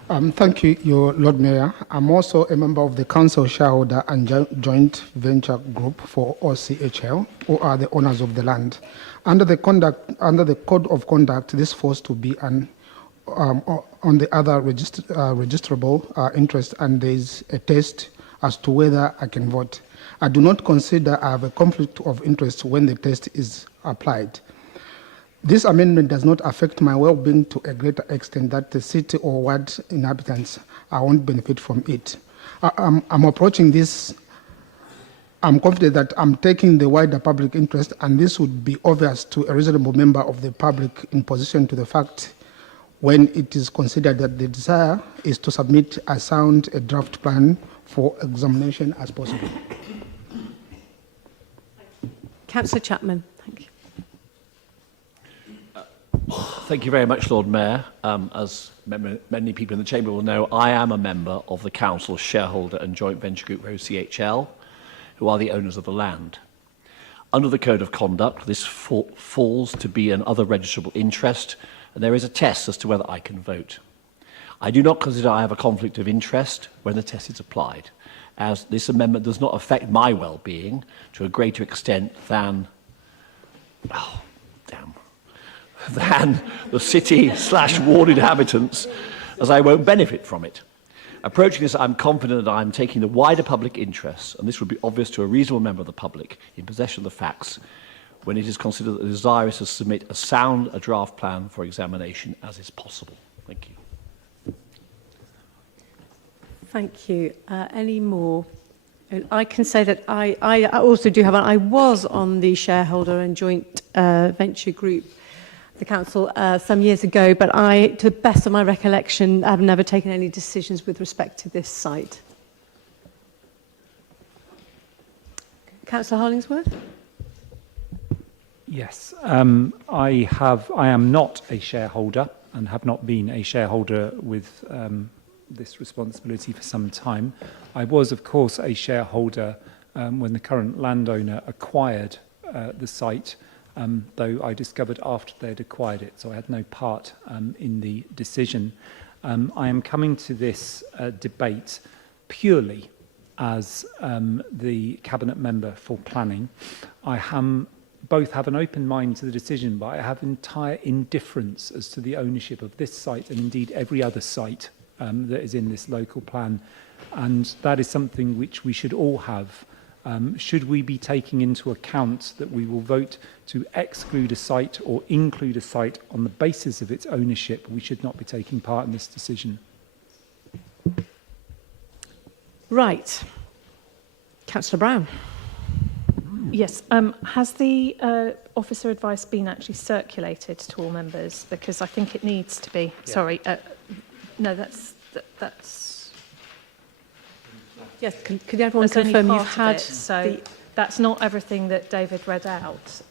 Thank you, your Lord Mayor. I'm also a member of the Council shareholder and joint venture group for OCHL, who are the owners of the land. Under the Code of Conduct, this falls to be an on the other registrable interest, and there's a test as to whether I can vote. I do not consider I have a conflict of interest when the test is applied. This amendment does not affect my well-being to a greater extent that the city or ward inhabitants won't benefit from it. I'm approaching this, I'm confident that I'm taking the wider public interest, and this would be obvious to a reasonable member of the public in position to the fact when it is considered that the desire is to submit a sound draft plan for examination as possible. Councillor Chapman, thank you. Thank you very much, Lord Mayor. As many people in the Chamber will know, I am a member of the Council's shareholder and joint venture group OCHL, who are the owners of the land. Under the Code of Conduct, this falls to be an other registrable interest, and there is a test as to whether I can vote. I do not consider I have a conflict of interest when the test is applied, as this amendment does not affect my well-being to a greater extent than, than the city/ward inhabitants, as I won't benefit from it. Approaching this, I'm confident that I'm taking the wider public interest, and this would be obvious to a reasonable member of the public in possession of the facts when it is considered that the desire is to submit a draft plan for examination as is possible. Thank you. Thank you. Any more? I can say that I also do have I was on the shareholder and joint venture group, the council, some years ago, but to the best of my recollection, I've never taken any decisions with respect to this site. Councillor Hollingsworth? Yes, I am not a shareholder and have not been a shareholder with this responsibility for some time. I was, of course, a shareholder when the current landowner acquired the site, though I discovered after they'd acquired it, so I had no part in the decision. I am coming to this debate purely as the Cabinet Member for Planning. I both have an open mind to the decision, but I have entire indifference as to the ownership of this site and indeed every other site that is in this local plan. And that is something which we should all have. Should we be taking into account that we will vote to exclude a site or include a site on the basis of its ownership, we should not be taking part in this decision. Right. Councillor Brown. Yes. Has the officer advice been actually circulated to all members? Because I think it needs to be. Yeah. Sorry. No, that's. Yes. Could everyone confirm you've had? So that's not everything that David read out.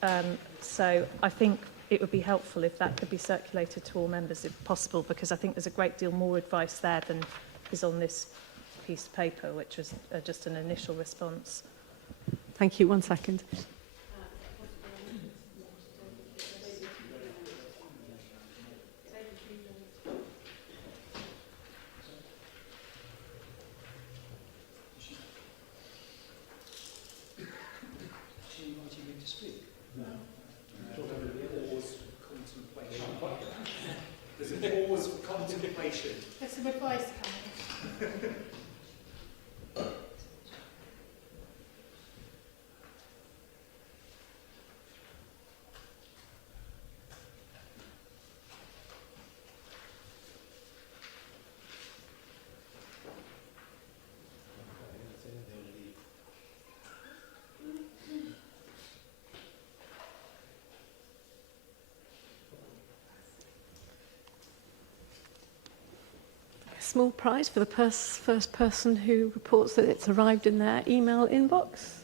So I think it would be helpful if that could be circulated to all members, if possible, because I think there's a great deal more advice there than is on this piece of paper, which was just an initial response. Thank you. 1 second. There's a pause for contemplation. There's some advice coming. Small prize for the first person who reports that it's arrived in their email inbox.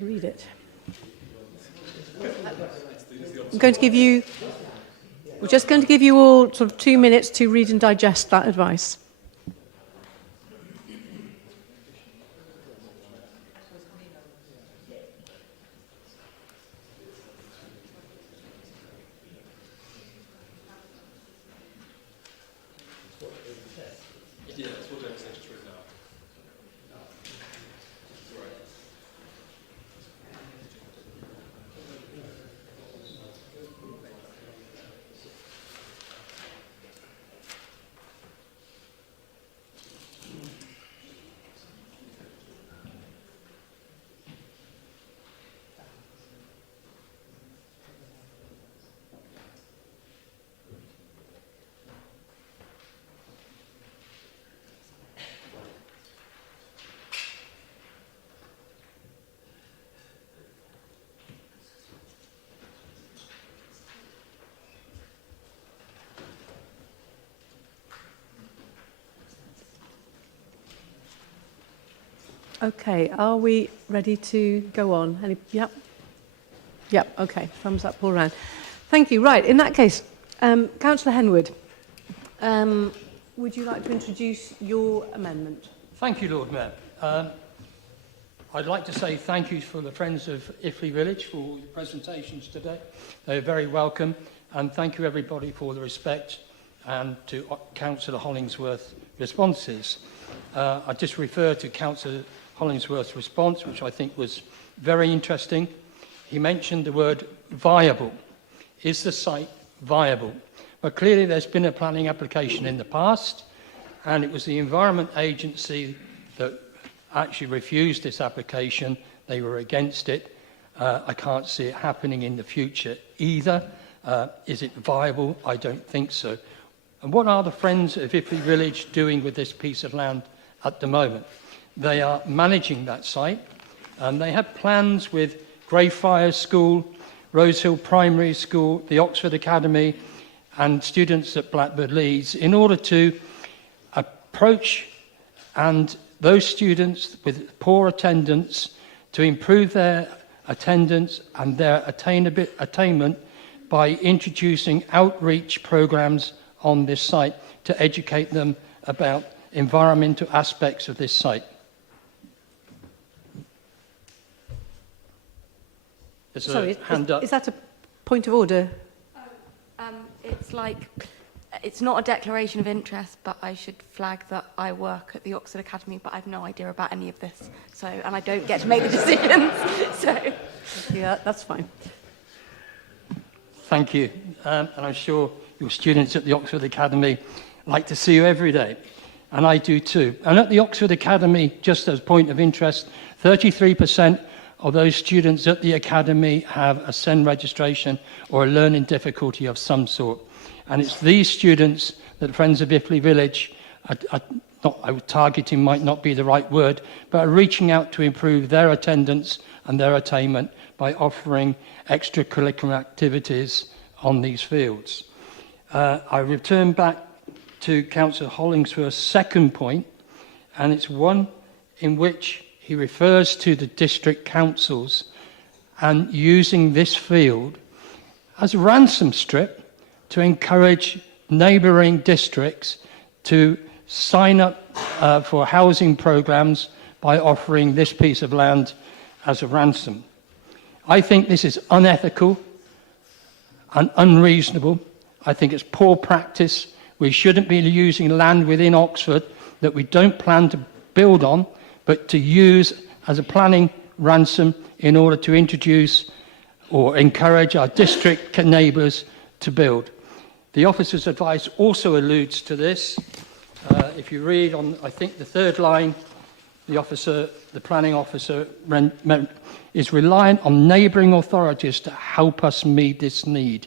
to read it. I'm going to give you, we're just going to give you all sort of 2 minutes to read and digest that advice. Okay, are we ready to go on? Yep. Yep, okay, thumbs up all round. Thank you. Right, in that case, Councillor Henwood, would you like to introduce your amendment? Thank you, Lord Mayor. I'd like to say thank you for the Friends of Iffley Village for all the presentations today. They're very welcome, and thank you everybody for the respect and to Councillor Hollingsworth's responses. I just refer to Councillor Hollingsworth's response, which I think was very interesting. He mentioned the word viable. Is the site viable? Well, clearly there's been a planning application in the past, and it was the Environment Agency that actually refused this application. They were against it. I can't see it happening in the future either. Is it viable? I don't think so. And what are the Friends of Iffley Village doing with this piece of land at the moment? They are managing that site, and they have plans with Greyfriars School, Rosehill Primary School, the Oxford Academy, and students at Blackbird Leeds in order to approach and those students with poor attendance to improve their attendance and their attainment by introducing outreach programs on this site to educate them about environmental aspects of this site. Sorry, is that a point of order? It's not a declaration of interest, but I should flag that I work at the Oxford Academy, but I have no idea about any of this, and I don't get to make the decisions. So, yeah, that's fine. Thank you, and I'm sure your students at the Oxford Academy like to see you every day, and I do too. And at the Oxford Academy, just as a point of interest, 33% of those students at the Academy have a SEN registration or a learning difficulty of some sort. And it's these students that Friends of Iffley Village targeting might not be the right word, but are reaching out to improve their attendance and their attainment by offering extracurricular activities on these fields. I return back to Councillor Hollingsworth's second point, and it's one in which he refers to the district councils and using this field as a ransom strip to encourage neighbouring districts to sign up for housing programs by offering this piece of land as a ransom. I think this is unethical and unreasonable. I think it's poor practice. We shouldn't be using land within Oxford that we don't plan to build on, but to use as a planning ransom in order to introduce or encourage our district neighbours to build. The officer's advice also alludes to this. If you read on, I think, the third line, the planning officer is reliant on neighbouring authorities to help us meet this need.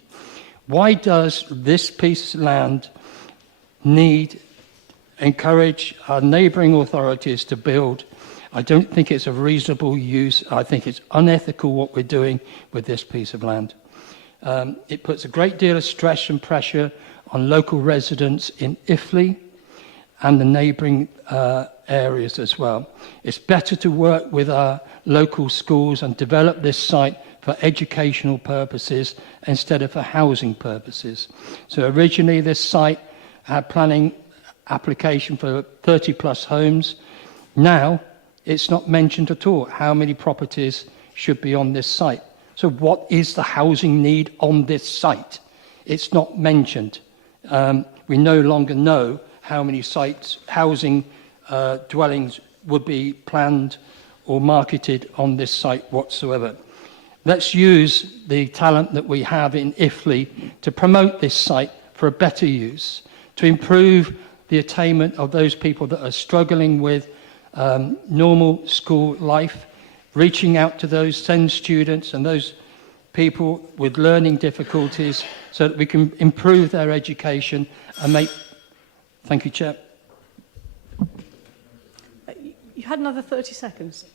Why does this piece of land encourage our neighbouring authorities to build? I don't think it's a reasonable use. I think it's unethical what we're doing with this piece of land. It puts a great deal of stress and pressure on local residents in Iffley and the neighbouring areas as well. It's better to work with our local schools and develop this site for educational purposes instead of for housing purposes. So originally this site had planning application for 30 plus homes. Now it's not mentioned at all how many properties should be on this site. So what is the housing need on this site? It's not mentioned. We no longer know how many sites, housing dwellings would be planned or marketed on this site whatsoever. Let's use the talent that we have in IFLI to promote this site for a better use, to improve the attainment of those people that are struggling with normal school life, reaching out to those SEND students and those people with learning difficulties so that we can improve their education and make... Thank you, Chair. You had another 30 seconds.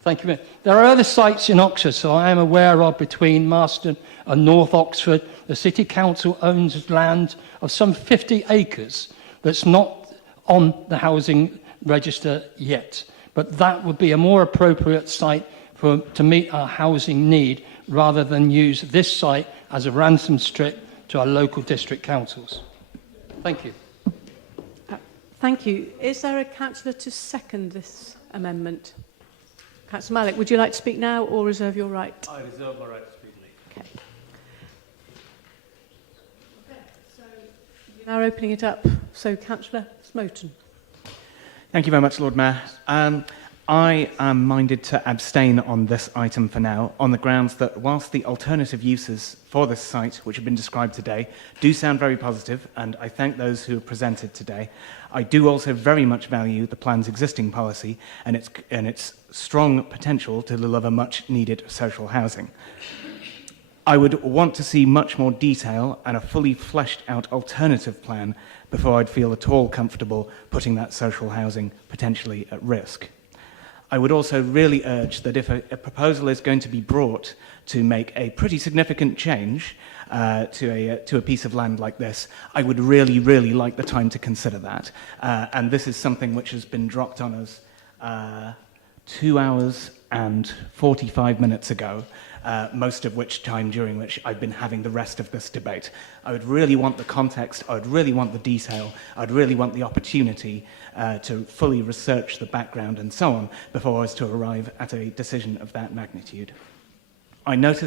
Thank you. There are other sites in Oxford, so I am aware of, between Marston and North Oxford. The City Council owns land of some 50 acres that's not on the housing register yet. But that would be a more appropriate site to meet our housing need, rather than use this site as a ransom strip to our local district councils. Thank you. Thank you. Is there a councillor to second this amendment? Councillor Malik, would you like to speak now or reserve your right? I reserve my right to speak later. Okay. So you're now opening it up. So Councillor Smoten. Thank you very much, Lord Mayor. I am minded to abstain on this item for now, on the grounds that whilst the alternative uses for this site, which have been described today, do sound very positive, and I thank those who have presented today, I do also very much value the plan's existing policy and its strong potential to deliver much needed social housing. I would want to see much more detail and a fully fleshed out alternative plan before I'd feel at all comfortable putting that social housing potentially at risk. I would also really urge that if a proposal is going to be brought to make a pretty significant change to a piece of land like this, I would really, really like the time to consider that. And this is something which has been dropped on us 2 hours and 45 minutes ago, most of which time during which I've been having the rest of this debate. I would really want the context, I would really want the detail, I'd really want the opportunity to fully research the background and so on before I was to arrive at a decision of that magnitude. I note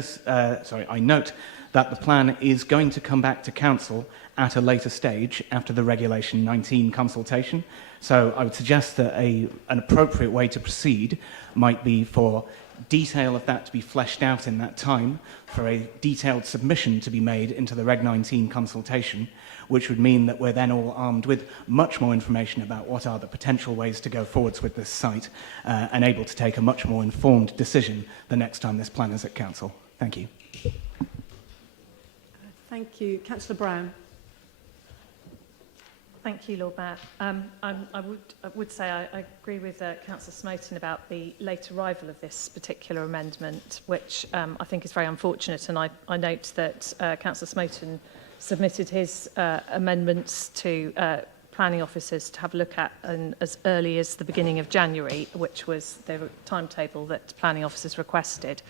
that the plan is going to come back to Council at a later stage after the Regulation 19 consultation. So I would suggest that an appropriate way to proceed might be for detail of that to be fleshed out in that time, for a detailed submission to be made into the Reg 19 consultation, which would mean that we're then all armed with much more information about what are the potential ways to go forwards with this site and able to take a much more informed decision the next time this plan is at Council. Thank you. Thank you. Councillor Brown. Thank you, Lord Mayor. I would say I agree with Councillor Smoten about the late arrival of this particular amendment, which I think is very unfortunate. And I note that Councillor Smoten submitted his amendments to planning officers to have a look at as early as the beginning of January, which was the timetable that planning officers requested.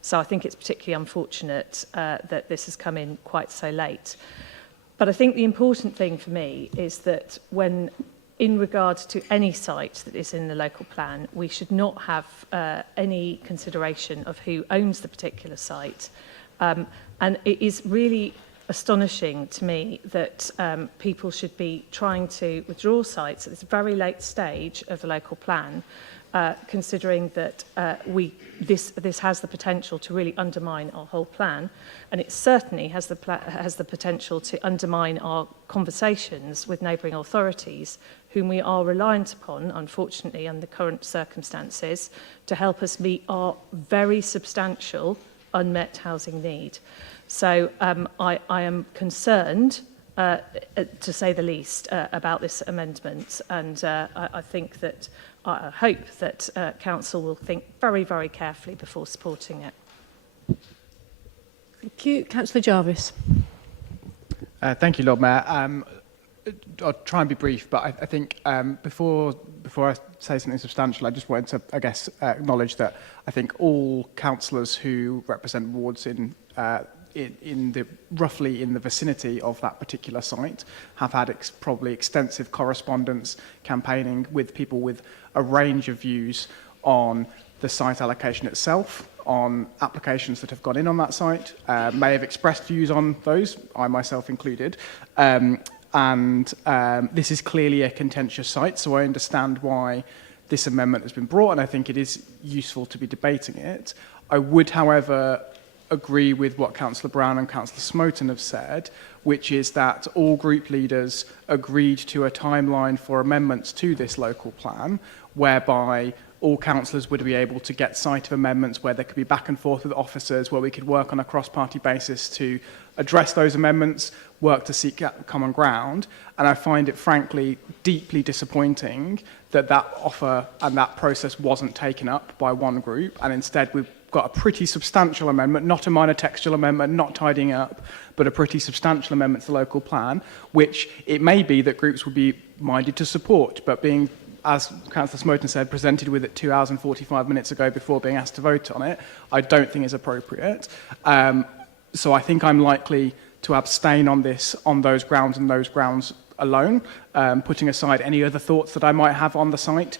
So I think it's particularly unfortunate that this has come in quite so late. But I think the important thing for me is that when, in regard to any site that is in the local plan, we should not have any consideration of who owns the particular site. And it is really astonishing to me that people should be trying to withdraw sites at this very late stage of the local plan, considering that this has the potential to really undermine our whole plan, and it certainly has the potential to undermine our conversations with neighbouring authorities, whom we are reliant upon, unfortunately, under current circumstances, to help us meet our very substantial unmet housing need. So I am concerned, to say the least, about this amendment, and I think that I hope that Council will think very, very carefully before supporting it. Thank you. Councillor Jarvis. Thank you, Lord Mayor. I'll try and be brief, but I think before I say something substantial, I just wanted to, I guess, acknowledge that I think all councillors who represent wards in the roughly in the vicinity of that particular site have had probably extensive correspondence, campaigning with people with a range of views on the site allocation itself, on applications that have gone in on that site, may have expressed views on those, I myself included. This is clearly a contentious site, so I understand why this amendment has been brought, and I think it is useful to be debating it. I would, however, agree with what Councillor Brown and Councillor Smoten have said, which is that all group leaders agreed to a timeline for amendments to this local plan, whereby all councillors would be able to get sight of amendments where there could be back and forth with officers, where we could work on a cross-party basis to address those amendments, work to seek common ground. And I find it, frankly, deeply disappointing that that offer and that process wasn't taken up by one group, and instead we've got a pretty substantial amendment, not a minor textual amendment, not tidying up, but a pretty substantial amendment to the local plan, which it may be that groups would be minded to support, but being, as Councillor Smoten said, presented with it 2 hours and 45 minutes ago before being asked to vote on it, I don't think is appropriate. So I think I'm likely to abstain on this on those grounds and those grounds alone, putting aside any other thoughts that I might have on the site,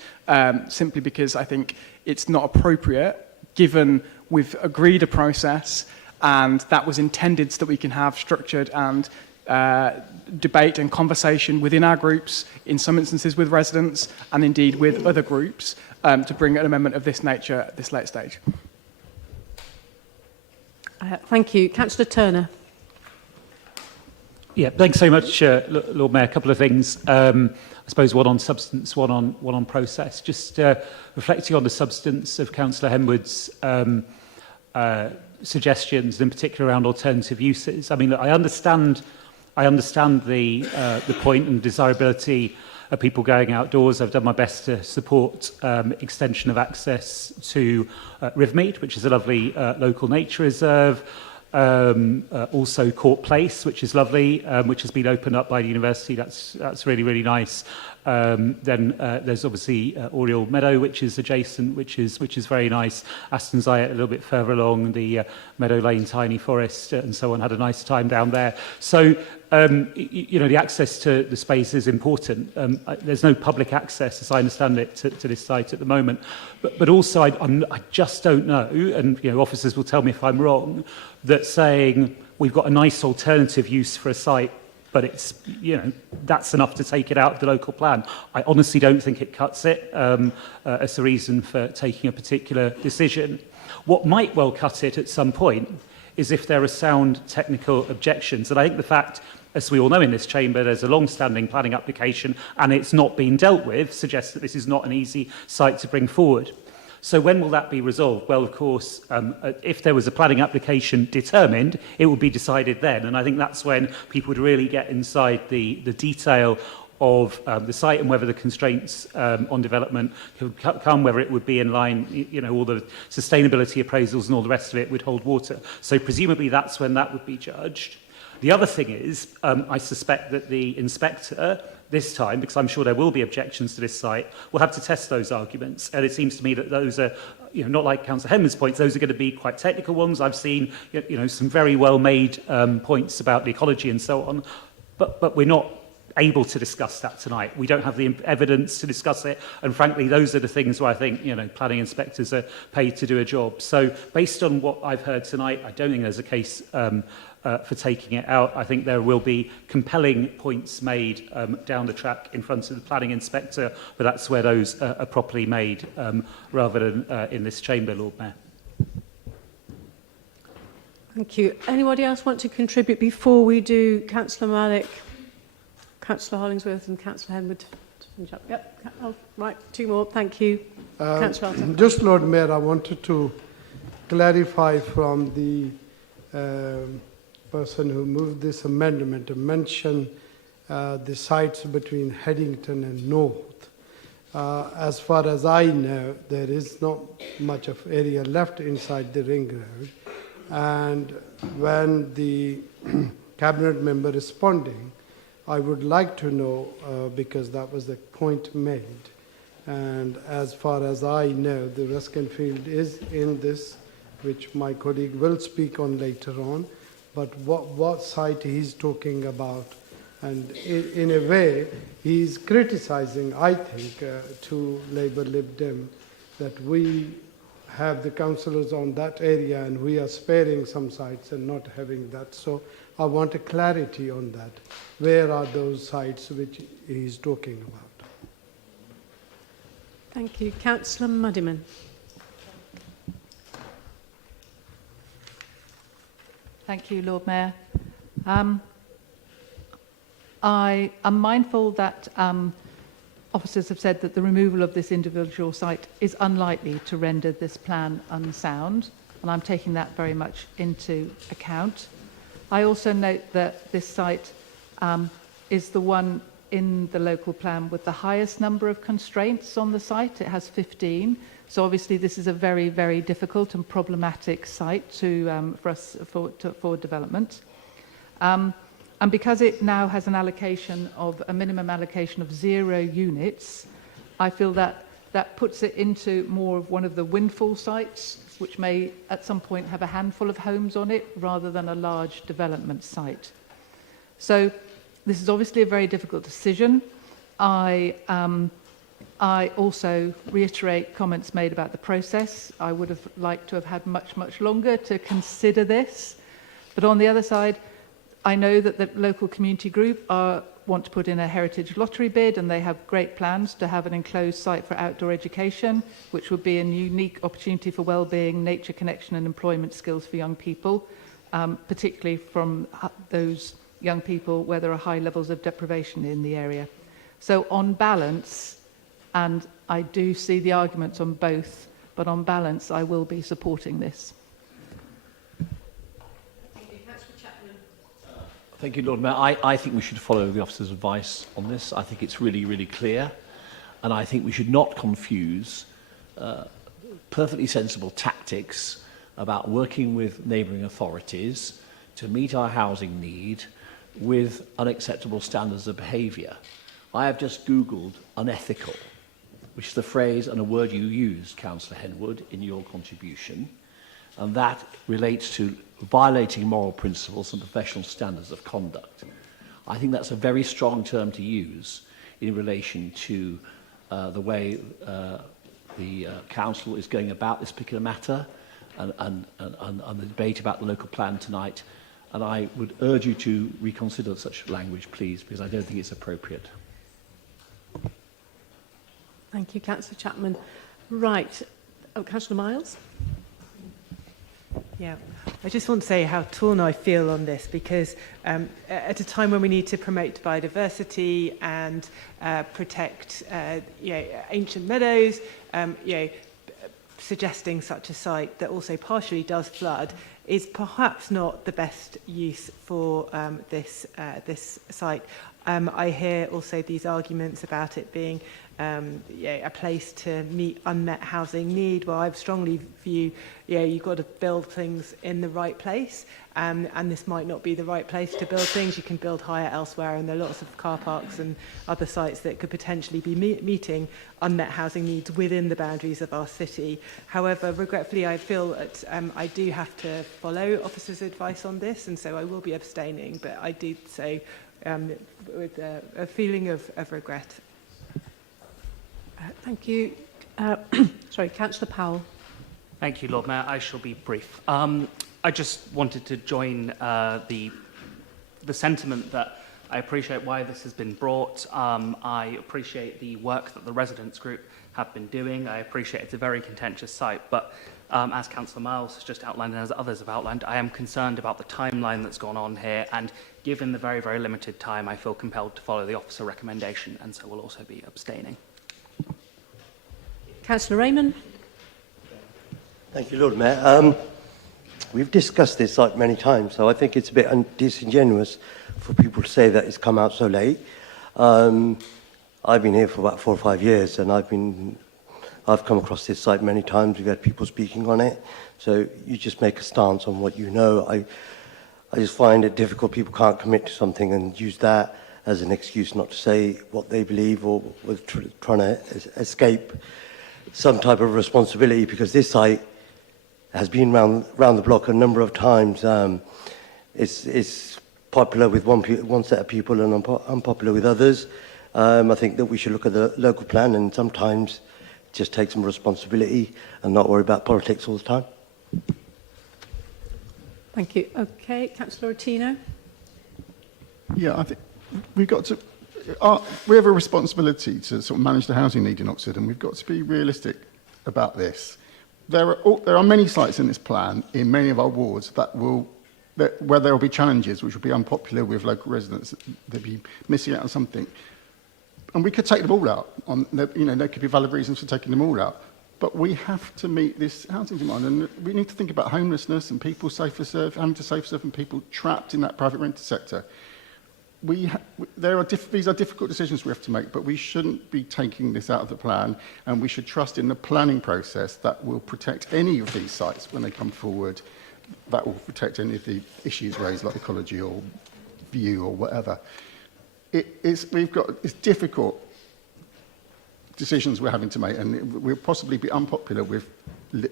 simply because I think it's not appropriate, given we've agreed a process and that was intended so that we can have structured and debate and conversation within our groups, in some instances with residents and indeed with other groups, to bring an amendment of this nature at this late stage. Thank you. Councillor Turner. Yeah, thanks so much, Lord Mayor. A couple of things. I suppose one on substance, one on process. Just reflecting on the substance of Councillor Henwood's suggestions, in particular around alternative uses. I mean, look, I understand the point and desirability of people going outdoors. I've done my best to support extension of access to Rivermead, which is a lovely local nature reserve. Also Court Place, which is lovely, which has been opened up by the university. That's really, really nice. Then there's obviously Oriel Meadow, which is adjacent, which is very nice. Aston's Eye a little bit further along, the Meadow Lane Tiny Forest and so on. Had a nice time down there. So you know, the access to the space is important. There's no public access, as I understand it, to this site at the moment. But also, I just don't know, and you know, officers will tell me if I'm wrong, that saying we've got a nice alternative use for a site, but it's, you know, that's enough to take it out of the local plan. I honestly don't think it cuts it as a reason for taking a particular decision. What might well cut it at some point is if there are sound technical objections. And I think the fact, as we all know in this chamber, there's a long-standing planning application and it's not been dealt with, suggests that this is not an easy site to bring forward. So when will that be resolved? Well, of course, if there was a planning application determined, it would be decided then. And I think that's when people would really get inside the detail of the site and whether the constraints on development could come, whether it would be in line, you know, all the sustainability appraisals and all the rest of it would hold water. So presumably that's when that would be judged. The other thing is, I suspect that the inspector this time, because I'm sure there will be objections to this site, will have to test those arguments. And it seems to me that those are, you know, not like Councillor Henman's points, those are going to be quite technical ones. I've seen, you know, some very well-made points about the ecology and so on, but we're not able to discuss that tonight. We don't have the evidence to discuss it, and frankly, those are the things where I think, you know, planning inspectors are paid to do a job. So based on what I've heard tonight, I don't think there's a case for taking it out. I think there will be compelling points made down the track in front of the planning inspector, but that's where those are properly made rather than in this chamber, Lord Mayor. Thank you. Anybody else want to contribute before we do Councillor Malik, Councillor Hollingsworth and Councillor Henwood to finish up? Yep. Oh, right, two more. Thank you. Councillor Alton. Just, Lord Mayor, I wanted to clarify from the person who moved this amendment to mention the sites between Headington and North. As far as I know, there is not much of area left inside the ring road. And when the cabinet member responding I would like to know, because that was the point made, and as far as I know, the Ruskin Field is in this, which my colleague will speak on later on, but what site he's talking about. And in a way, he's criticizing, I think, to Labour Lib Dem, that we have the councillors on that area and we are sparing some sites and not having that. So I want a clarity on that. Where are those sites which he's talking about? Thank you. Councillor Muddiman. Thank you, Lord Mayor. I am mindful that officers have said that the removal of this individual site is unlikely to render this plan unsound, and I'm taking that very much into account. I also note that this site is the one in the local plan with the highest number of constraints on the site. It has 15. So obviously this is a very, very difficult and problematic site for development. And because it now has an allocation of a minimum allocation of 0 units, I feel that that puts it into more of one of the windfall sites, which may at some point have a handful of homes on it rather than a large development site. So this is obviously a very difficult decision. I also reiterate comments made about the process. I would have liked to have had much, much longer to consider this. But on the other side, I know that the local community group want to put in a heritage lottery bid, and they have great plans to have an enclosed site for outdoor education, which would be a unique opportunity for well-being, nature connection and employment skills for young people, particularly from those young people where there are high levels of deprivation in the area. So on balance, and I do see the arguments on both, but on balance I will be supporting this. Thank you, Lord Mayor. I think we should follow the officer's advice on this. I think it's really, really clear. And I think we should not confuse perfectly sensible tactics about working with neighbouring authorities to meet our housing need with unacceptable standards of behaviour. I have just Googled unethical, which is the phrase and a word you used, Councillor Henwood, in your contribution. And that relates to violating moral principles and professional standards of conduct. I think that's a very strong term to use in relation to the way the council is going about this particular matter and the debate about the local plan tonight. And I would urge you to reconsider such language, please, because I don't think it's appropriate. Thank you, Councillor Chapman. Right. Oh, Councillor Miles. Yeah, I just want to say how torn I feel on this, because at a time when we need to promote biodiversity and protect ancient meadows, suggesting such a site that also partially does flood is perhaps not the best use for this site. I hear also these arguments about it being a place to meet unmet housing need. Well, I strongly view, you've got to build things in the right place, and this might not be the right place to build things. You can build higher elsewhere, and there are lots of car parks and other sites that could potentially be meeting unmet housing needs within the boundaries of our city. However, regretfully, I feel that I do have to follow officers' advice on this, and so I will be abstaining, but I do so with a feeling of regret. Thank you. Sorry, Councillor Powell. Thank you, Lord Mayor. I shall be brief. I just wanted to join the sentiment that I appreciate why this has been brought. I appreciate the work that the residents group have been doing. I appreciate it's a very contentious site, but as Councillor Miles has just outlined and as others have outlined, I am concerned about the timeline that's gone on here, and given the very, very limited time, I feel compelled to follow the officer recommendation, and so will also be abstaining. Councillor Raymond. Thank you, Lord Mayor. We've discussed this site many times, so I think it's a bit disingenuous for people to say that it's come out so late. I've been here for about 4 or 5 years, and I've come across this site many times. We've had people speaking on it, so you just make a stance on what you know. I just find it difficult. People can't commit to something and use that as an excuse not to say what they believe or was trying to escape some type of responsibility, because this site has been round the block a number of times. It's popular with one set of people and unpopular with others. I think that we should look at the local plan and sometimes just take some responsibility and not worry about politics all the time. Thank you. Okay, Councillor Ottino. Yeah, I think we've got to. We have a responsibility to sort of manage the housing need in Oxford, and we've got to be realistic about this. There are many sites in this plan in many of our wards where there will be challenges which will be unpopular with local residents. They'll be missing out on something, and we could take them all out. There could be valid reasons for taking them all out. But we have to meet this housing demand, and we need to think about homelessness and people having to safe serve and people trapped in that private rented sector. These are difficult decisions we have to make, but we shouldn't be taking this out of the plan, and we should trust in the planning process that will protect any of these sites when they come forward, that will protect any of the issues raised like ecology or view or whatever. It's difficult decisions we're having to make, and we'll possibly be unpopular with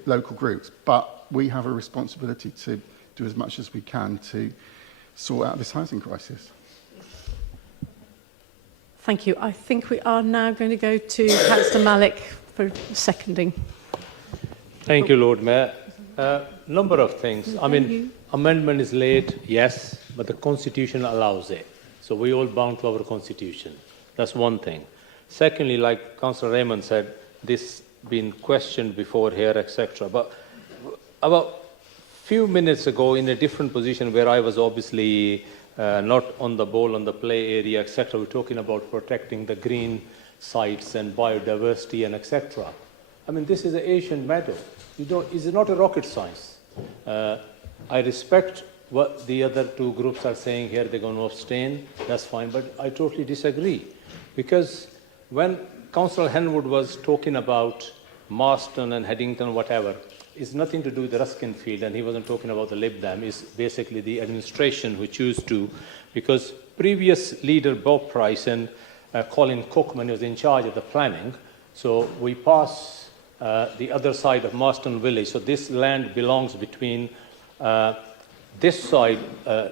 local groups, but we have a responsibility to do as much as we can to sort out this housing crisis. Thank you. I think we are now going to go to Councillor Malik for seconding. Thank you, Lord Mayor. Number of things. I mean, amendment is late, yes, but the Constitution allows it. So we all bound to our Constitution. That's one thing. Secondly, like Councillor Raymond said, this been questioned before here, etc. But about few minutes ago, in a different position where I was obviously not on the ball on the play area, etc., we're talking about protecting the green sites and biodiversity and etc. I mean, this is an Asian meadow. It's not a rocket science. I respect what the other two groups are saying here. They're going to abstain. That's fine. But I totally disagree. Because when Councillor Henwood was talking about Marston and Headington, whatever, it's nothing to do with the Ruskin Field, and he wasn't talking about the Lib Dem. It's basically the administration who choose to, because previous leader Bob Price and Colin Cookman was in charge of the planning, so we pass the other side of Marston Village. So this land belongs between this side,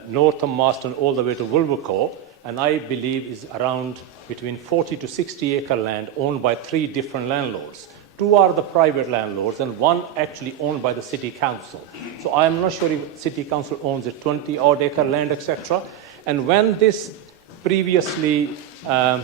north of Marston, all the way to Wolvercote, and I believe is around between 40 to 60 acre land owned by 3 different landlords. 2 are the private landlords and 1 actually owned by the city council. So I am not sure if city council owns a 20 odd acre land, etc. And when this previously our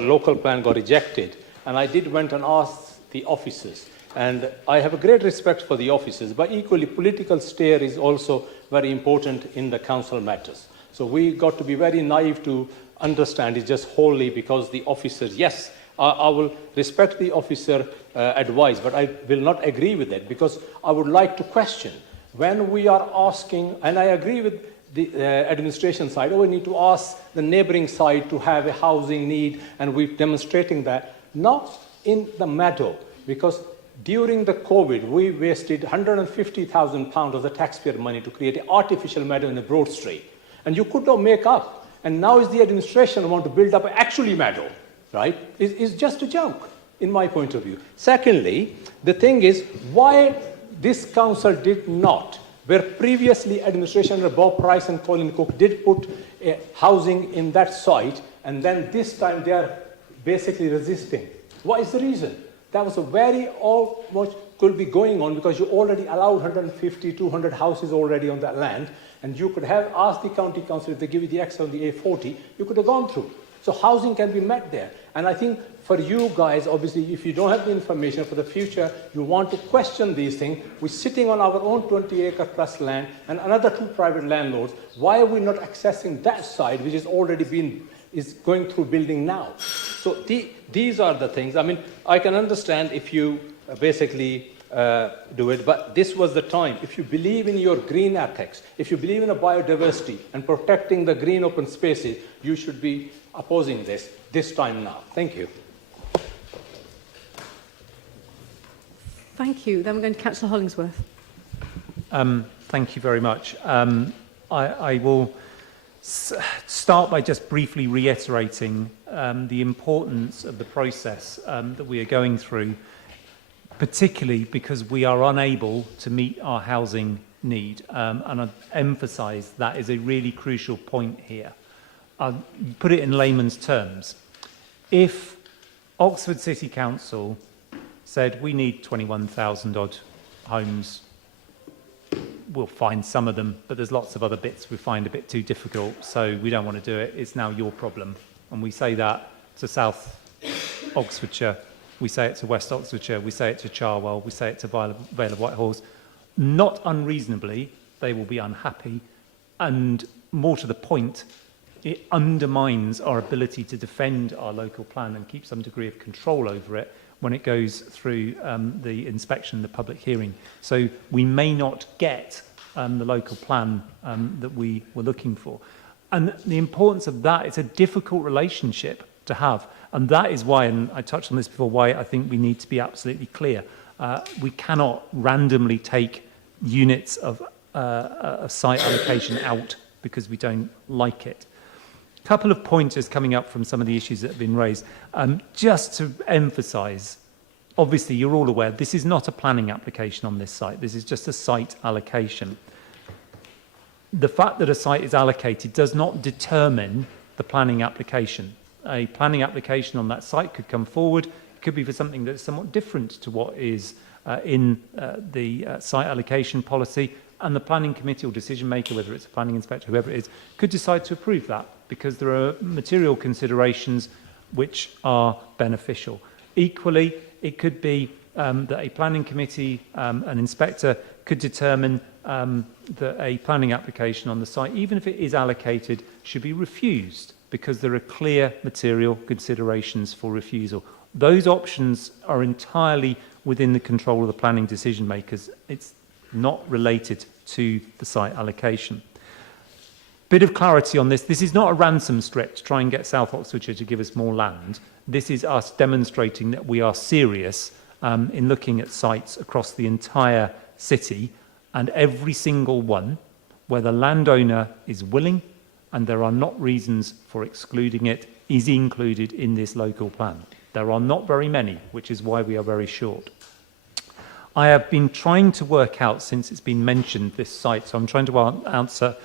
local plan got rejected, and I went and asked the officers, and I have a great respect for the officers, but equally political steer is also very important in the council matters. So we got to be very naive to understand it just wholly because the officers, yes, I will respect the officer advice, but I will not agree with it, because I would like to question when we are asking, and I agree with the administration side, we need to ask the neighbouring side to have a housing need, and we're demonstrating that, not in the meadow, because during the COVID, we wasted £150,000 of the taxpayer money to create an artificial meadow in the Broad Street. And you could not make up. And now is the administration want to build up an actually meadow, right? It's just a joke, in my point of view. Secondly, the thing is, why this council did not, where previously administration under Bob Price and Colin Cook did put housing in that site, and then this time they are basically resisting. What is the reason? That was a very almost could be going on, because you already allowed 150, 200 houses already on that land, and you could have asked the county council if they give you the access on the A40, you could have gone through. So housing can be met there. And I think for you guys, obviously, if you don't have the information for the future, you want to question these things. We're sitting on our own 20 acre plus land and another 2 private landlords. Why are we not accessing that side, which is already is going through building now? So these are the things. I mean, I can understand if you basically do it, but this was the time. If you believe in your green ethics, if you believe in a biodiversity and protecting the green open spaces, you should be opposing this time now. Thank you. Thank you. Then we're going to Councillor Hollingsworth. Thank you very much. I will start by just briefly reiterating the importance of the process that we are going through, particularly because we are unable to meet our housing need. And I emphasise that is a really crucial point here. I'll put it in layman's terms. If Oxford City Council said we need 21,000 odd homes, we'll find some of them, but there's lots of other bits we find a bit too difficult, so we don't want to do it. It's now your problem. And we say that to South Oxfordshire, we say it to West Oxfordshire, we say it to Charwell, we say it to Vale of Whitehorse. Not unreasonably, they will be unhappy, and more to the point, it undermines our ability to defend our local plan and keep some degree of control over it when it goes through the inspection, the public hearing. So we may not get the local plan that we were looking for. And the importance of that, it's a difficult relationship to have. And that is why, and I touched on this before, why I think we need to be absolutely clear. We cannot randomly take units of site allocation out because we don't like it. A couple of pointers coming up from some of the issues that have been raised. Just to emphasise, obviously you're all aware, this is not a planning application on this site. This is just a site allocation. The fact that a site is allocated does not determine the planning application. A planning application on that site could come forward. It could be for something that's somewhat different to what is in the site allocation policy, and the planning committee or decision maker, whether it's a planning inspector, whoever it is, could decide to approve that because there are material considerations which are beneficial. Equally, it could be that a planning committee, an inspector, could determine that a planning application on the site, even if it is allocated, should be refused because there are clear material considerations for refusal. Those options are entirely within the control of the planning decision makers. It's not related to the site allocation. Bit of clarity on this. This is not a ransom strip to try and get South Oxfordshire to give us more land. This is us demonstrating that we are serious in looking at sites across the entire city, and every single one where the landowner is willing and there are not reasons for excluding it is included in this local plan. There are not very many, which is why we are very short. I have been trying to work out, since it's been mentioned, this site, so I'm trying to answer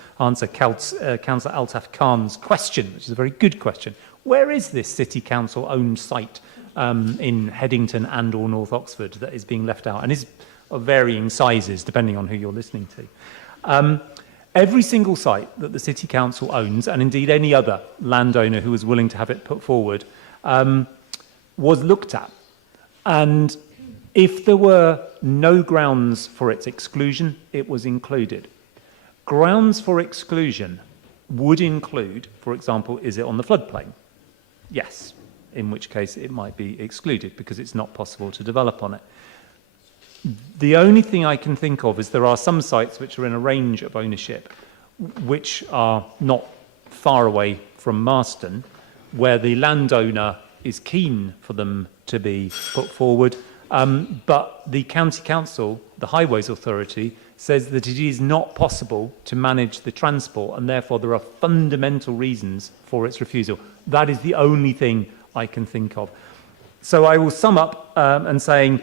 Councillor Altaf Khan's question, which is a very good question. Where is this City Council-owned site in Headington and or North Oxford that is being left out? And is of varying sizes, depending on who you're listening to. Every single site that the City Council owns, and indeed any other landowner who was willing to have it put forward, was looked at. And if there were no grounds for its exclusion, it was included. Grounds for exclusion would include, for example, is it on the floodplain? Yes, in which case it might be excluded because it's not possible to develop on it. The only thing I can think of is there are some sites which are in a range of ownership which are not far away from Marston, where the landowner is keen for them to be put forward, but the County Council, the Highways Authority, says that it is not possible to manage the transport and therefore there are fundamental reasons for its refusal. That is the only thing I can think of. So I will sum up and saying,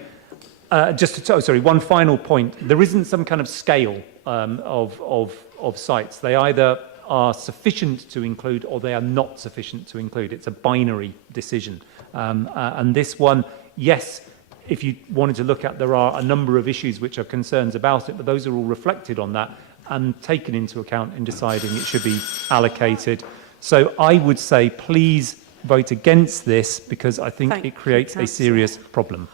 one final point. There isn't some kind of scale of sites. They either are sufficient to include or they are not sufficient to include. It's a binary decision. And this one, yes, if you wanted to look at, there are a number of issues which are concerns about it, but those are all reflected on that and taken into account in deciding it should be allocated. So I would say please vote against this because I think it creates a serious problem.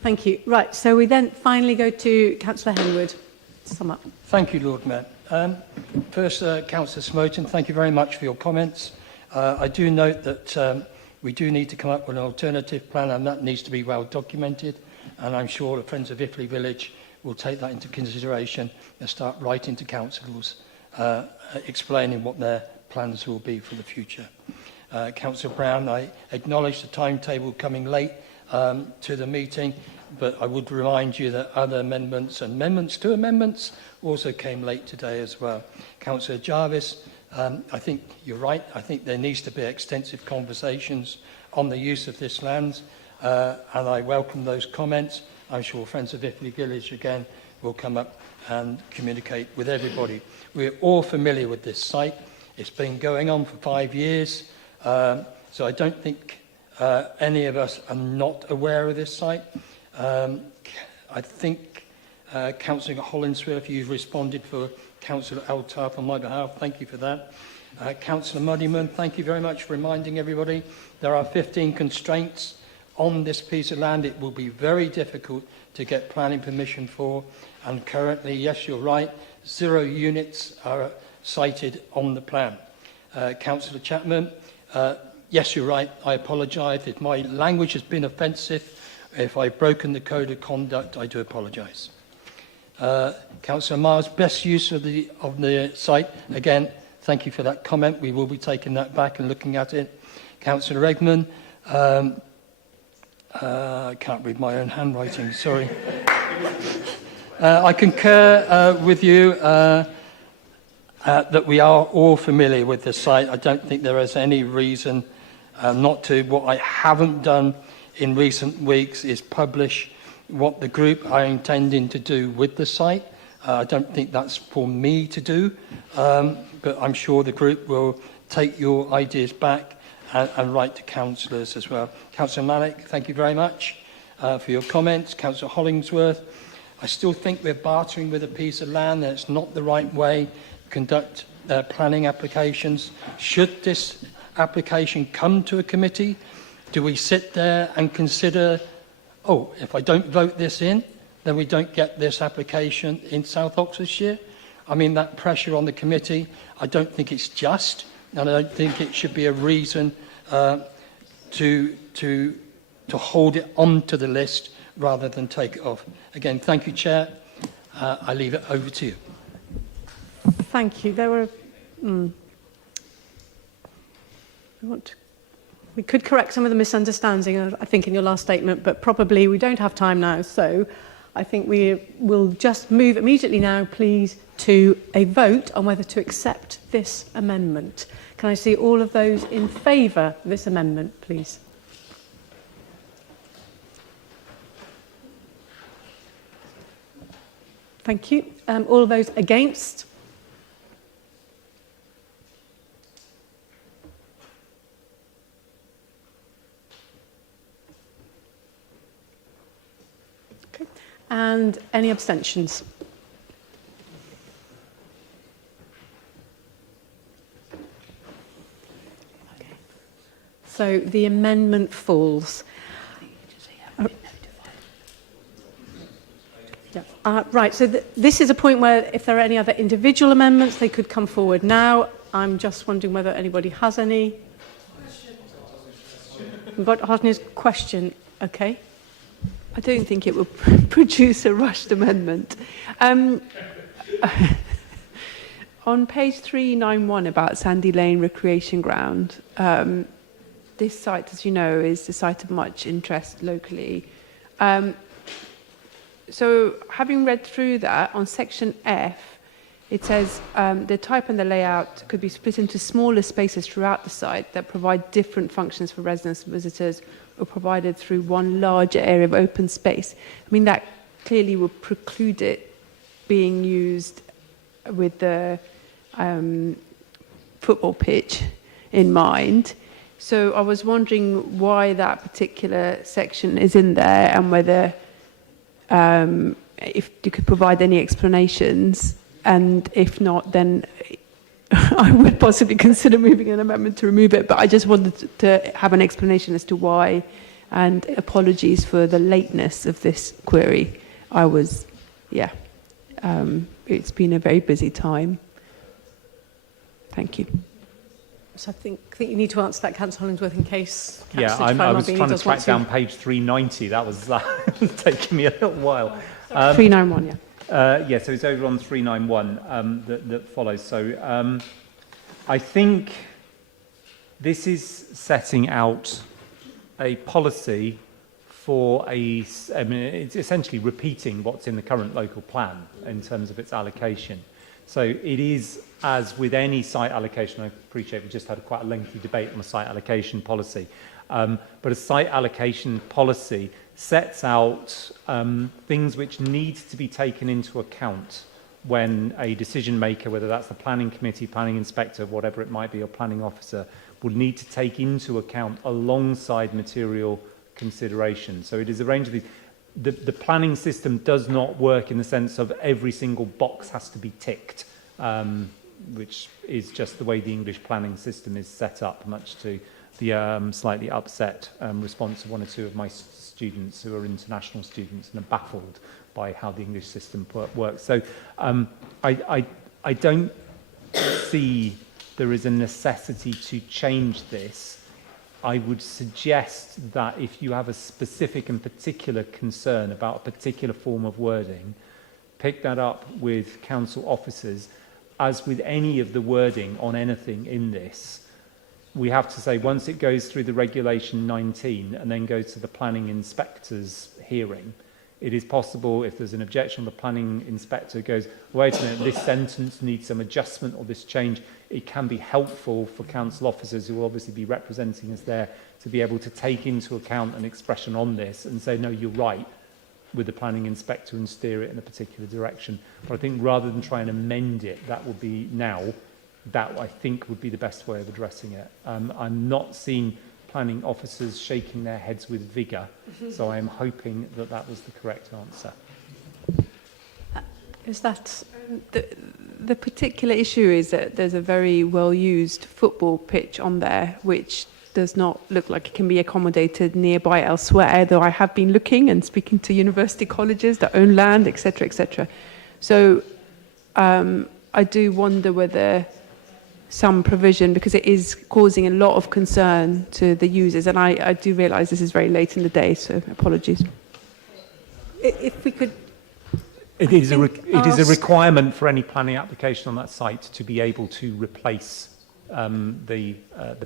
Thank you. Right, so we then finally go to Councillor Henwood to sum up. Thank you, Lord Mayor. First, Councillor Smoten, thank you very much for your comments. I do note that we do need to come up with an alternative plan and that needs to be well documented, and I'm sure the Friends of Iffley Village will take that into consideration and start writing to councillors explaining what their plans will be for the future. Councillor Brown, I acknowledge the timetable coming late to the meeting, but I would remind you that other amendments and amendments to amendments also came late today as well. Councillor Jarvis, I think you're right. I think there needs to be extensive conversations on the use of this land, and I welcome those comments. I'm sure Friends of Iffley Village again will come up and communicate with everybody. We're all familiar with this site. It's been going on for 5 years, so I don't think any of us are not aware of this site. I think Councillor Hollingsworth, you've responded for Councillor Altaf on my behalf. Thank you for that. Councillor Muddyman, thank you very much for reminding everybody there are 15 constraints on this piece of land. It will be very difficult to get planning permission for, and currently, yes, you're right, 0 units are cited on the plan. Councillor Chapman, yes, you're right, I apologise if my language has been offensive. If I've broken the code of conduct, I do apologise. Councillor Miles, best use of the site, again, thank you for that comment. We will be taking that back and looking at it. Councillor Eggman, I can't read my own handwriting, sorry. I concur with you that we are all familiar with the site. I don't think there is any reason not to. What I haven't done in recent weeks is publish what the group are intending to do with the site. I don't think that's for me to do, but I'm sure the group will take your ideas back and write to councillors as well. Councillor Malik, thank you very much for your comments. Councillor Hollingsworth, I still think we're bartering with a piece of land. That's not the right way to conduct planning applications. Should this application come to a committee, do we sit there and consider, oh, if I don't vote this in, then we don't get this application in South Oxfordshire? I mean, that pressure on the committee, I don't think it's just, and I don't think it should be a reason to hold it onto the list rather than take it off. Again, thank you, Chair. I leave it over to you. Thank you. There were... We could correct some of the misunderstanding, I think, in your last statement, but probably we don't have time now. So I think we will just move immediately now, please, to a vote on whether to accept this amendment. Can I see all of those in favour of this amendment, please? Thank you. All of those against? Okay. And any abstentions? Okay. So the amendment falls. Yeah. Right, so this is a point where if there are any other individual amendments, they could come forward now. I'm just wondering whether anybody has any. We've got Hosni's question. Okay. I don't think it will produce a rushed amendment. On page 391 about Sandy Lane Recreation Ground, this site, as you know, is a site of much interest locally. So having read through that, on section F, it says the type and the layout could be split into smaller spaces throughout the site that provide different functions for residents and visitors, or provided through one larger area of open space. I mean, that clearly would preclude it being used with the football pitch in mind. So I was wondering why that particular section is in there, and whether if you could provide any explanations, and if not, then I would possibly consider moving an amendment to remove it, but I just wanted to have an explanation as to why, and apologies for the lateness of this query. It's been a very busy time. Thank you. So I think you need to answer that, Councillor Hollingsworth, in case... Yeah, I was trying to track down page 390. That was taking me a little while. 391, yeah. Yeah, so it's over on 391 that follows. So I think this is setting out a policy for it's essentially repeating what's in the current local plan in terms of its allocation. So it is, as with any site allocation, I appreciate we just had quite a lengthy debate on the site allocation policy, but a site allocation policy sets out things which need to be taken into account when a decision maker, whether that's the planning committee, planning inspector, whatever it might be, or planning officer, will need to take into account alongside material consideration. So it is a range of these. The planning system does not work in the sense of every single box has to be ticked, which is just the way the English planning system is set up, much to the slightly upset response of one or two of my students who are international students and are baffled by how the English system works. So I don't see there is a necessity to change this. I would suggest that if you have a specific and particular concern about a particular form of wording, pick that up with council officers. As with any of the wording on anything in this, we have to say once it goes through the regulation 19 and then goes to the planning inspector's hearing, it is possible if there's an objection, the planning inspector goes, wait a minute, this sentence needs some adjustment or this change. It can be helpful for council officers who will obviously be representing us there to be able to take into account an expression on this and say, no, you're right, with the planning inspector and steer it in a particular direction. But I think rather than try and amend it, that would be now, that I think would be the best way of addressing it. I'm not seeing planning officers shaking their heads with vigour, so I am hoping that that was the correct answer. Is that... The particular issue is that there's a very well-used football pitch on there, which does not look like it can be accommodated nearby elsewhere, though I have been looking and speaking to university colleges that own land, etc., etc. So I do wonder whether some provision, because it is causing a lot of concern to the users, and I do realise this is very late in the day, so apologies. If we could... It is a requirement for any planning application on that site to be able to replace the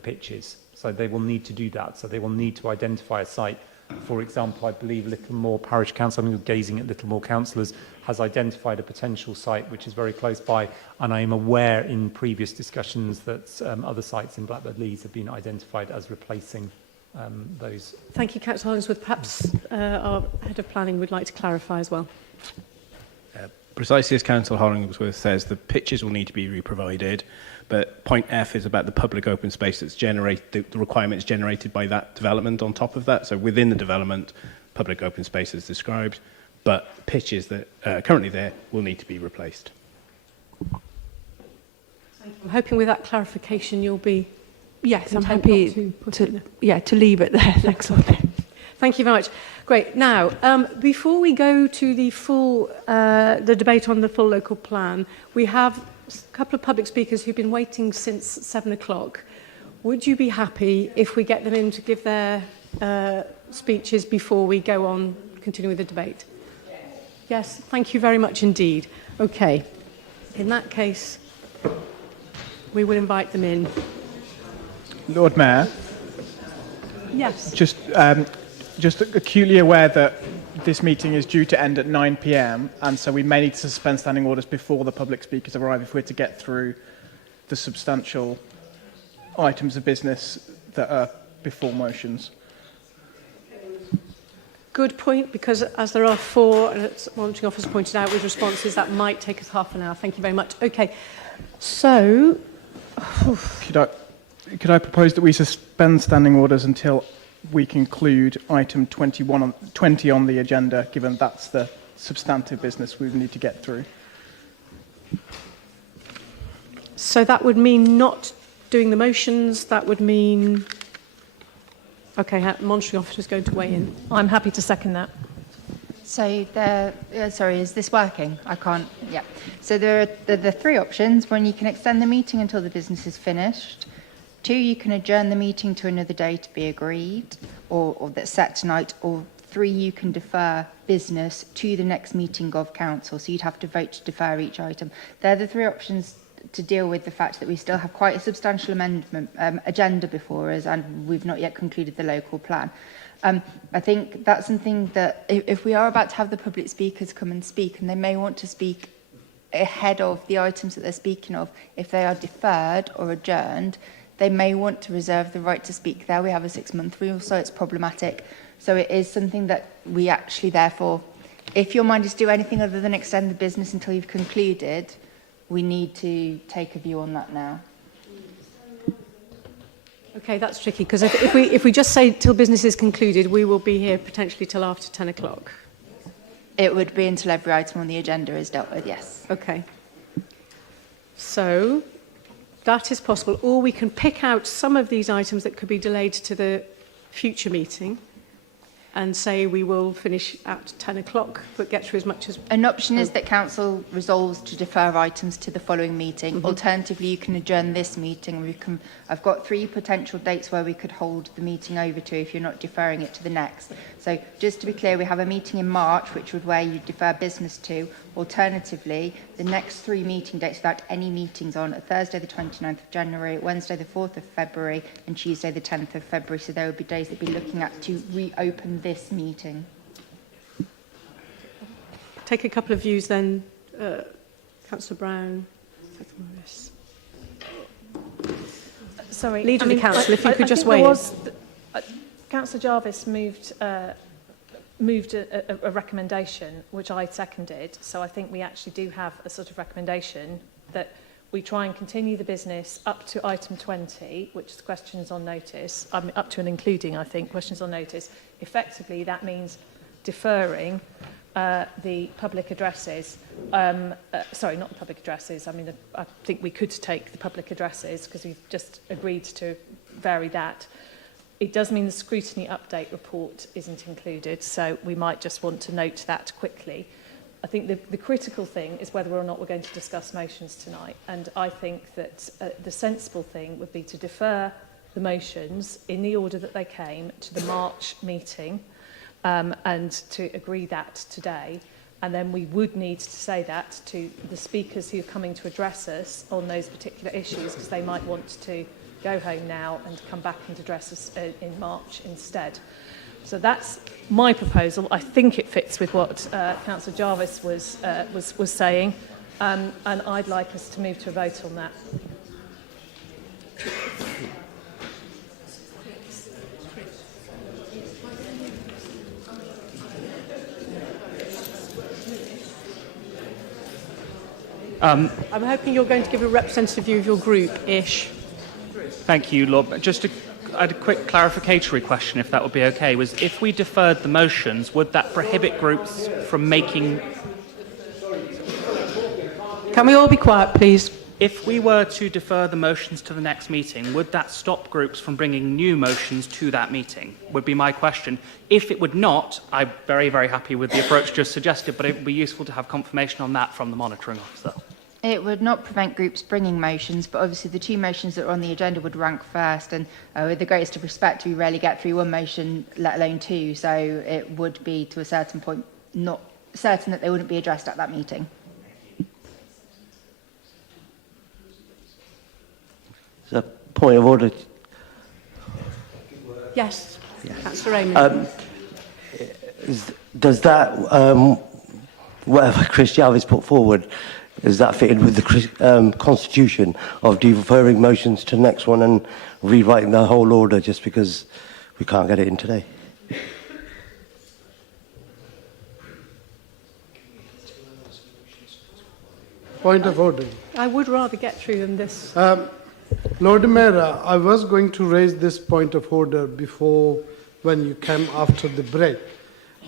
pitches. So they will need to do that. So they will need to identify a site. For example, I believe Littlemore Parish Council, I'm gazing at Littlemore councillors, has identified a potential site which is very close by, and I am aware in previous discussions that other sites in Blackbird Leys have been identified as replacing those. Thank you, Councillor Hollingsworth. Perhaps our Head of Planning would like to clarify as well. Precisely as Councillor Hollingsworth says, the pitches will need to be re-provided, but point F is about the public open space that's generated, the requirements generated by that development on top of that. So within the development, public open space is described, but pitches that are currently there will need to be replaced. I'm hoping with that clarification you'll be... Yes, I'm happy to leave it there. Thanks. Thank you very much. Great. Now, before we go to the full, the debate on the full local plan, we have a couple of public speakers who've been waiting since 7 o'clock. Would you be happy if we get them in to give their speeches before we go on, continue with the debate? Yes, thank you very much indeed. Okay. In that case, we will invite them in. Lord Mayor. Yes. Just acutely aware that this meeting is due to end at 9 p.m. and so we may need to suspend standing orders before the public speakers arrive if we're to get through the substantial items of business that are before motions. Good point, because as there are 4, as monitoring officer pointed out, with responses, that might take us half an hour. Thank you very much. Okay, so... Could I propose that we suspend standing orders until we conclude item 20 on the agenda, given that's the substantive business we need to get through? So that would mean not doing the motions, that would mean... Okay, monitoring officer is going to weigh in. I'm happy to second that. So sorry, is this working? I can't, yeah. So there are the 3 options. 1, you can extend the meeting until the business is finished. 2, you can adjourn the meeting to another day to be agreed or that's set tonight. Or 3, you can defer business to the next meeting of council. So you'd have to vote to defer each item. They're the 3 options to deal with the fact that we still have quite a substantial amendment agenda before us and we've not yet concluded the local plan. I think that's something that if we are about to have the public speakers come and speak, and they may want to speak ahead of the items that they're speaking of, if they are deferred or adjourned, they may want to reserve the right to speak there. We have a 6-month rule, so it's problematic. So it is something that we actually, therefore, if your mind is to do anything other than extend the business until you've concluded, we need to take a view on that now. Okay, that's tricky, because if we just say till business is concluded, we will be here potentially till after 10 o'clock. It would be until every item on the agenda is dealt with, yes. Okay. So that is possible. Or we can pick out some of these items that could be delayed to the future meeting and say we will finish at 10 o'clock, but get through as much as... An option is that Council resolves to defer items to the following meeting. Alternatively, you can adjourn this meeting. I've got 3 potential dates where we could hold the meeting over to if you're not deferring it to the next. So just to be clear, we have a meeting in March, which would where you defer business to. Alternatively, the next 3 meeting dates without any meetings on are Thursday the 29th of January, Wednesday the 4th of February and Tuesday the 10th of February. So there would be days that we'd be looking at to reopen this meeting. Take a couple of views then. Councillor Brown. Sorry. Leader of the Council, if you could just weigh in. Councillor Jarvis moved a recommendation, which I seconded. So I think we actually do have a sort of recommendation that we try and continue the business up to item 20, which is questions on notice, up to and including, I think, questions on notice. Effectively, that means deferring the public addresses. Sorry, not the public addresses. I mean, I think we could take the public addresses because we've just agreed to vary that. It does mean the scrutiny update report isn't included, so we might just want to note that quickly. I think the critical thing is whether or not we're going to discuss motions tonight, and I think that the sensible thing would be to defer the motions in the order that they came to the March meeting and to agree that today. And then we would need to say that to the speakers who are coming to address us on those particular issues, because they might want to go home now and come back and address us in March instead. So that's my proposal. I think it fits with what Councillor Jarvis was saying, and I'd like us to move to a vote on that. I'm hoping you're going to give a representative view of your group-ish. Thank you, Lord. I had a quick clarificatory question, if that would be okay. Was if we deferred the motions, would that prohibit groups from making... Can we all be quiet, please? If we were to defer the motions to the next meeting, would that stop groups from bringing new motions to that meeting? Would be my question. If it would not, I'm very, very happy with the approach just suggested, but it would be useful to have confirmation on that from the monitoring officer. It would not prevent groups bringing motions, but obviously the 2 motions that are on the agenda would rank first, and with the greatest of respect, we rarely get through 1 motion, let alone 2, so it would be, to a certain point, not certain that they wouldn't be addressed at that meeting. A point of order. Yes, Councillor Raymond. Does that, whatever Chris Jarvis put forward, is that fitted with the constitution of deferring motions to the next one and rewriting the whole order just because we can't get it in today? Point of order. I would rather get through than this. Lord Mayor, I was going to raise this point of order before when you came after the break.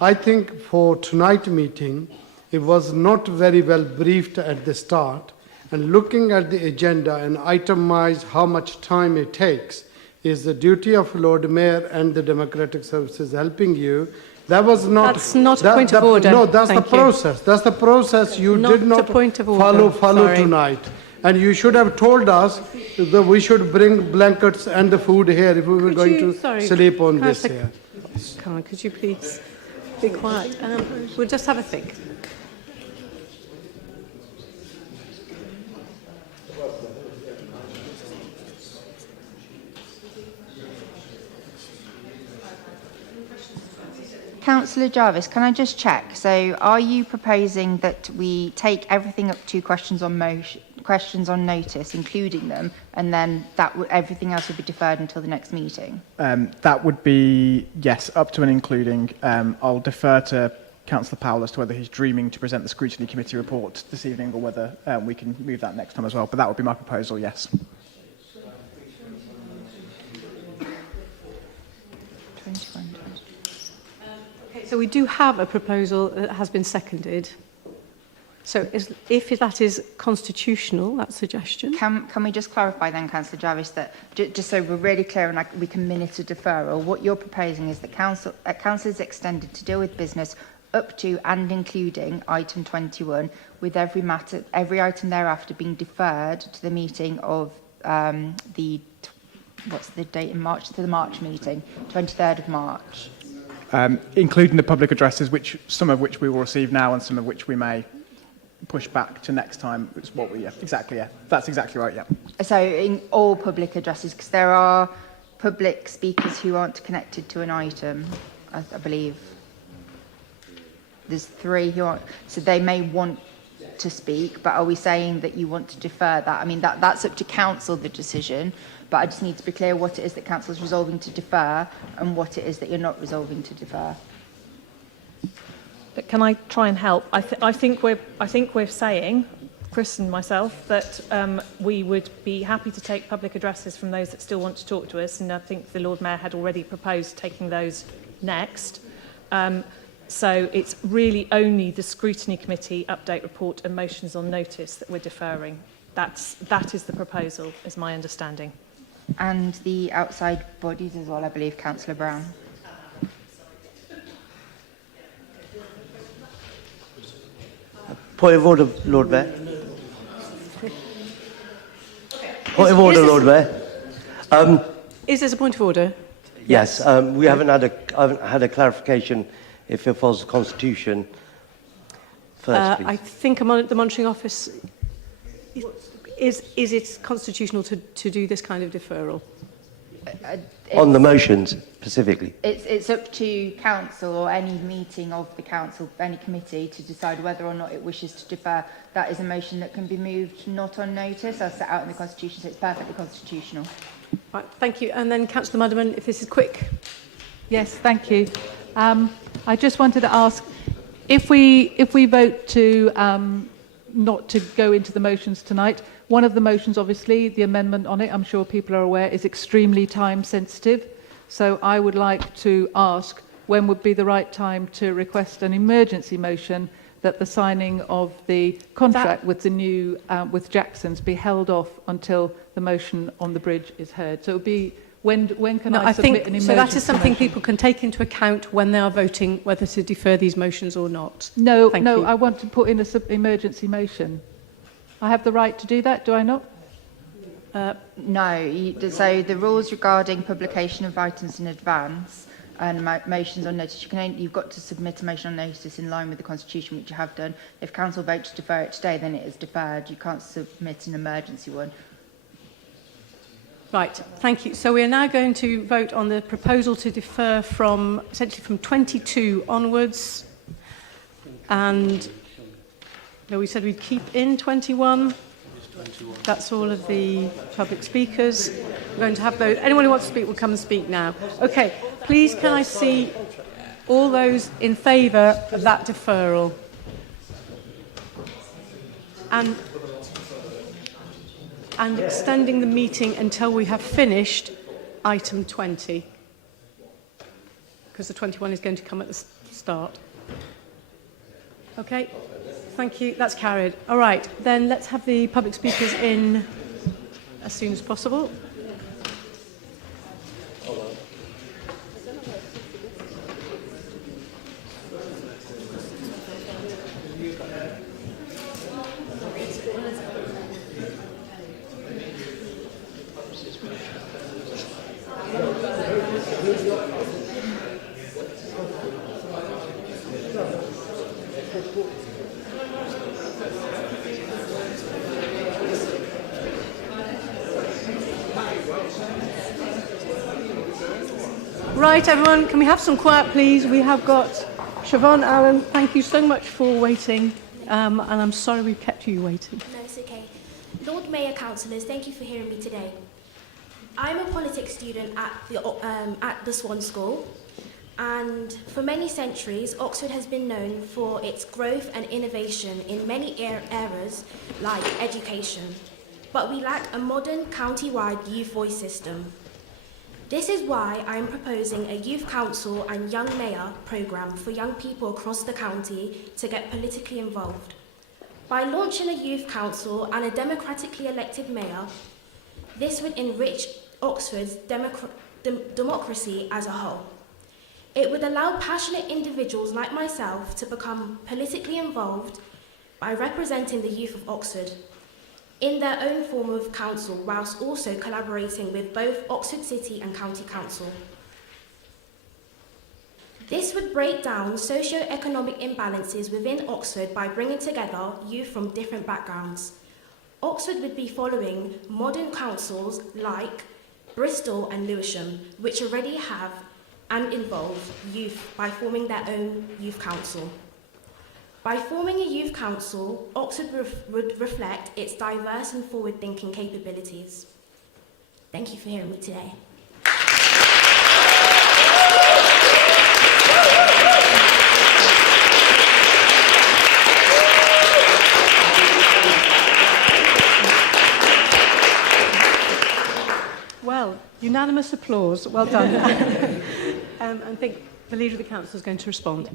I think for tonight's meeting, it was not very well briefed at the start, and looking at the agenda and itemize how much time it takes is the duty of Lord Mayor and the Democratic Services helping you. That was not... That's not a point of order. No, that's the process. That's the process you did not follow tonight. And you should have told us that we should bring blankets and the food here if we were going to sleep on this here. Come on, could you please be quiet? We'll just have a think. Councillor Jarvis, can I just check? So are you proposing that we take everything up to questions on notice, including them, and then everything else would be deferred until the next meeting? That would be, yes, up to and including. I'll defer to Councillor Powell as to whether he's dreaming to present the Scrutiny Committee report this evening or whether we can move that next time as well. But that would be my proposal, yes. 21. Okay, so we do have a proposal that has been seconded. So if that is constitutional, that suggestion. Can we just clarify then, Councillor Jarvis, that just so we're really clear and we can minute a deferral, what you're proposing is that council is extended to deal with business up to and including item 21, with every item thereafter being deferred to the meeting of what's the date in March? To the March meeting, 23rd of March. Including the public addresses, some of which we will receive now and some of which we may push back to next time. Is what we, exactly, that's exactly right, yeah. So in all public addresses, because there are public speakers who aren't connected to an item, I believe. There's 3 who aren't, so they may want to speak, but are we saying that you want to defer that? I mean, that's up to council, the decision, but I just need to be clear what it is that council is resolving to defer and what it is that you're not resolving to defer. But can I try and help? I think we're saying, Chris and myself, that we would be happy to take public addresses from those that still want to talk to us, and I think the Lord Mayor had already proposed taking those next. So it's really only the Scrutiny Committee update report and motions on notice that we're deferring. That is the proposal, is my understanding. And the outside bodies as well, I believe, Councillor Brown. Point of order, Lord Mayor. Point of order, Lord Mayor. Is this a point of order? Yes, we haven't had a clarification if it follows the Constitution. First, please. I think the Monitoring Office, is it constitutional to do this kind of deferral? On the motions, specifically. It's up to council or any meeting of the council, any committee, to decide whether or not it wishes to defer. That is a motion that can be moved not on notice, as set out in the Constitution, so it's perfectly constitutional. Right, thank you. And then Councillor Mudderman, if this is quick. Yes, thank you. I just wanted to ask, if we vote to not to go into the motions tonight, one of the motions, obviously, the amendment on it, I'm sure people are aware, is extremely time sensitive. So I would like to ask when would be the right time to request an emergency motion that the signing of the contract with the new with Jackson's be held off until the motion on the bridge is heard. So it would be when can I submit an emergency so that is something motion? people can take into account when they are voting whether to defer these motions or not. No, Thank no, you. I want to put in an emergency motion. I have the right to do that, do I not? No, so the rules regarding publication of items in advance and motions on notice, you've got to submit a motion on notice in line with the Constitution, which you have done. If council votes to defer it today, then it is deferred. You can't submit an emergency one. Right, thank you. So we are now going to vote on the proposal to defer from essentially from 22 onwards. And no, we said we'd keep in 21. That's all of the public speakers. We're going to have those. Anyone who wants to speak will come and speak now. Okay, please can I see all those in favour of that deferral? And extending the meeting until we have finished item 20. Because the 21 is going to come at the start. Okay, thank you. That's carried. All right, then let's have the public speakers in as soon as possible. Right, everyone, can we have some quiet, please? We have got Siobhan Allen. Thank you so much for waiting, and I'm sorry we've kept you waiting. No, it's okay. Lord Mayor, councillors, thank you for hearing me today. I'm a politics student at the Swan School, and for many centuries, Oxford has been known for its growth and innovation in many areas like education. But we lack a modern county-wide youth voice system. This is why I am proposing a youth council and young mayor programme for young people across the county to get politically involved. By launching a youth council and a democratically elected mayor, this would enrich Oxford's democracy as a whole. It would allow passionate individuals like myself to become politically involved by representing the youth of Oxford in their own form of council, whilst also collaborating with both Oxford City and County Council. This would break down socio-economic imbalances within Oxford by bringing together youth from different backgrounds. Oxford would be following modern councils like Bristol and Lewisham, which already have and involve youth by forming their own youth council. By forming a youth council, Oxford would reflect its diverse and forward-thinking capabilities. Thank you for hearing me today. Well, unanimous applause. Well done. I think the Leader of the Council is going to respond.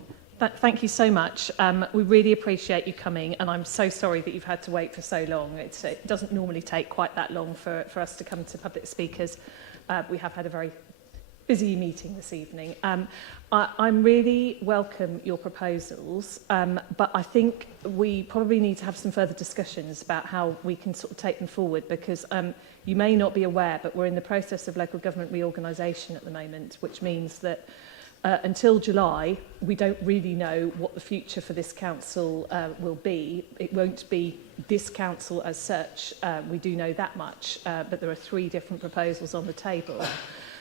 Thank you so much. We really appreciate you coming, and I'm so sorry that you've had to wait for so long. It doesn't normally take quite that long for us to come to public speakers. We have had a very busy meeting this evening. I really welcome your proposals, but I think we probably need to have some further discussions about how we can sort of take them forward, because you may not be aware, but we're in the process of local government reorganisation at the moment, which means that until July, we don't really know what the future for this council will be. It won't be this council as such. We do know that much, but there are 3 different proposals on the table.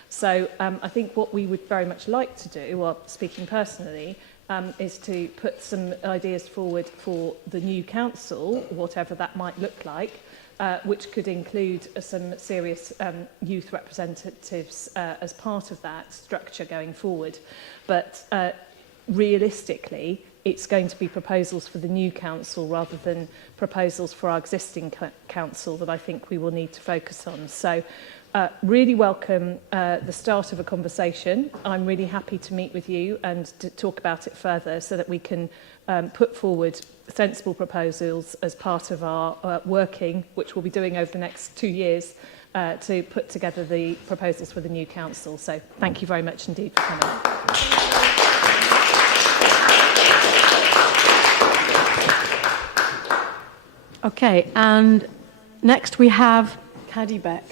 So I think what we would very much like to do, well, speaking personally, is to put some ideas forward for the new council, whatever that might look like, which could include some serious youth representatives as part of that structure going forward. But realistically, it's going to be proposals for the new council rather than proposals for our existing council that I think we will need to focus on. So really welcome the start of a conversation. I'm really happy to meet with you and to talk about it further so that we can put forward sensible proposals as part of our working, which we'll be doing over the next 2 years, to put together the proposals for the new council. So thank you very much indeed for coming. Okay, and next we have Caddy Beck.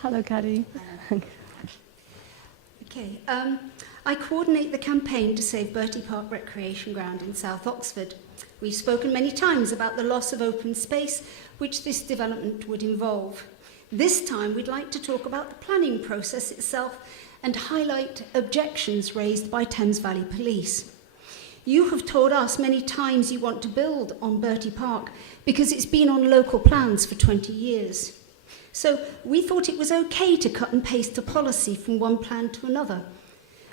Hello, Caddy. Okay, I coordinate the campaign to save Bertie Park Recreation Ground in South Oxford. We've spoken many times about the loss of open space which this development would involve. This time we'd like to talk about the planning process itself and highlight objections raised by Thames Valley Police. You have told us many times you want to build on Bertie Park because it's been on local plans for 20 years. So we thought it was okay to cut and paste a policy from one plan to another.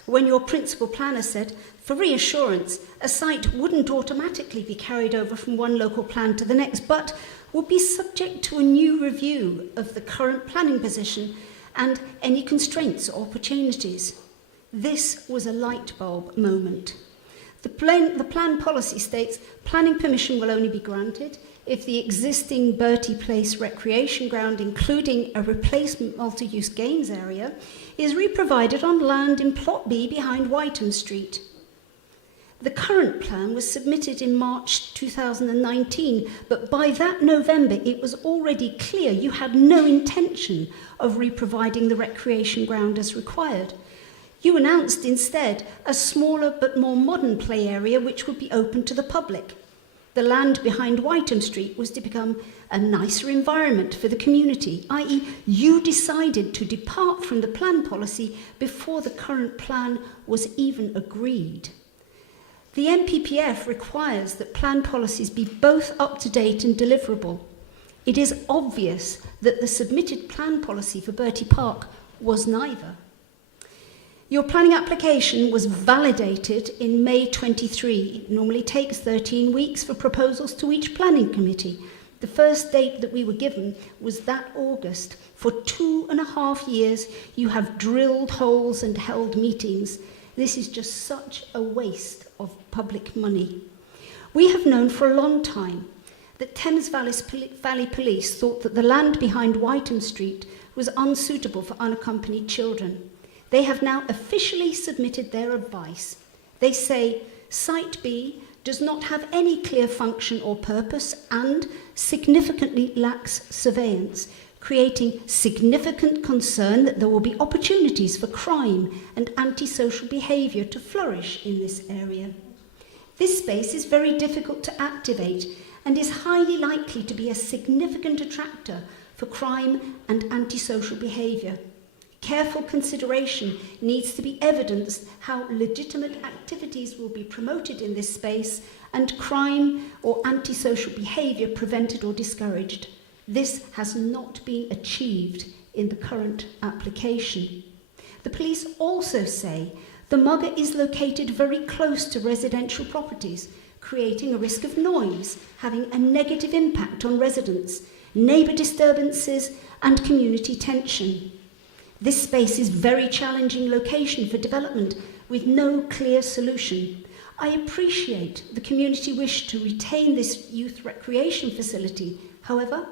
When your principal planner said, for reassurance, a site wouldn't automatically be carried over from one local plan to the next, but would be subject to a new review of the current planning position and any constraints or opportunities. This was a light bulb moment. The plan policy states planning permission will only be granted if the existing Bertie Place recreation ground, including a replacement multi-use games area, is re-provided on land in Plot B behind Whiteham Street. The current plan was submitted in March 2019, but by that November it was already clear you had no intention of re-providing the recreation ground as required. You announced instead a smaller but more modern play area which would be open to the public. The land behind Whiteham Street was to become a nicer environment for the community, i.e. you decided to depart from the plan policy before the current plan was even agreed. The NPPF requires that plan policies be both up-to-date and deliverable. It is obvious that the submitted plan policy for Bertie Park was neither. Your planning application was validated in May 23. It normally takes 13 weeks for proposals to each planning committee. The first date that we were given was that August. For 2.5 years, you have drilled holes and held meetings. This is just such a waste of public money. We have known for a long time that Thames Valley Police thought that the land behind Whiteham Street was unsuitable for unaccompanied children. They have now officially submitted their advice. They say Site B does not have any clear function or purpose and significantly lacks surveillance, creating significant concern that there will be opportunities for crime and antisocial behaviour to flourish in this area. This space is very difficult to activate and is highly likely to be a significant attractor for crime and antisocial behaviour. Careful consideration needs to be evidenced how legitimate activities will be promoted in this space and crime or antisocial behaviour prevented or discouraged. This has not been achieved in the current application. The police also say the mugger is located very close to residential properties, creating a risk of noise, having a negative impact on residents, neighbour disturbances and community tension. This space is a very challenging location for development with no clear solution. I appreciate the community wish to retain this youth recreation facility. However,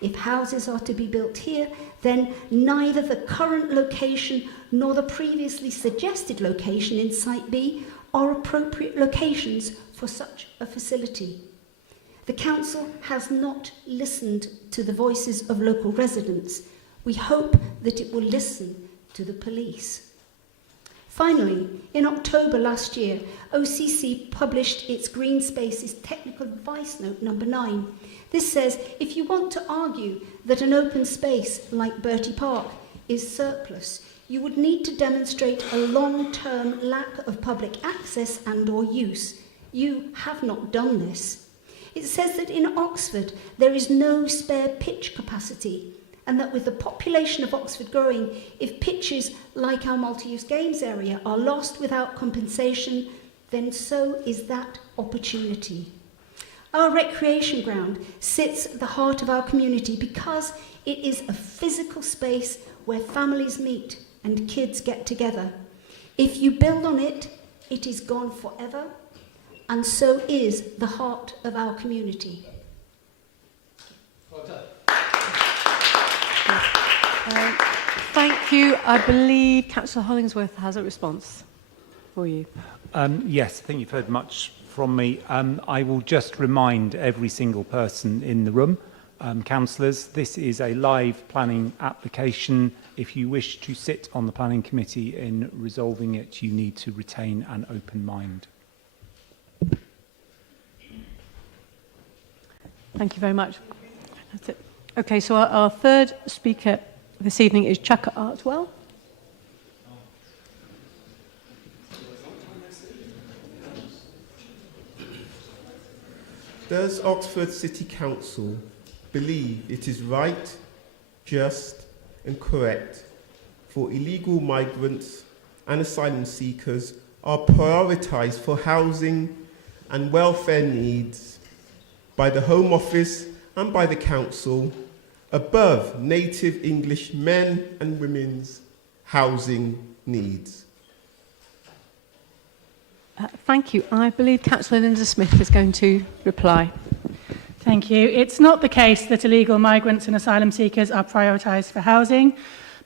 if houses are to be built here, then neither the current location nor the previously suggested location in Site B are appropriate locations for such a facility. The council has not listened to the voices of local residents. We hope that it will listen to the police. Finally, in October last year, OCC published its Green Spaces Technical Advice Note number 9. This says, if you want to argue that an open space like Bertie Park is surplus, you would need to demonstrate a long-term lack of public access and/or use. You have not done this. It says that in Oxford there is no spare pitch capacity, and that with the population of Oxford growing, if pitches like our multi-use games area are lost without compensation, then so is that opportunity. Our recreation ground sits at the heart of our community because it is a physical space where families meet and kids get together. If you build on it, it is gone forever, and so is the heart of our community. Well done. Thank you. I believe Councillor Hollingsworth has a response for you. Yes, I think you've heard much from me. I will just remind every single person in the room, councillors, this is a live planning application. If you wish to sit on the planning committee in resolving it, you need to retain an open mind. Thank you very much. That's it. Okay, so our third speaker this evening is Chaka Artwell. Does Oxford City Council believe it is right, just and correct for illegal migrants and asylum seekers are prioritised for housing and welfare needs by the Home Office and by the Council above native English men and women's housing needs? Thank you. I believe Councillor Linda Smith is going to reply. Thank you. It's not the case that illegal migrants and asylum seekers are prioritised for housing.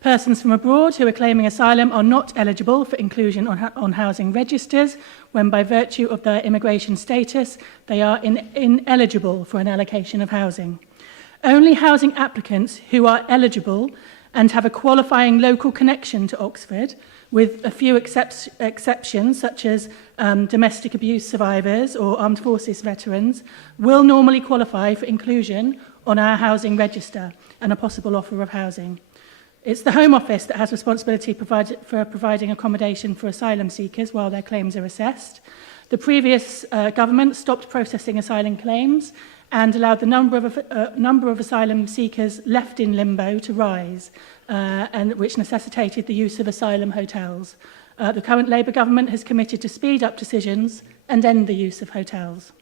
Persons from abroad who are claiming asylum are not eligible for inclusion on housing registers when, by virtue of their immigration status, they are ineligible for an allocation of housing. Only housing applicants who are eligible and have a qualifying local connection to Oxford, with a few exceptions such as domestic abuse survivors or armed forces veterans will normally qualify for inclusion on our housing register and a possible offer of housing. It's the Home Office that has responsibility for providing accommodation for asylum seekers while their claims are assessed. The previous government stopped processing asylum claims and allowed the number of asylum seekers left in limbo to rise, and which necessitated the use of asylum hotels. The current Labour government has committed to speed up decisions and end the use of hotels.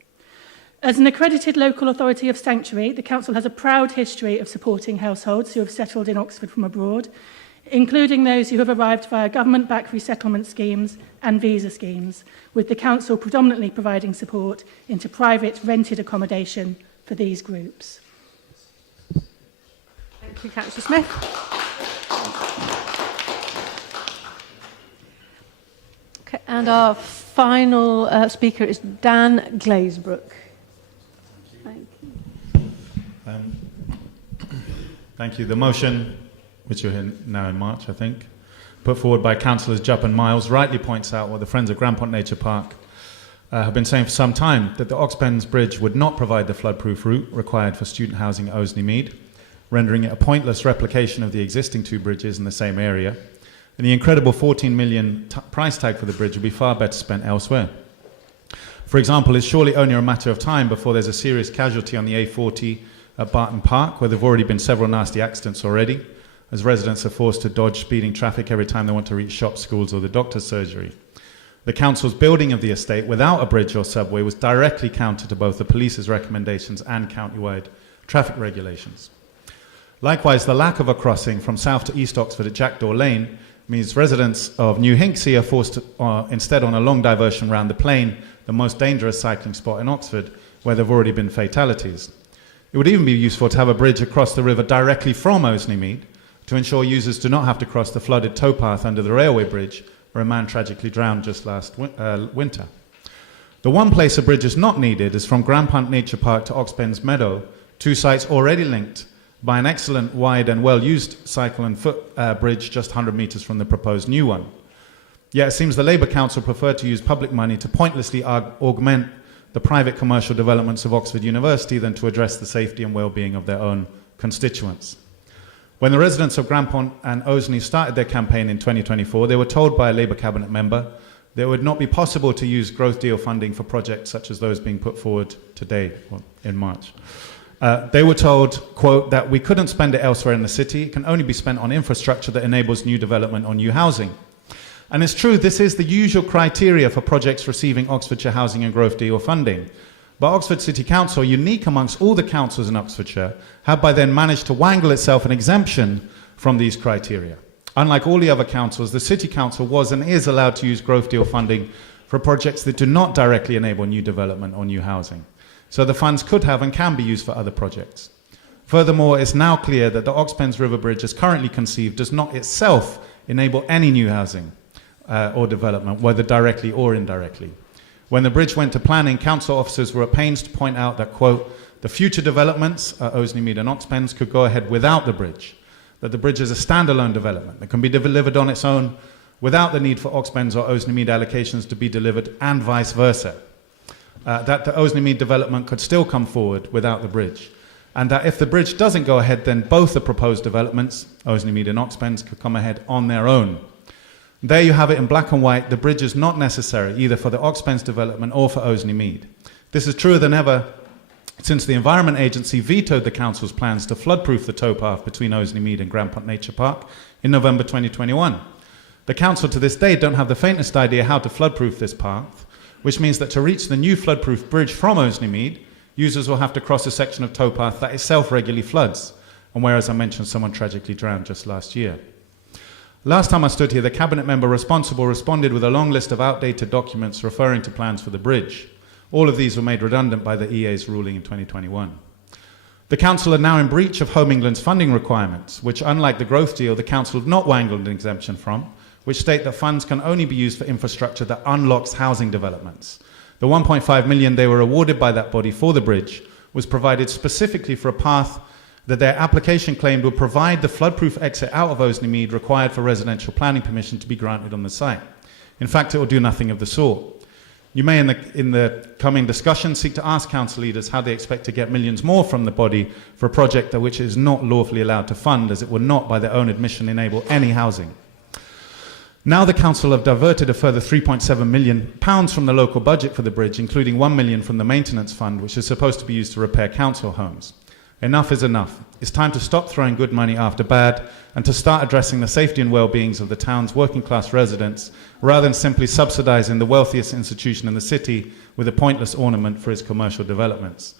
As an accredited local authority of sanctuary, the Council has a proud history of supporting households who have settled in Oxford from abroad, including those who have arrived via government-backed resettlement schemes and visa schemes, with the Council predominantly providing support into private rented accommodation for these groups. Thank you, Councillor Smith. Okay, and our final speaker is Dan Glazebrook. Thank you. The motion, which you're hearing now in March, I think, put forward by Councillors Jupp and Miles, rightly points out what the Friends of Grampont Nature Park have been saying for some time, that the Oxpens Bridge would not provide the flood-proof route required for student housing at Oseley Mead, rendering it a pointless replication of the existing two bridges in the same area. And the incredible 14 million price tag for the bridge would be far better spent elsewhere. For example, it's surely only a matter of time before there's a serious casualty on the A40 at Barton Park, where there have already been several nasty accidents already, as residents are forced to dodge speeding traffic every time they want to reach shops, schools or the doctor's surgery. The council's building of the estate without a bridge or subway was directly counter to both the police's recommendations and county-wide traffic regulations. Likewise, the lack of a crossing from south to east Oxford at Jackdaw Lane means residents of New Hinksey are forced to, instead on a long diversion round the Plain, the most dangerous cycling spot in Oxford, where there have already been fatalities. It would even be useful to have a bridge across the river directly from Oseley Mead to ensure users do not have to cross the flooded towpath under the railway bridge, where a man tragically drowned just last winter. The one place a bridge is not needed is from Grampont Nature Park to Oxpens Meadow, two sites already linked by an excellent, wide and well-used cycle and foot bridge just 100 metres from the proposed new one. Yet it seems the Labour Council preferred to use public money to pointlessly augment the private commercial developments of Oxford University than to address the safety and well-being of their own constituents. When the residents of Grampont and Oseley started their campaign in 2024, they were told by a Labour cabinet member that it would not be possible to use growth deal funding for projects such as those being put forward today, or in March. They were told, quote, that we couldn't spend it elsewhere in the city. It can only be spent on infrastructure that enables new development or new housing. And it's true, this is the usual criteria for projects receiving Oxfordshire Housing and Growth Deal funding. But Oxford City Council, unique amongst all the councils in Oxfordshire, have by then managed to wangle itself an exemption from these criteria. Unlike all the other councils, the City Council was and is allowed to use Growth Deal funding for projects that do not directly enable new development or new housing. So the funds could have and can be used for other projects. Furthermore, it's now clear that the Oxpens River Bridge, as currently conceived, does not itself enable any new housing or development, whether directly or indirectly. When the bridge went to planning, council officers were at pains to point out that, quote, the future developments at Oseley Mead and Oxpens could go ahead without the bridge, that the bridge is a standalone development that can be delivered on its own without the need for Oxpens or Oseley Mead allocations to be delivered, and vice versa. That the Oseley Mead development could still come forward without the bridge, and that if the bridge doesn't go ahead, then both the proposed developments, Oseley Mead and Oxpens, could come ahead on their own. There you have it in black and white. The bridge is not necessary either for the Oxpens development or for Oseley Mead. This is truer than ever since the Environment Agency vetoed the council's plans to floodproof the towpath between Oseley Mead and Grampont Nature Park in November 2021. The council to this day don't have the faintest idea how to floodproof this path, which means that to reach the new floodproof bridge from Oseley Mead, users will have to cross a section of towpath that itself regularly floods, and where, as I mentioned, someone tragically drowned just last year. Last time I stood here, the cabinet member responsible responded with a long list of outdated documents referring to plans for the bridge. All of these were made redundant by the EA's ruling in 2021. The council are now in breach of Home England's funding requirements, which, unlike the growth deal, the council have not wangled an exemption from, which state that funds can only be used for infrastructure that unlocks housing developments. The 1.5 million they were awarded by that body for the bridge was provided specifically for a path that their application claimed would provide the floodproof exit out of Oseley Mead required for residential planning permission to be granted on the site. In fact, it will do nothing of the sort. You may, in the coming discussion, seek to ask council leaders how they expect to get millions more from the body for a project that which is not lawfully allowed to fund, as it would not, by their own admission, enable any housing. Now the council have diverted a further £3.7 million from the local budget for the bridge, including £1 million from the maintenance fund, which is supposed to be used to repair council homes. Enough is enough. It's time to stop throwing good money after bad and to start addressing the safety and well-being of the town's working-class residents, rather than simply subsidising the wealthiest institution in the city with a pointless ornament for its commercial developments.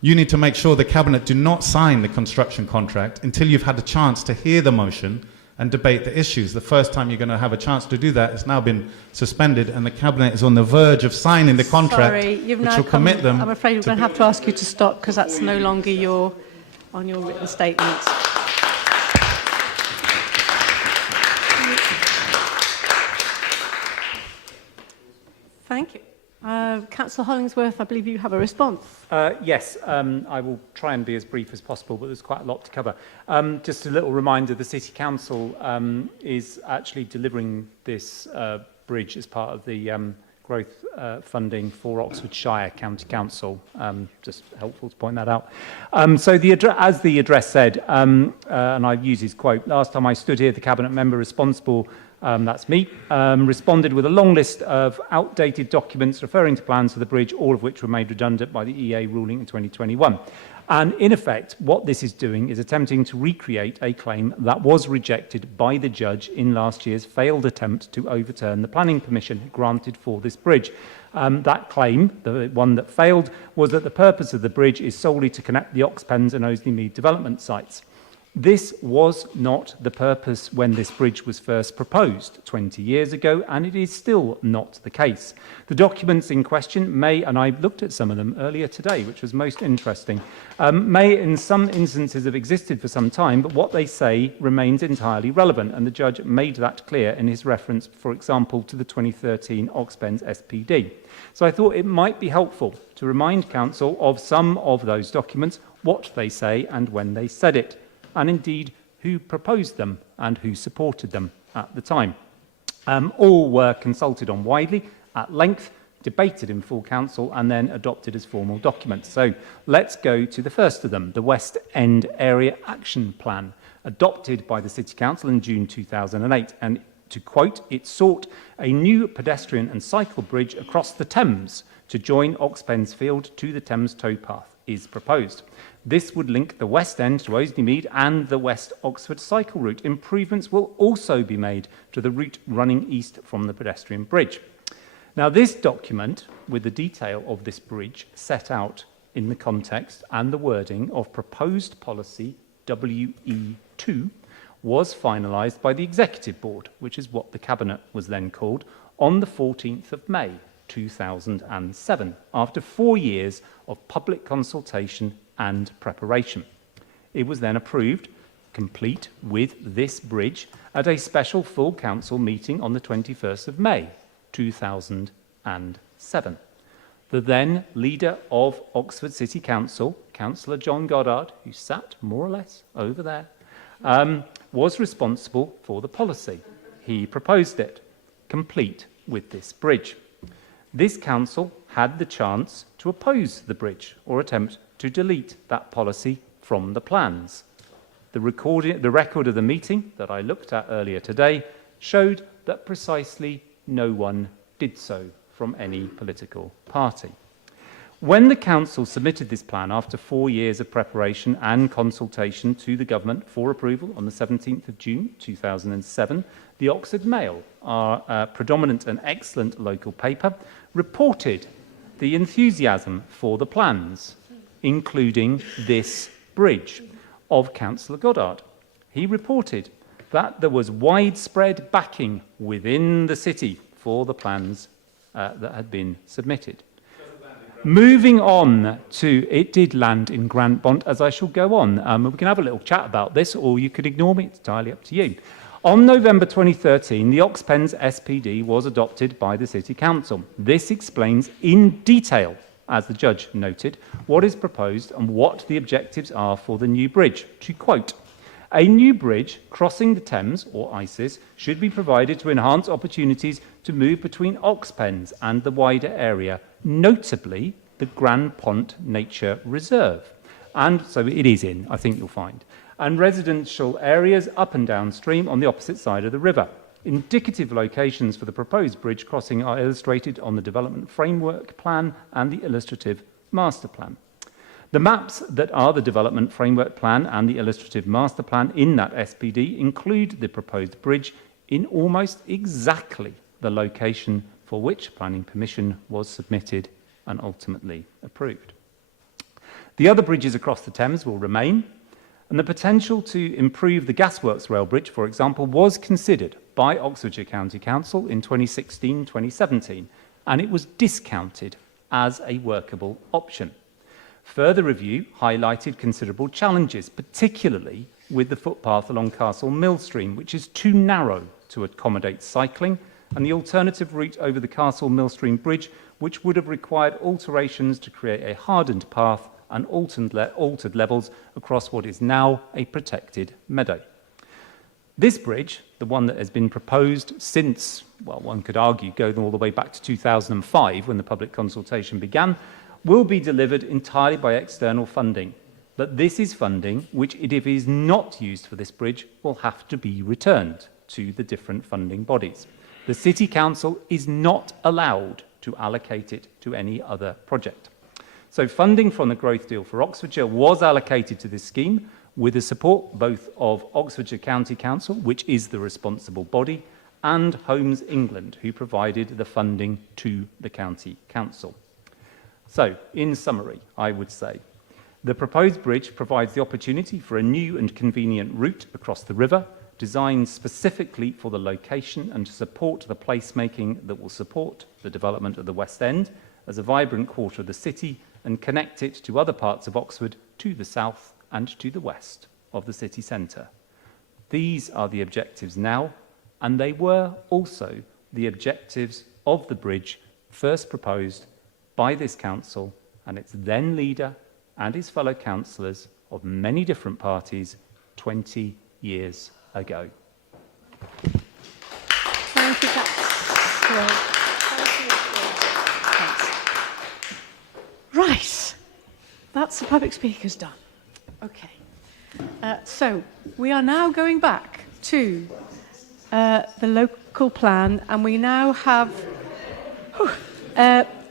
You need to make sure the Cabinet do not sign the construction contract until you've had a chance to hear the motion and debate the issues. The first time you're going to have a chance to do that has now been suspended, and the Cabinet is on the verge of signing the contract, which will commit them. I'm afraid we're going to have to ask you to stop, because that's no longer on your written statement. Thank you. Councillor Hollingsworth, I believe you have a response. Yes, I will try and be as brief as possible, but there's quite a lot to cover. Just a little reminder, the City Council is actually delivering this bridge as part of the growth funding for Oxfordshire County Council. Just helpful to point that out. So as the address said, and I use his quote, last time I stood here, the Cabinet member responsible, that's me, responded with a long list of outdated documents referring to plans for the bridge, all of which were made redundant by the EA ruling in 2021. And in effect, what this is doing is attempting to recreate a claim that was rejected by the judge in last year's failed attempt to overturn the planning permission granted for this bridge. That claim, the one that failed, was that the purpose of the bridge is solely to connect the Oxpens and Oseley Mead development sites. This was not the purpose when this bridge was first proposed 20 years ago, and it is still not the case. The documents in question may, and I looked at some of them earlier today, which was most interesting, may in some instances have existed for some time, but what they say remains entirely relevant, and the judge made that clear in his reference, for example, to the 2013 Oxpens SPD. So I thought it might be helpful to remind Council of some of those documents, what they say and when they said it, and indeed who proposed them and who supported them at the time. All were consulted on widely, at length, debated in full council, and then adopted as formal documents. So let's go to the first of them, the West End Area Action Plan, adopted by the City Council in June 2008. And to quote, it sought a new pedestrian and cycle bridge across the Thames to join Oxpens Field to the Thames towpath is proposed. This would link the West End to Oseley Mead and the West Oxford cycle route. Improvements will also be made to the route running east from the pedestrian bridge. Now, this document, with the detail of this bridge set out in the context and the wording of proposed policy WE2, was finalised by the Executive Board, which is what the Cabinet was then called, on the 14th of May 2007, after 4 years of public consultation and preparation. It was then approved, complete with this bridge, at a special full council meeting on the 21st of May 2007. The then leader of Oxford City Council, Councillor John Goddard, who sat more or less over there, was responsible for the policy. He proposed it, complete with this bridge. This council had the chance to oppose the bridge or attempt to delete that policy from the plans. The record of the meeting that I looked at earlier today showed that precisely no one did so from any political party. When the council submitted this plan after 4 years of preparation and consultation to the government for approval on the 17th of June 2007, the Oxford Mail, our predominant and excellent local paper, reported the enthusiasm for the plans, including this bridge, of Councillor Goddard. He reported that there was widespread backing within the city for the plans that had been submitted. Moving on to, it did land in Grant Bont, as I shall go on. We can have a little chat about this, or you could ignore me, it's entirely up to you. On November 2013, the Oxpens SPD was adopted by the City Council. This explains in detail, as the judge noted, what is proposed and what the objectives are for the new bridge. To quote, A new bridge crossing the Thames, or ISIS, should be provided to enhance opportunities to move between Oxpens and the wider area, notably the Grand Pont Nature Reserve. And so it is in, I think you'll find. And residential areas up and downstream on the opposite side of the river. Indicative locations for the proposed bridge crossing are illustrated on the Development Framework Plan and the Illustrative Master Plan. The maps that are the Development Framework Plan and the Illustrative Master Plan in that SPD include the proposed bridge in almost exactly the location for which planning permission was submitted and ultimately approved. The other bridges across the Thames will remain, and the potential to improve the Gasworks rail bridge, for example, was considered by Oxfordshire County Council in 2016-2017, and it was discounted as a workable option. Further review highlighted considerable challenges, particularly with the footpath along Castle Mill Stream, which is too narrow to accommodate cycling, and the alternative route over the Castle Mill Stream Bridge, which would have required alterations to create a hardened path and altered levels across what is now a protected meadow. This bridge, the one that has been proposed since, well, one could argue, going all the way back to 2005 when the public consultation began, will be delivered entirely by external funding. But this is funding which, if it is not used for this bridge, will have to be returned to the different funding bodies. The City Council is not allowed to allocate it to any other project. So funding from the Growth Deal for Oxfordshire was allocated to this scheme with the support both of Oxfordshire County Council, which is the responsible body, and Homes England, who provided the funding to the County Council. So, in summary, I would say, the proposed bridge provides the opportunity for a new and convenient route across the river, designed specifically for the location and to support the placemaking that will support the development of the West End as a vibrant quarter of the city and connect it to other parts of Oxford to the south and to the west of the city centre. These are the objectives now, and they were also the objectives of the bridge first proposed by this council and its then leader and his fellow councillors of many different parties 20 years ago. Thank you, Councillor. Right, that's the public speakers done. Okay, so we are now going back to the local plan, and we now have.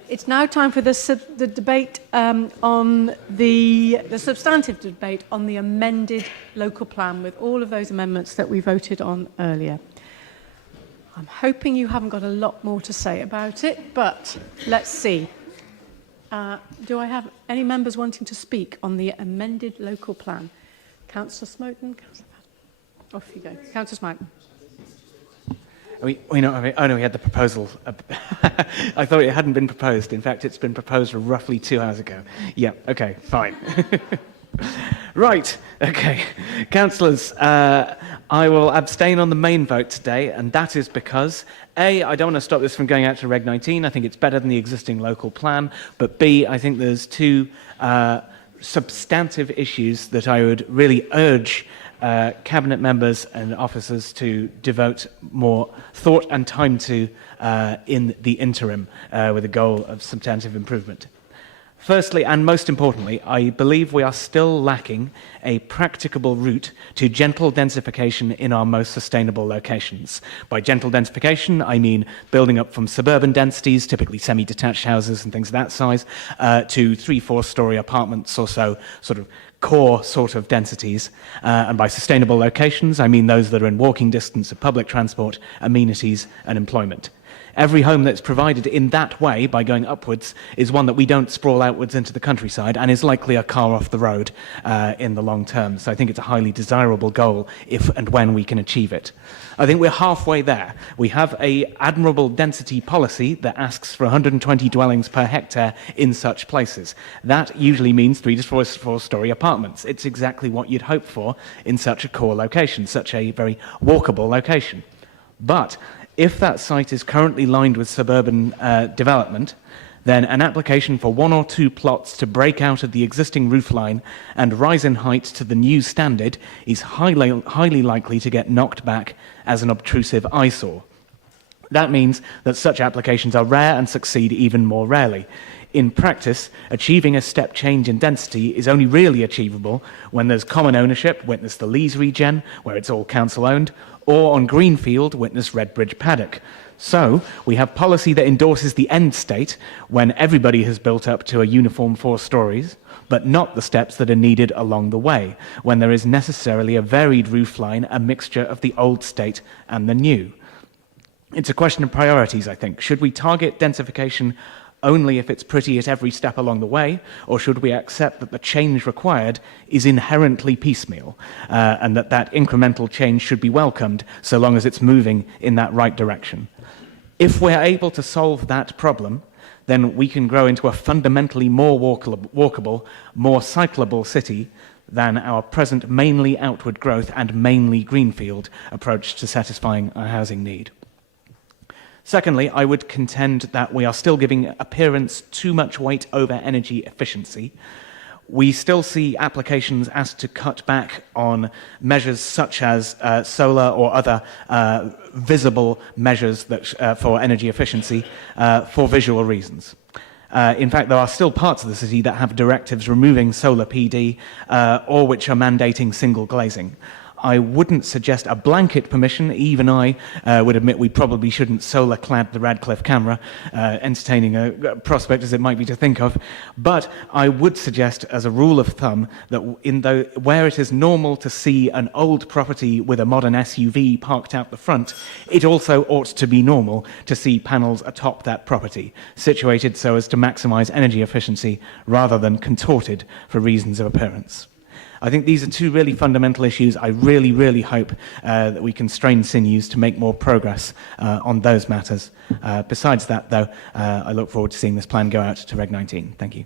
It's now time for the debate on the substantive debate on the amended local plan with all of those amendments that we voted on earlier. I'm hoping you haven't got a lot more to say about it, but let's see. Do I have any members wanting to speak on the amended local plan? Councillor Smoten? Off you go. Councillor Smoten. We had the proposal. I thought it hadn't been proposed. In fact, it's been proposed roughly 2 hours ago. Yeah, okay, fine. Right, okay. Councillors, I will abstain on the main vote today, and that is because, A, I don't want to stop this from going out to Reg 19. I think it's better than the existing local plan. But B, I think there's two substantive issues that I would really urge Cabinet members and officers to devote more thought and time to in the interim with a goal of substantive improvement. Firstly, and most importantly, I believe we are still lacking a practicable route to gentle densification in our most sustainable locations. By gentle densification, I mean building up from suburban densities, typically semi-detached houses and things of that size, to 3-4-storey apartments or so, sort of core sort of densities. And by sustainable locations, I mean those that are in walking distance of public transport, amenities and employment. Every home that's provided in that way by going upwards is one that we don't sprawl outwards into the countryside and is likely a car off the road in the long term. So I think it's a highly desirable goal if and when we can achieve it. I think we're halfway there. We have an admirable density policy that asks for 120 dwellings per hectare in such places. That usually means 3 to 4-storey apartments. It's exactly what you'd hope for in such a core location, such a very walkable location. But if that site is currently lined with suburban development, then an application for 1 or 2 plots to break out of the existing roofline and rise in height to the new standard is highly likely to get knocked back as an obtrusive eyesore. That means that such applications are rare and succeed even more rarely. In practice, achieving a step change in density is only really achievable when there's common ownership, witness the Lees regen, where it's all council-owned, or on Greenfield, witness Redbridge Paddock. So, we have policy that endorses the end state when everybody has built up to a uniform 4 stories, but not the steps that are needed along the way, when there is necessarily a varied roofline, a mixture of the old state and the new. It's a question of priorities, I think. Should we target densification only if it's pretty at every step along the way, or should we accept that the change required is inherently piecemeal, and that incremental change should be welcomed so long as it's moving in that right direction? If we're able to solve that problem, then we can grow into a fundamentally more walkable, more cyclable city than our present mainly outward growth and mainly greenfield approach to satisfying our housing need. Secondly, I would contend that we are still giving appearance too much weight over energy efficiency. We still see applications asked to cut back on measures such as solar or other visible measures that, for energy efficiency for visual reasons. In fact, there are still parts of the city that have directives removing solar PD or which are mandating single glazing. I wouldn't suggest a blanket permission. Even I would admit we probably shouldn't solar-clad the Radcliffe camera, entertaining a prospect as it might be to think of. But I would suggest, as a rule of thumb, that where it is normal to see an old property with a modern SUV parked out the front, it also ought to be normal to see panels atop that property, situated so as to maximize energy efficiency rather than contorted for reasons of appearance. I think these are 2 really fundamental issues. I really, really hope that we can strain sinews to make more progress on those matters. Besides that, though, I look forward to seeing this plan go out to Reg 19. Thank you.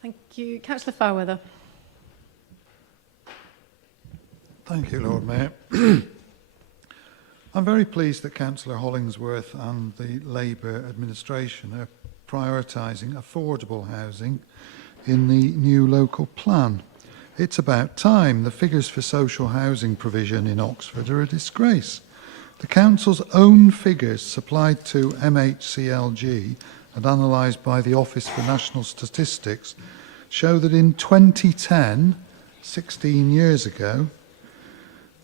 Thank you. Councillor Fairweather. Thank you, Lord Mayor. I'm very pleased that Councillor Hollingsworth and the Labour administration are prioritising affordable housing in the new local plan. It's about time. The figures for social housing provision in Oxford are a disgrace. The council's own figures supplied to MHCLG and analysed by the Office for National Statistics show that in 2010, 16 years ago,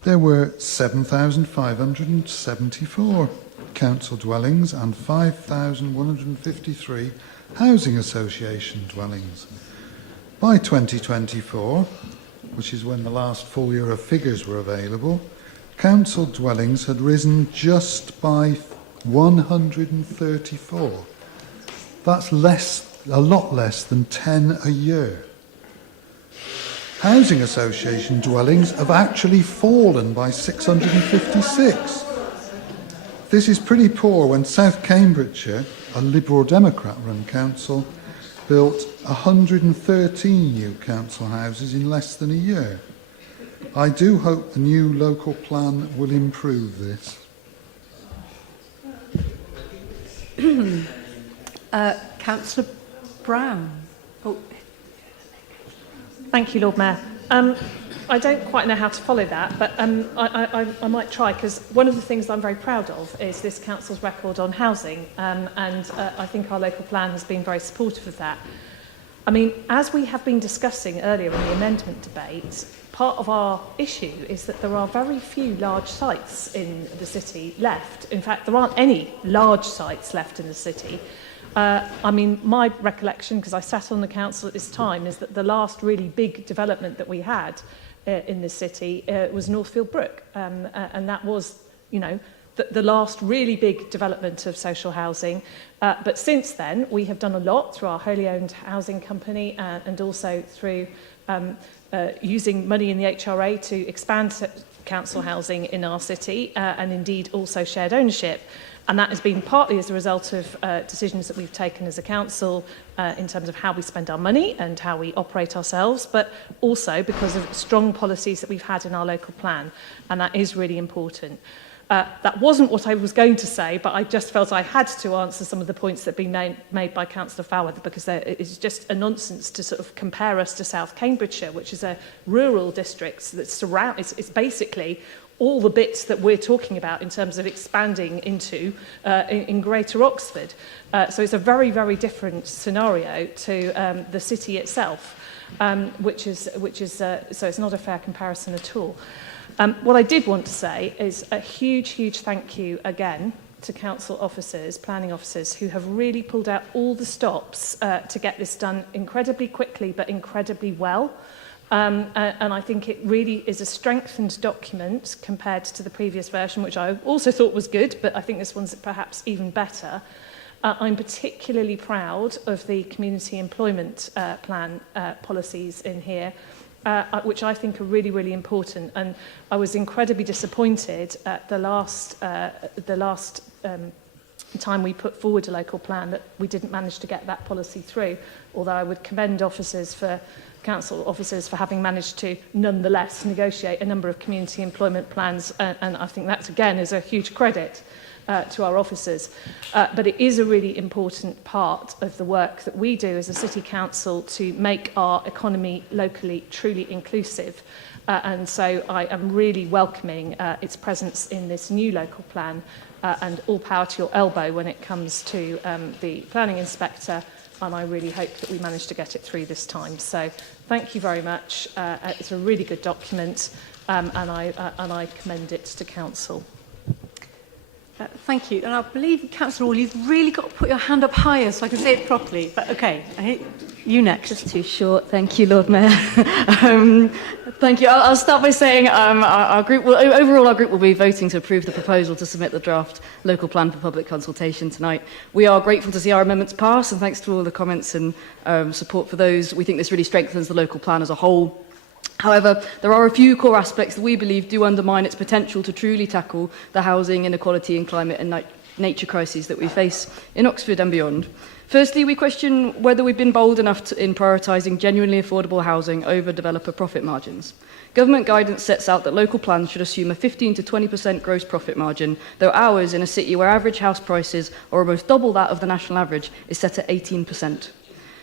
there were 7,574 council dwellings and 5,153 housing association dwellings. By 2024, which is when the last full year of figures were available, council dwellings had risen just by 134. That's a lot less than 10 a year. Housing association dwellings have actually fallen by 656. This is pretty poor when South Cambridgeshire, a Liberal Democrat-run council, built 113 new council houses in less than a year. I do hope the new local plan will improve this. Councillor Brown. Oh. Thank you, Lord Mayor. I don't quite know how to follow that, but I might try, because one of the things I'm very proud of is this council's record on housing, and I think our local plan has been very supportive of that. I mean, as we have been discussing earlier in the amendment debate, part of our issue is that there are very few large sites in the city left. In fact, there aren't any large sites left in the city. I mean, my recollection, because I sat on the council at this time, is that the last really big development that we had in the city was Northfield Brook, and that was, you know, the last really big development of social housing. But since then, we have done a lot through our wholly owned housing company and also through using money in the HRA to expand council housing in our city and indeed also shared ownership. And that has been partly as a result of decisions that we've taken as a council in terms of how we spend our money and how we operate ourselves, but also because of strong policies that we've had in our local plan. And that is really important. That wasn't what I was going to say, but I just felt I had to answer some of the points that have been made by Councillor Faworth, because it's just a nonsense to sort of compare us to South Cambridgeshire, which is a rural district that surrounds, it's basically all the bits that we're talking about in terms of expanding into in Greater Oxford. So it's a very, very different scenario to the city itself, which is so it's not a fair comparison at all. What I did want to say is a huge, huge thank you again to council officers, planning officers, who have really pulled out all the stops to get this done incredibly quickly, but incredibly well. And I think it really is a strengthened document compared to the previous version, which I also thought was good, but I think this one's perhaps even better. I'm particularly proud of the community employment plan policies in here, which I think are really, really important. And I was incredibly disappointed at the last time we put forward a local plan that we didn't manage to get that policy through, although I would commend council officers for having managed to nonetheless negotiate a number of community employment plans, and I think that again is a huge credit to our officers. But it is a really important part of the work that we do as a city council to make our economy locally truly inclusive. And so I am really welcoming its presence in this new local plan, and all power to your elbow when it comes to the planning inspector, and I really hope that we manage to get it through this time. So thank you very much. It's a really good document, and I commend it to council. Thank you. And I believe, Councillor Hall, you've really got to put your hand up higher so I can say it properly. But OK, you next. Just too short. Thank you, Lord Mayor. Thank you. I'll start by saying our group overall our group will be voting to approve the proposal to submit the draft local plan for public consultation tonight. We are grateful to see our amendments pass, and thanks to all the comments and support for those. We think this really strengthens the local plan as a whole. However, there are a few core aspects that we believe do undermine its potential to truly tackle the housing, inequality and climate and nature crises that we face in Oxford and beyond. Firstly, we question whether we've been bold enough in prioritising genuinely affordable housing over developer profit margins. Government guidance sets out that local plans should assume a 15 to 20% gross profit margin, though ours, in a city where average house prices are almost double that of the national average, is set at 18%.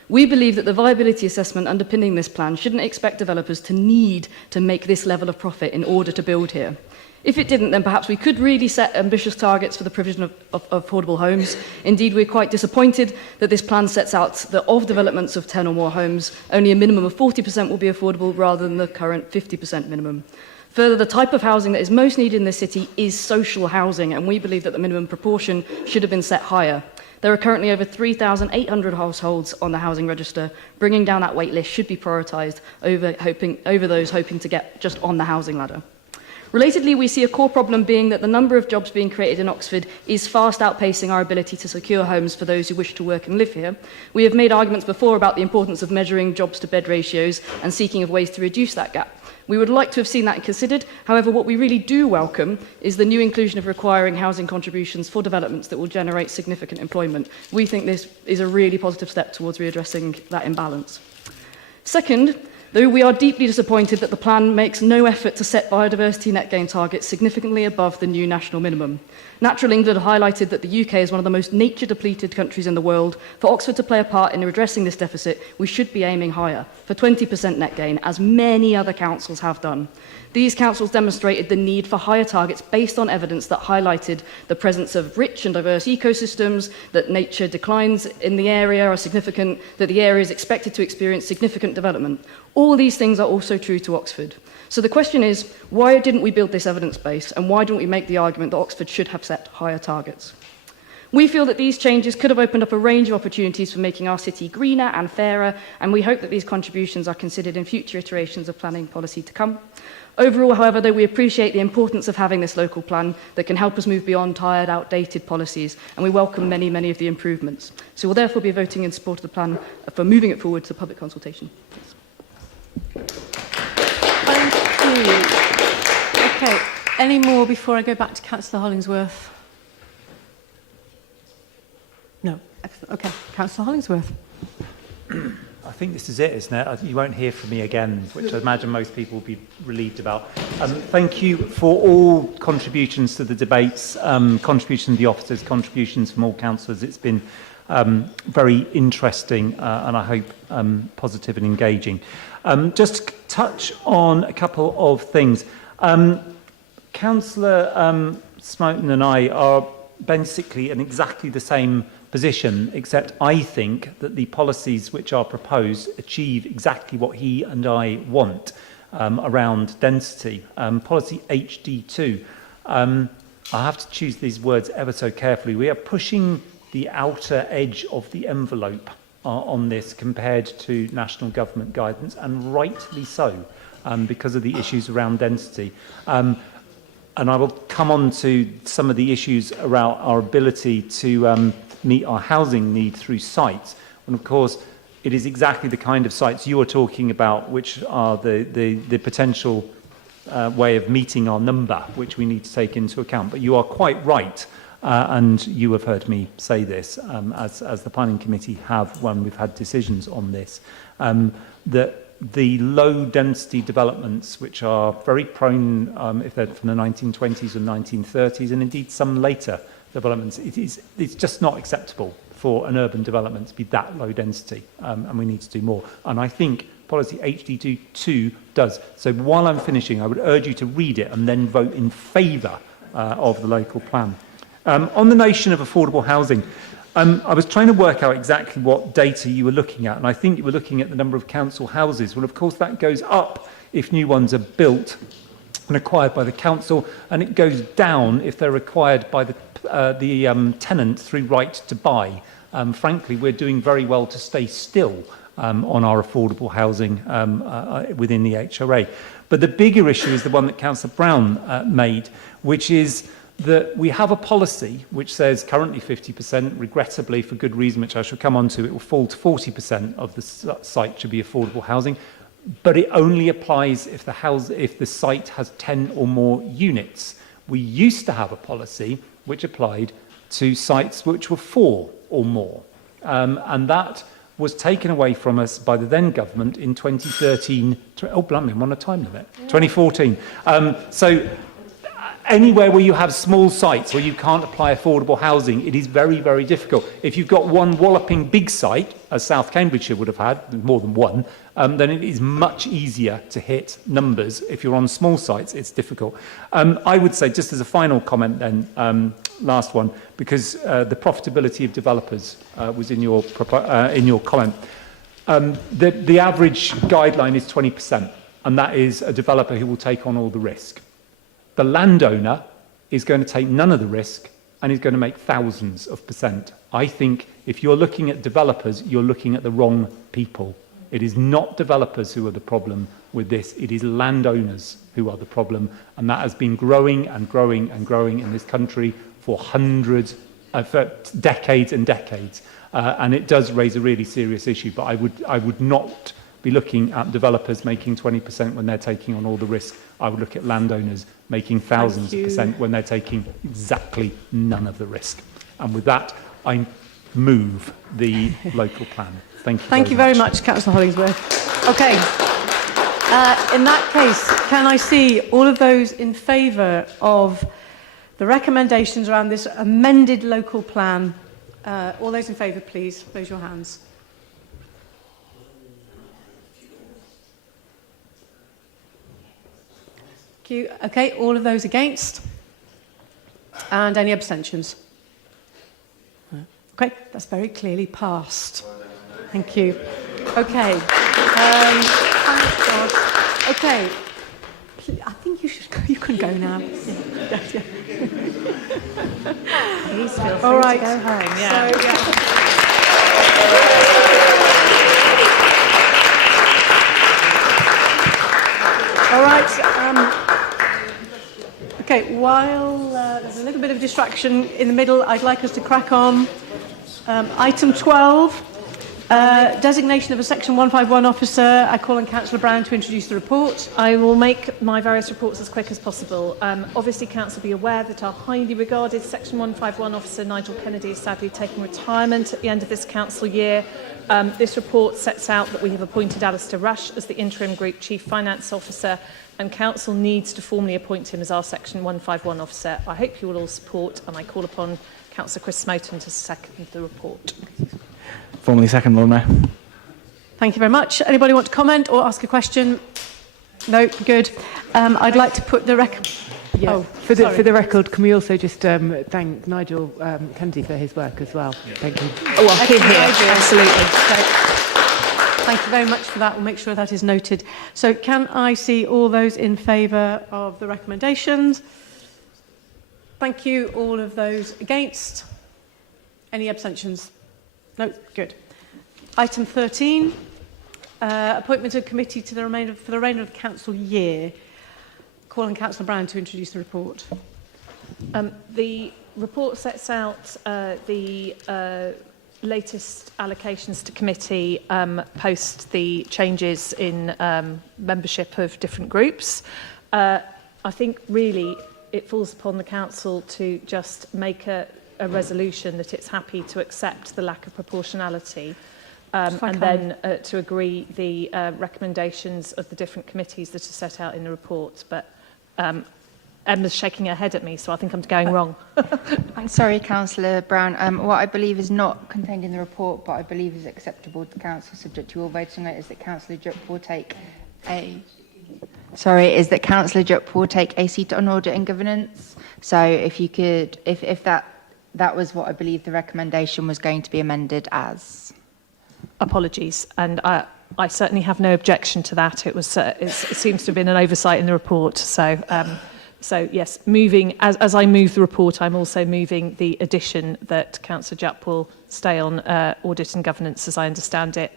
We believe that the viability assessment underpinning this plan shouldn't expect developers to need to make this level of profit in order to build here. If it didn't, then perhaps we could really set ambitious targets for the provision of affordable homes. Indeed, we're quite disappointed that this plan sets out that of developments of 10 or more homes, only a minimum of 40% will be affordable rather than the current 50% minimum. Further, the type of housing that is most needed in this city is social housing, and we believe that the minimum proportion should have been set higher. There are currently over 3,800 households on the housing register. Bringing down that wait list should be prioritised over those hoping to get just on the housing ladder. Relatedly, we see a core problem being that the number of jobs being created in Oxford is fast outpacing our ability to secure homes for those who wish to work and live here. We have made arguments before about the importance of measuring jobs to bed ratios and seeking of ways to reduce that gap. We would like to have seen that considered. However, what we really do welcome is the new inclusion of requiring housing contributions for developments that will generate significant employment. We think this is a really positive step towards readdressing that imbalance. Second, though we are deeply disappointed that the plan makes no effort to set biodiversity net gain targets significantly above the new national minimum. Natural England highlighted that the UK is one of the most nature-depleted countries in the world. For Oxford to play a part in redressing this deficit, we should be aiming higher, for 20% net gain, as many other councils have done. These councils demonstrated the need for higher targets based on evidence that highlighted the presence of rich and diverse ecosystems, that nature declines in the area are significant, that the area is expected to experience significant development. All these things are also true to Oxford. So the question is, why didn't we build this evidence base, and why don't we make the argument that Oxford should have set higher targets? We feel that these changes could have opened up a range of opportunities for making our city greener and fairer, and we hope that these contributions are considered in future iterations of planning policy to come. Overall, however, though we appreciate the importance of having this local plan that can help us move beyond tired, outdated policies, and we welcome many, many of the improvements. So we'll therefore be voting in support of the plan for moving it forward to public consultation. Thank you. OK, any more before I go back to Councillor Hollingsworth? No. Excellent. OK, Councillor Hollingsworth. I think this is it, isn't it? You won't hear from me again, which I imagine most people will be relieved about. Thank you for all contributions to the debates, contributions from the officers, contributions from all councillors. It's been very interesting and I hope positive and engaging. Just to touch on a couple of things. Councillor Smoten and I are basically in exactly the same position, except I think that the policies which are proposed achieve exactly what he and I want around density. Policy HD2, I have to choose these words ever so carefully. We are pushing the outer edge of the envelope on this compared to national government guidance, and rightly so, because of the issues around density. And I will come on to some of the issues around our ability to meet our housing need through sites. And of course, it is exactly the kind of sites you are talking about, which are the potential way of meeting our number, which we need to take into account. But you are quite right, and you have heard me say this, as the Planning Committee have when we've had decisions on this, that the low density developments, which are very prone, if they're from the 1920s and 1930s, and indeed some later developments, it's just not acceptable for an urban development to be that low density, and we need to do more. And I think policy HD2 does. So while I'm finishing, I would urge you to read it and then vote in favour of the local plan. On the notion of affordable housing, I was trying to work out exactly what data you were looking at, and I think you were looking at the number of council houses. Well, of course, that goes up if new ones are built and acquired by the council, and it goes down if they're acquired by the tenant through right to buy. Frankly, we're doing very well to stay still on our affordable housing within the HRA. But the bigger issue is the one that Councillor Brown made, which is that we have a policy which says currently 50%, regrettably for good reason, which I shall come on to, it will fall to 40% of the site should be affordable housing, but it only applies if the site has 10 or more units. We used to have a policy which applied to sites which were 4 or more, and that was taken away from us by the then government in 2013. Oh, blimey, I'm on a time limit. 2014. So anywhere where you have small sites where you can't apply affordable housing, it is very, very difficult. If you've got one walloping big site, as South Cambridgeshire would have had, more than one, then it is much easier to hit numbers. If you're on small sites, it's difficult. I would say, just as a final comment then, last one, because the profitability of developers was in your comment. The average guideline is 20%, and that is a developer who will take on all the risk. The landowner is going to take none of the risk and is going to make thousands of percent. I think if you're looking at developers, you're looking at the wrong people. It is not developers who are the problem with this. It is landowners who are the problem. And that has been growing and growing and growing in this country for for decades and decades. And it does raise a really serious issue. But I would not be looking at developers making 20% when they're taking on all the risk. I would look at landowners making thousands of percent when they're taking exactly none of the risk. And with that, I move the local plan. Thank you. Thank you very much, Councillor Hollingsworth. Okay. In that case, can I see all of those in favour of the recommendations around this amended local plan? All those in favour, please raise your hands. Thank you. Okay, all of those against? And any abstentions? Okay, that's very clearly passed. Thank you. Okay. Thank God. Okay. I think you can go now. Please feel free to go home. Yeah. All right. Okay, while there's a little bit of distraction in the middle, I'd like us to crack on. Item 12, Designation of a Section 151 officer. I call on Councillor Brown to introduce the report. I will make my various reports as quick as possible. Obviously, Council will be aware that our highly regarded Section 151 officer, Nigel Kennedy, is sadly taking retirement at the end of this council year. This report sets out that we have appointed Alistair Rush as the interim Group Chief Finance Officer, and Council needs to formally appoint him as our Section 151 officer. I hope you will all support, and I call upon Councillor Chris Smoton to second the report. Formally second, Lord Mayor. Thank you very much. Anybody want to comment or ask a question? No, good. I'd like to put the For the record, can we also just thank Nigel Kennedy for his work as well? Yeah. Thank you. Oh, well, here. Absolutely. Thank you very much for that. We'll make sure that is noted. So can I see all those in favour of the recommendations? Thank you. All of those against? Any abstentions? No, good. Item 13, appointment of committee to the remainder for the remainder of the council year. Call on Councillor Brown to introduce the report. The report sets out the latest allocations to committee post the changes in membership of different groups. I think really it falls upon the council to just make a resolution that it's happy to accept the lack of proportionality and then to agree the recommendations of the different committees that are set out in the report. But Emma's shaking her head at me, so I think I'm going wrong. I'm sorry, Councillor Brown. What I believe is not contained in the report, but I believe is acceptable to Council, subject to your voting on it, is that Councillor Jupp will take a... Sorry, is that Councillor Jupp will take a seat on audit and governance. So if you could, if that was what I believe the recommendation was going to be amended as. Apologies, and I certainly have no objection to that. It was it seems to have been an oversight in the report. So yes, moving as I move the report, I'm also moving the addition that Councillor Jupp will stay on audit and governance, as I understand it,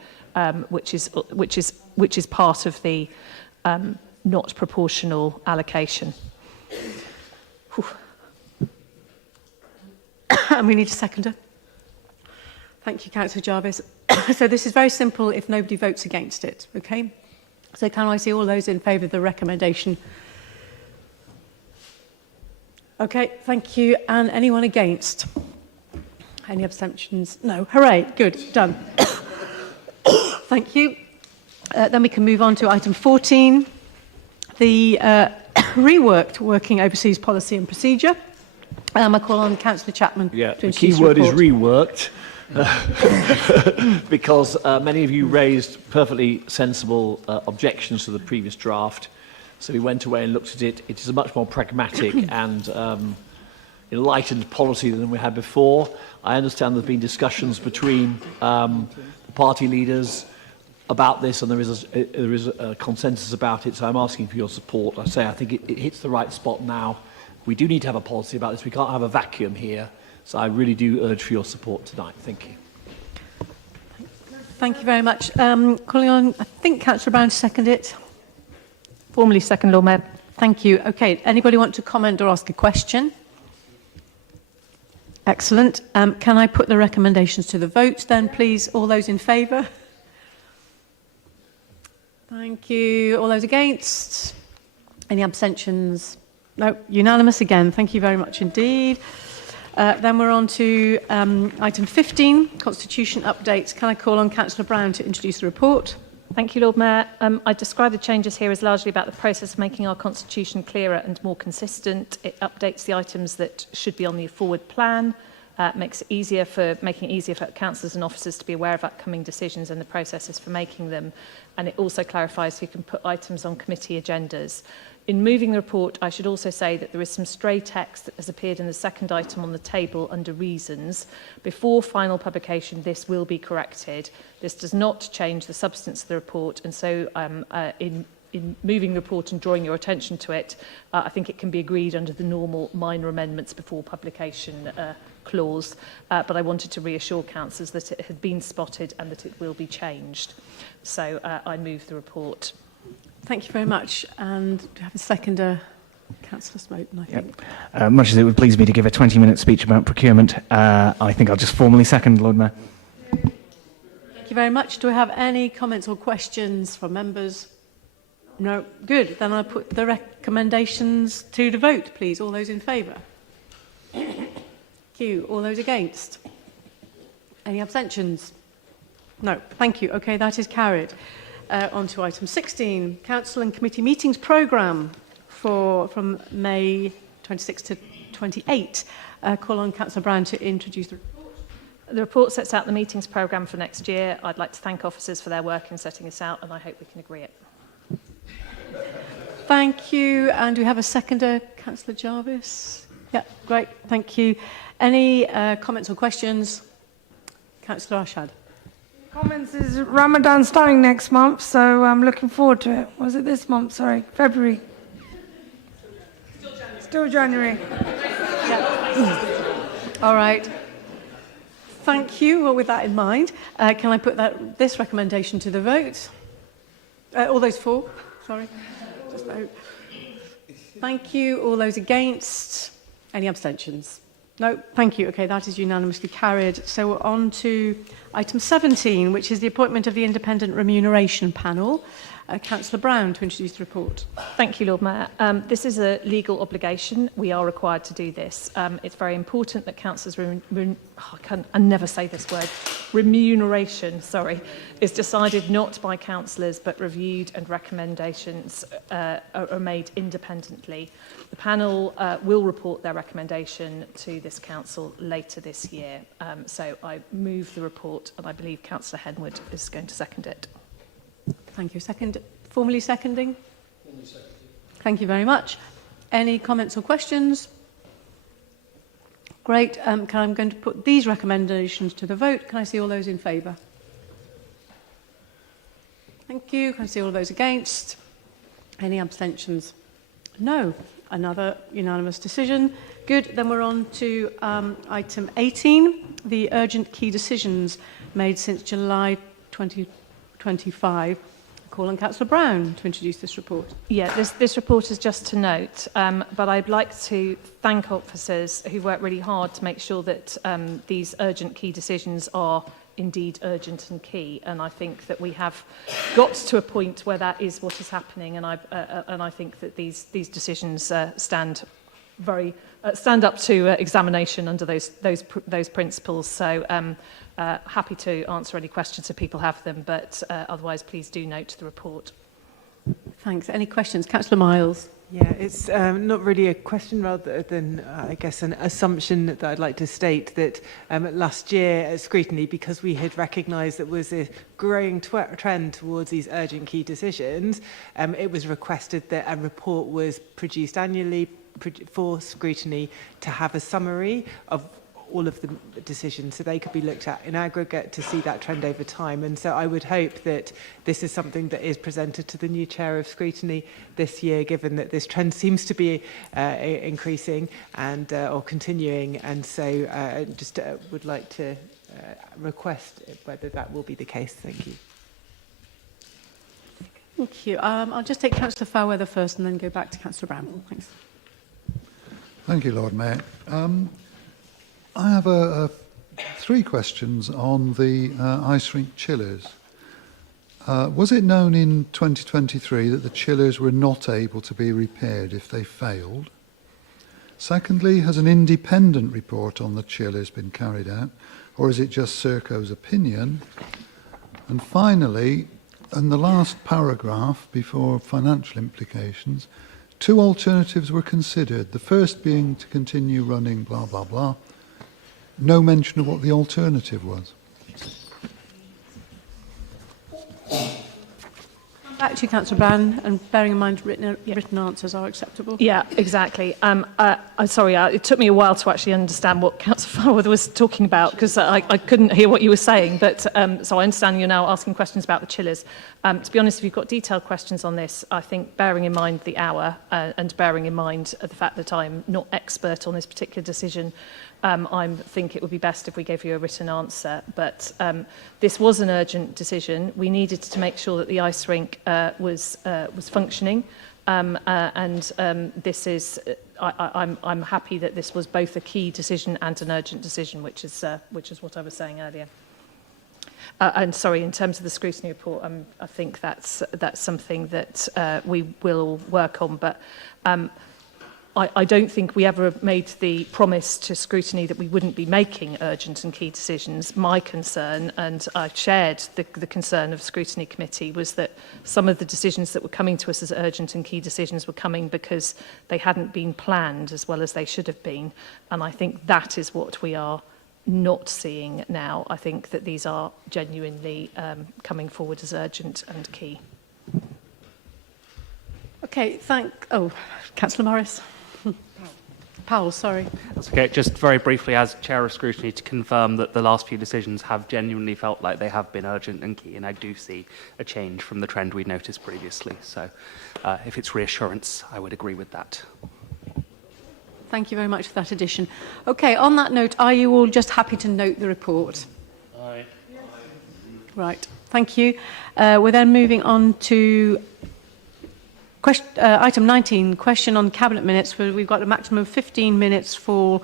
which is part of the not proportional allocation. And we need a seconder. Thank you, Councillor Jarvis. So this is very simple if nobody votes against it, okay? So can I see all those in favour of the recommendation? Okay, thank you. And anyone against? Any abstentions? No. Hooray, good, done. Thank you. Then we can move on to item 14, the reworked Working Overseas Policy and Procedure. I call on Councillor Chapman to introduce the report. The key word is reworked. Because many of you raised perfectly sensible objections to the previous draft. So we went away and looked at it. It is a much more pragmatic and enlightened policy than we had before. I understand there have been discussions between the party leaders about this, and there is a consensus about it. So I'm asking for your support. I think it hits the right spot now. We do need to have a policy about this. We can't have a vacuum here. So I really do urge for your support tonight. Thank you. Thank you very much. Calling on, I think, Councillor Brown to second it. Formally second, Lord Mayor. Thank you. Okay, anybody want to comment or ask a question? Excellent. Can I put the recommendations to the vote then, please? All those in favour? Thank you. All those against? Any abstentions? No, unanimous again. Thank you very much indeed. Then we're on to item 15, Constitution updates. Can I call on Councillor Brown to introduce the report? Thank you, Lord Mayor. I describe the changes here as largely about the process of making our constitution clearer and more consistent. It updates the items that should be on the forward plan, making it easier for councillors and officers to be aware of upcoming decisions and the processes for making them. And it also clarifies who can put items on committee agendas. In moving the report, I should also say that there is some stray text that has appeared in the second item on the table under reasons. Before final publication, this will be corrected. This does not change the substance of the report, and so in moving the report and drawing your attention to it, I think it can be agreed under the normal minor amendments before publication clause, but I wanted to reassure councillors that it had been spotted and that it will be changed. So I move the report. Thank you very much. And do you have a seconder? Councillor Smoton, I think. Yep. Much as it would please me to give a 20-minute speech about procurement, I think I'll just formally second, Lord Mayor. Thank you very much. Do we have any comments or questions from members? No. Good. Then I'll put the recommendations to the vote, please. All those in favour? Thank you. All those against? Any abstentions? No. Thank you. Okay, that is carried. On to item 16, Council and Committee Meetings Programme from May 26 to 28. Call on Councillor Brown to introduce the report. The report sets out the meetings programme for next year. I'd like to thank officers for their work in setting this out, and I hope we can agree it. Thank you. And do we have a seconder, Councillor Jarvis? Yeah, great. Thank you. Any comments or questions? Councillor Arshad. Comments is Ramadan starting next month, so I'm looking forward to it. Was it this month? Sorry, February. Still January. Yeah. All right. Thank you. Well, with that in mind, can I put this recommendation to the vote? All those for? Sorry. Just vote. Thank you. All those against? Any abstentions? No. Thank you. Okay, that is unanimously carried. So we're on to item 17, which is the appointment of the Independent Remuneration Panel. Councillor Brown to introduce the report. Thank you, Lord Mayor. This is a legal obligation. We are required to do this. It's very important that councillors' I never say this word, remuneration, is decided not by councillors but reviewed, and recommendations are made independently. The panel will report their recommendation to this council later this year. So I move the report, and I believe Councillor Henwood is going to second it. Thank you. Formally seconding? Thank you very much. Any comments or questions? Great. I'm going to put these recommendations to the vote. Can I see all those in favour? Thank you. Can I see all those against? Any abstentions? No. Another unanimous decision. Good. Then we're on to item 18, the urgent key decisions made since July 2025. Call on Councillor Brown to introduce this report. Yeah, this report is just to note, but I'd like to thank officers who worked really hard to make sure that these urgent key decisions are indeed urgent and key. And I think that we have got to a point where that is what is happening. And I think that these decisions stand up to examination under those principles. So happy to answer any questions if people have them, but otherwise please do note the report. Thanks. Any questions? Councillor Miles. Yeah, it's not really a question rather than, I guess, an assumption that I'd like to state that last year at scrutiny, because we had recognised that was a growing trend towards these urgent key decisions, it was requested that a report was produced annually for scrutiny to have a summary of all of the decisions, so they could be looked at in aggregate to see that trend over time. And so I would hope that this is something that is presented to the new chair of scrutiny this year, given that this trend seems to be increasing and or continuing. And so just would like to request whether that will be the case. Thank you. Thank you. I'll just take Councillor Fairweather first and then go back to Councillor Brown. Thanks. Thank you, Lord Mayor. I have three questions on the ice rink chillers. Was it known in 2023 that the chillers were not able to be repaired if they failed? Secondly, has an independent report on the chillers been carried out, or is it just Serco's opinion? And finally, in the last paragraph before financial implications, two alternatives were considered. The first being to continue running blah, blah, blah. No mention of what the alternative was. Back to you, Councillor Brown, and bearing in mind written answers are acceptable. Yeah, exactly. I'm sorry, it took me a while to actually understand what Councillor Fairweather was talking about, because I couldn't hear what you were saying, but so I understand you're now asking questions about the chillers. To be honest, if you've got detailed questions on this, I think bearing in mind the hour and bearing in mind the fact that I'm not expert on this particular decision, I think it would be best if we gave you a written answer. But this was an urgent decision. We needed to make sure that the ice rink was functioning, and this is. I'm happy that this was both a key decision and an urgent decision, which is what I was saying earlier. And sorry, in terms of the scrutiny report, I think that's something that we will work on. But I don't think we ever made the promise to scrutiny that we wouldn't be making urgent and key decisions. My concern, and I shared the concern of scrutiny committee, was that some of the decisions that were coming to us as urgent and key decisions were coming because they hadn't been planned as well as they should have been. And I think that is what we are not seeing now. I think that these are genuinely coming forward as urgent and key. Okay, Councillor Morris. Powell, sorry. That's okay. Just very briefly, as Chair of Scrutiny, to confirm that the last few decisions have genuinely felt like they have been urgent and key, and I do see a change from the trend we'd noticed previously. So if it's reassurance, I would agree with that. Thank you very much for that addition. Okay, on that note, are you all just happy to note the report? Aye. Right, thank you. We're then moving on to item 19, question on cabinet minutes, where we've got a maximum of 15 minutes for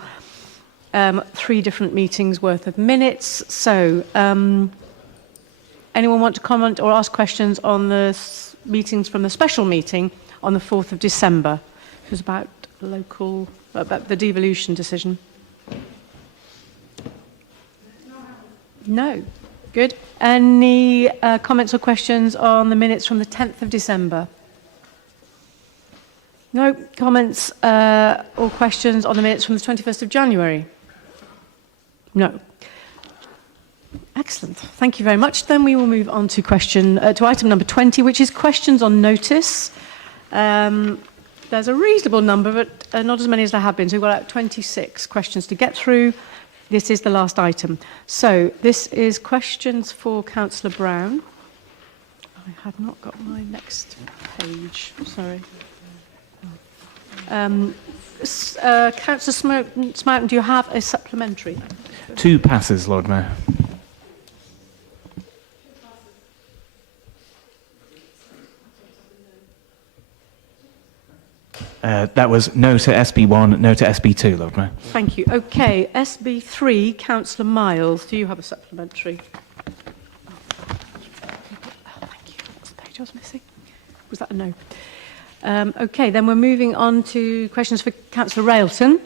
3 different meetings worth of minutes. So, anyone want to comment or ask questions on the meetings from the special meeting on the 4th of December? It was about the devolution decision. No. Good. Any comments or questions on the minutes from the 10th of December? No comments or questions on the minutes from the 21st of January? No. Excellent. Thank you very much. Then we will move on to item number 20, which is questions on notice. There's a reasonable number, but not as many as there have been. So we've got 26 questions to get through. This is the last item. So this is questions for Councillor Brown. I had not got my next page. Sorry. Councillor Smouten, do you have a supplementary? 2 passes, Lord Mayor. That was no to SB1, no to SB2, Lord Mayor. Thank you. Okay, SB3, Councillor Miles, do you have a supplementary? Thank you. What's the page I was missing? Was that a no? Okay, then we're moving on to questions for Councillor Railton.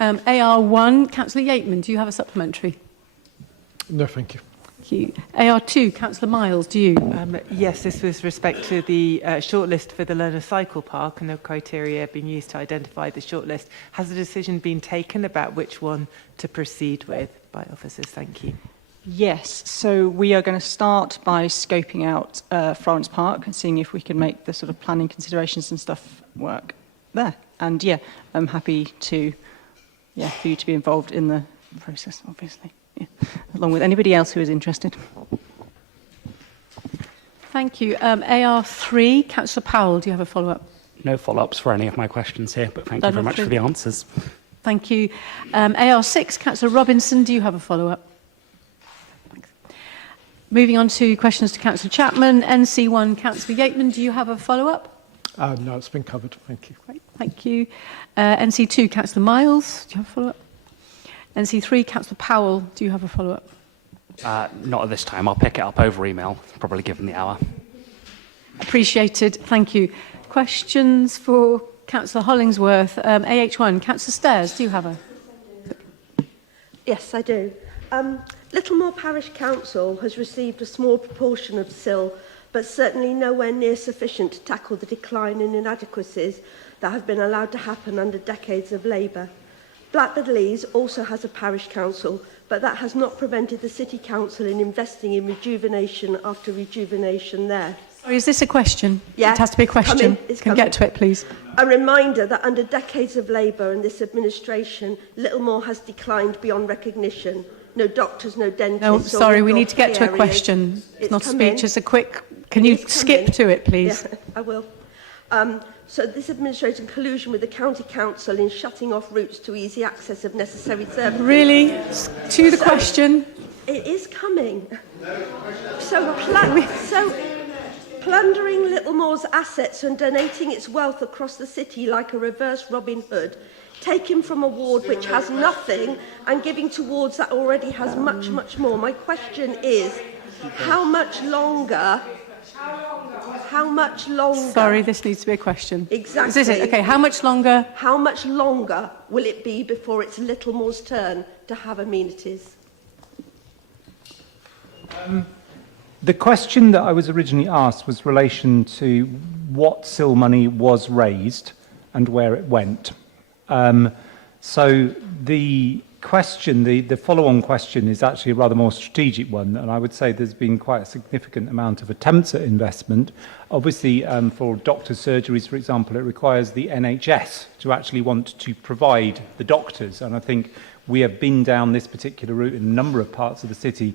AR1, Councillor Yateman, do you have a supplementary? No, thank you. Thank you. AR2, Councillor Miles, do you? Yes, this was respect to the shortlist for the Learner Cycle Park and the criteria being used to identify the shortlist. Has a decision been taken about which one to proceed with by officers? Thank you. Yes, so we are going to start by scoping out Florence Park and seeing if we can make the sort of planning considerations and stuff work there. And yeah, I'm happy to, for you to be involved in the process, obviously, along with anybody else who is interested. Thank you. AR3, Councillor Powell, do you have a follow-up? No follow-ups for any of my questions here, but thank you very much for the answers. Thank you. AR6, Councillor Robinson, do you have a follow-up? Moving on to questions to Councillor Chapman. NC1, Councillor Yateman, do you have a follow-up? No, it's been covered. Thank you. Great, thank you. NC2, Councillor Miles, do you have a follow-up? NC3, Councillor Powell, do you have a follow-up? Not at this time. I'll pick it up over email, probably given the hour. Appreciated. Thank you. Questions for Councillor Hollingsworth. AH1, Councillor Stairs, do you have a? Yes, I do. Littlemore Parish Council has received a small proportion of SIL, but certainly nowhere near sufficient to tackle the decline in inadequacies that have been allowed to happen under decades of Labour. Blackbird Leys also has a parish council, but that has not prevented the City Council in investing in rejuvenation after rejuvenation there. Sorry, is this a question? Yeah. It has to be a question. Can get to it, please. A reminder that under decades of Labour and this administration, Littlemore has declined beyond recognition. No doctors, no dentists. No, sorry, we need to get to a question. It's not a speech, it's a quick... Can you skip to it, please? Yeah, I will. So this administration, in collusion with the county council in shutting off routes to easy access of necessary services. Really? To the question? It is coming. So plundering Littlemore's assets and donating its wealth across the city like a reverse Robin Hood, taking from a ward which has nothing and giving towards that already has much, much more. My question is, How much longer? How much longer? Sorry, this needs to be a question. Exactly. Is this it? Okay, how much longer? How much longer will it be before it's Littlemore's turn to have amenities? The question that I was originally asked was relation to what SIL money was raised and where it went. So the question, the follow-on question is actually a rather more strategic one, and I would say there's been quite a significant amount of attempts at investment. Obviously, for doctors' surgeries, for example, it requires the NHS to actually want to provide the doctors, and I think we have been down this particular route in a number of parts of the city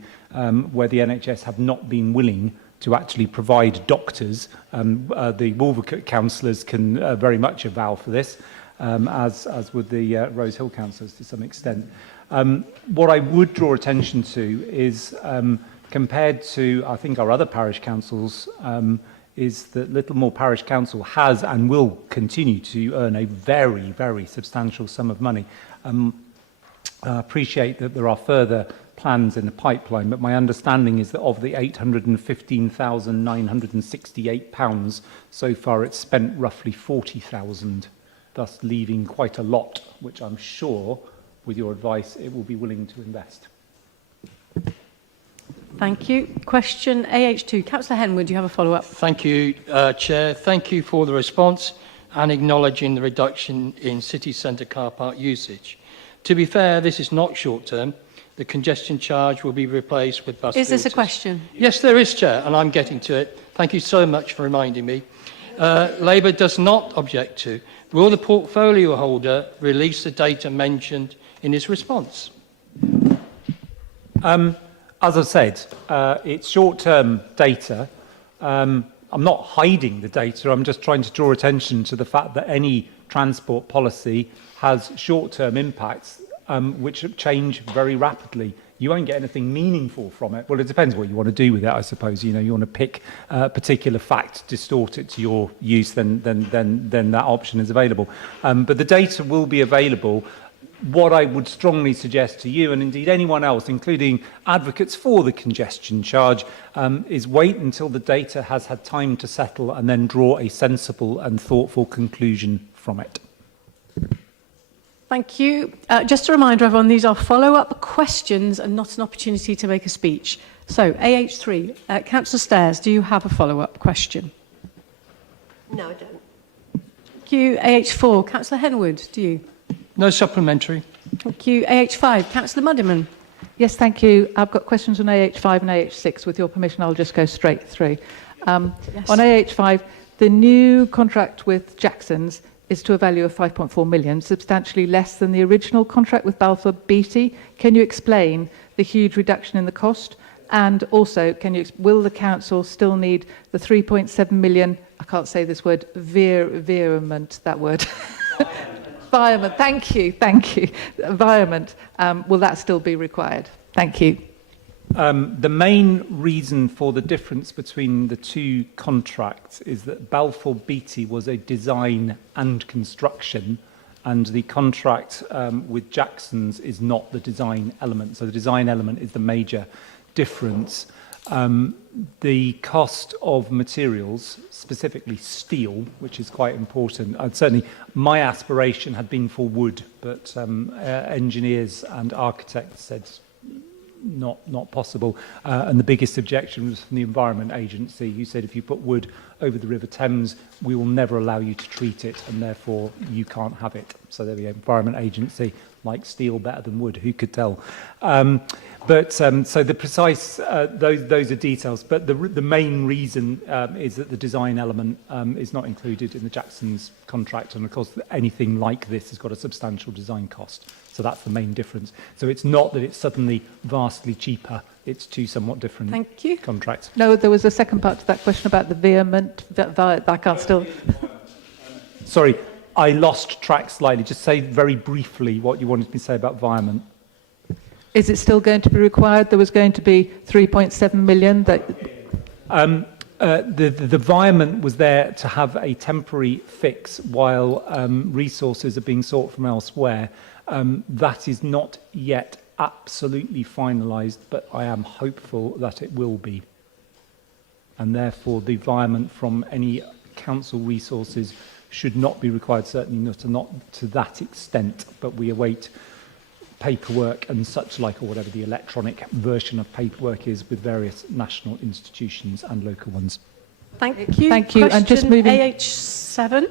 where the NHS have not been willing to actually provide doctors. The Wolvercote councillors can very much avow for this, as would the Rose Hill councillors to some extent. What I would draw attention to is, compared to, I think, our other parish councils, is that Littlemore Parish Council has and will continue to earn a very, very substantial sum of money. I appreciate that there are further plans in the pipeline, but my understanding is that of the £815,968 so far, it's spent roughly 40,000, thus leaving quite a lot, which I'm sure, with your advice, it will be willing to invest. Thank you. Question AH2. Councillor Henwood, do you have a follow-up? Thank you, Chair. Thank you for the response and acknowledging the reduction in city centre car park usage. To be fair, this is not short-term. The congestion charge will be replaced with bus Is this filters. a question? Yes, there is, Chair, and I'm getting to it. Thank you so much for reminding me. Labour does not object to. Will the portfolio holder release the data mentioned in his response? As I said, it's short-term data. I'm not hiding the data. I'm just trying to draw attention to the fact that any transport policy has short-term impacts which change very rapidly. You won't get anything meaningful from it. Well, it depends what you want to do with it, I suppose. You know, you want to pick a particular fact, distort it to your use, then that option is available. But the data will be available. What I would strongly suggest to you, and indeed anyone else, including advocates for the congestion charge, is wait until the data has had time to settle and then draw a sensible and thoughtful conclusion from it. Thank you. Just a reminder, everyone, these are follow-up questions and not an opportunity to make a speech. So, AH3, Councillor Stairs, do you have a follow-up question? No, I don't. Thank you. AH4, Councillor Henwood, do you? No supplementary. Thank you. AH5, Councillor Muddiman. Yes, thank you. I've got questions on AH5 and AH6. With your permission, I'll just go straight through. Yes. On AH5, the new contract with Jackson's is to a value of 5.4 million, substantially less than the original contract with Balfour Beatty. Can you explain the huge reduction in the cost? And also, will the council still need the 3.7 million, I can't say this word, virement, that word. Environment, thank you. Environment, will that still be required? Thank you. The main reason for the difference between the two contracts is that Balfour Beatty was a design and construction, and the contract with Jackson's is not the design element. So the design element is the major difference. The cost of materials, specifically steel, which is quite important. Certainly, my aspiration had been for wood, but engineers and architects said not possible. And the biggest objection was from the Environment Agency, who said if you put wood over the River Thames, we will never allow you to treat it, and therefore you can't have it. So there we go. Environment Agency likes steel better than wood. Who could tell? So the precise those are details. But the main reason is that the design element is not included in the Jackson's contract, and of course anything like this has got a substantial design cost. So that's the main difference. So it's not that it's suddenly vastly cheaper. It's two somewhat different contracts. No, there was a second part to that question about the vehement. I can't still. Sorry, I lost track slightly. Just say very briefly what you wanted me to say about environment. Is it still going to be required? There was going to be 3.7 million. The environment was there to have a temporary fix while resources are being sought from elsewhere. That is not yet absolutely finalised, but I am hopeful that it will be. And therefore, the environment from any council resources should not be required, certainly not to that extent, but we await paperwork and such like, or whatever the electronic version of paperwork is with various national institutions and local ones. Thank you. Thank you. And just moving... AH7.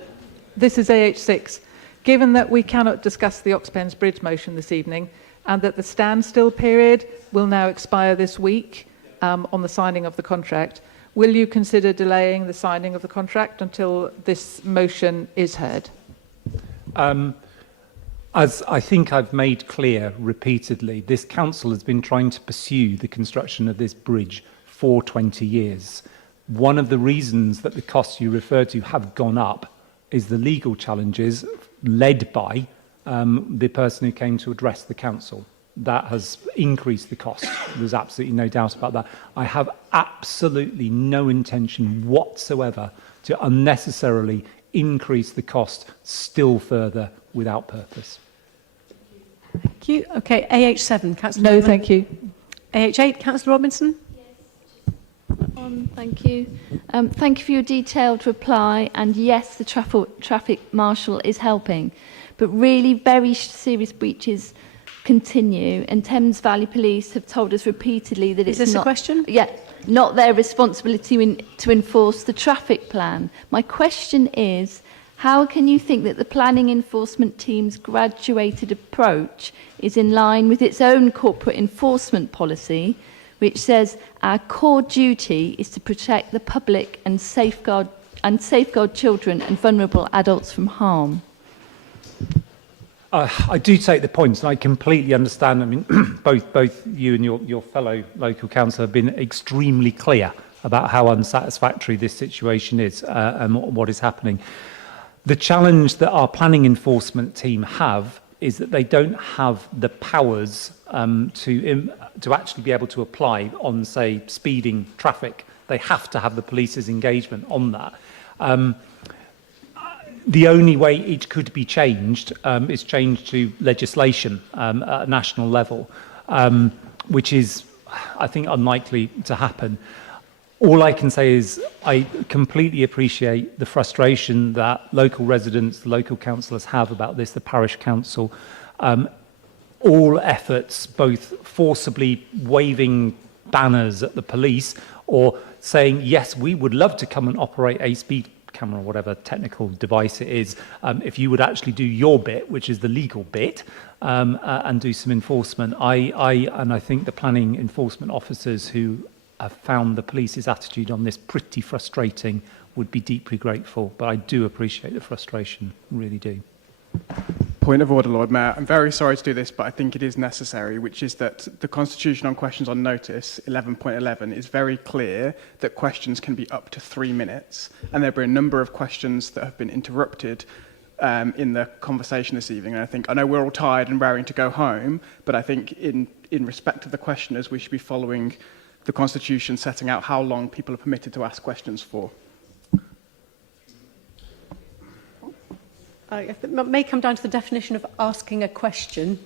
This is AH6. Given that we cannot discuss the Oxpens Bridge motion this evening and that the standstill period will now expire this week on the signing of the contract, will you consider delaying the signing of the contract until this motion is heard? As I think I've made clear repeatedly, this council has been trying to pursue the construction of this bridge for 20 years. One of the reasons that the costs you refer to have gone up is the legal challenges led by the person who came to address the council. That has increased the cost. There's absolutely no doubt about that. I have absolutely no intention whatsoever to unnecessarily increase the cost still further without purpose. Thank you. Okay, AH7, Councillor. No, thank you. AH8, Councillor Robinson. Thank you. Thank you for your detailed reply. And yes, the traffic marshal is helping, but really very serious breaches continue. And Thames Valley Police have told us repeatedly that it's not... Is this not, a question? Yeah, not their responsibility to enforce the traffic plan. My question is, how can you think that the planning enforcement team's graduated approach is in line with its own corporate enforcement policy, which says our core duty is to protect the public and safeguard children and vulnerable adults from harm? I do take the points, and I completely understand. I mean, both you and your fellow local council have been extremely clear about how unsatisfactory this situation is and what is happening. The challenge that our planning enforcement team have is that they don't have the powers to actually be able to apply on, say, speeding traffic. They have to have the police's engagement on that. The only way it could be changed is changed to legislation at a national level, which is, I think, unlikely to happen. All I can say is I completely appreciate the frustration that local residents, the local councillors have about this, the parish council. All efforts, both forcibly waving banners at the police or saying, yes, we would love to come and operate a speed camera or whatever technical device it is, if you would actually do your bit, which is the legal bit, and do some enforcement. I think the planning enforcement officers who have found the police's attitude on this pretty frustrating would be deeply grateful, but I do appreciate the frustration, really do. Point of order, Lord Mayor. I'm very sorry to do this, but I think it is necessary, which is that the Constitution on Questions on Notice, 11.11, is very clear that questions can be up to 3 minutes, and there have been a number of questions that have been interrupted in the conversation this evening. And I know we're all tired and raring to go home, but I think in respect of the questioners, we should be following the Constitution setting out how long people are permitted to ask questions for. It may come down to the definition of asking a question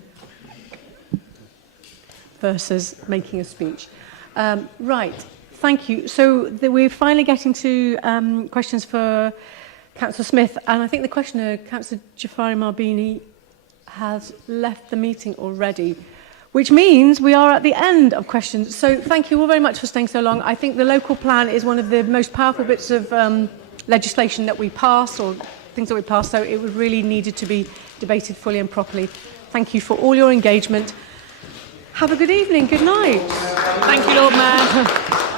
versus making a speech. Right, thank you. So we're finally getting to questions for Councillor Smith, and I think the questioner, Councillor Jafari Marbini, has left the meeting already, which means we are at the end of questions. So thank you all very much for staying so long. I think the local plan is one of the most powerful bits of legislation that we pass, or things that we pass, so it was really needed to be debated fully and properly. Thank you for all your engagement. Have a good evening. Good night. Thank you, Lord Mayor.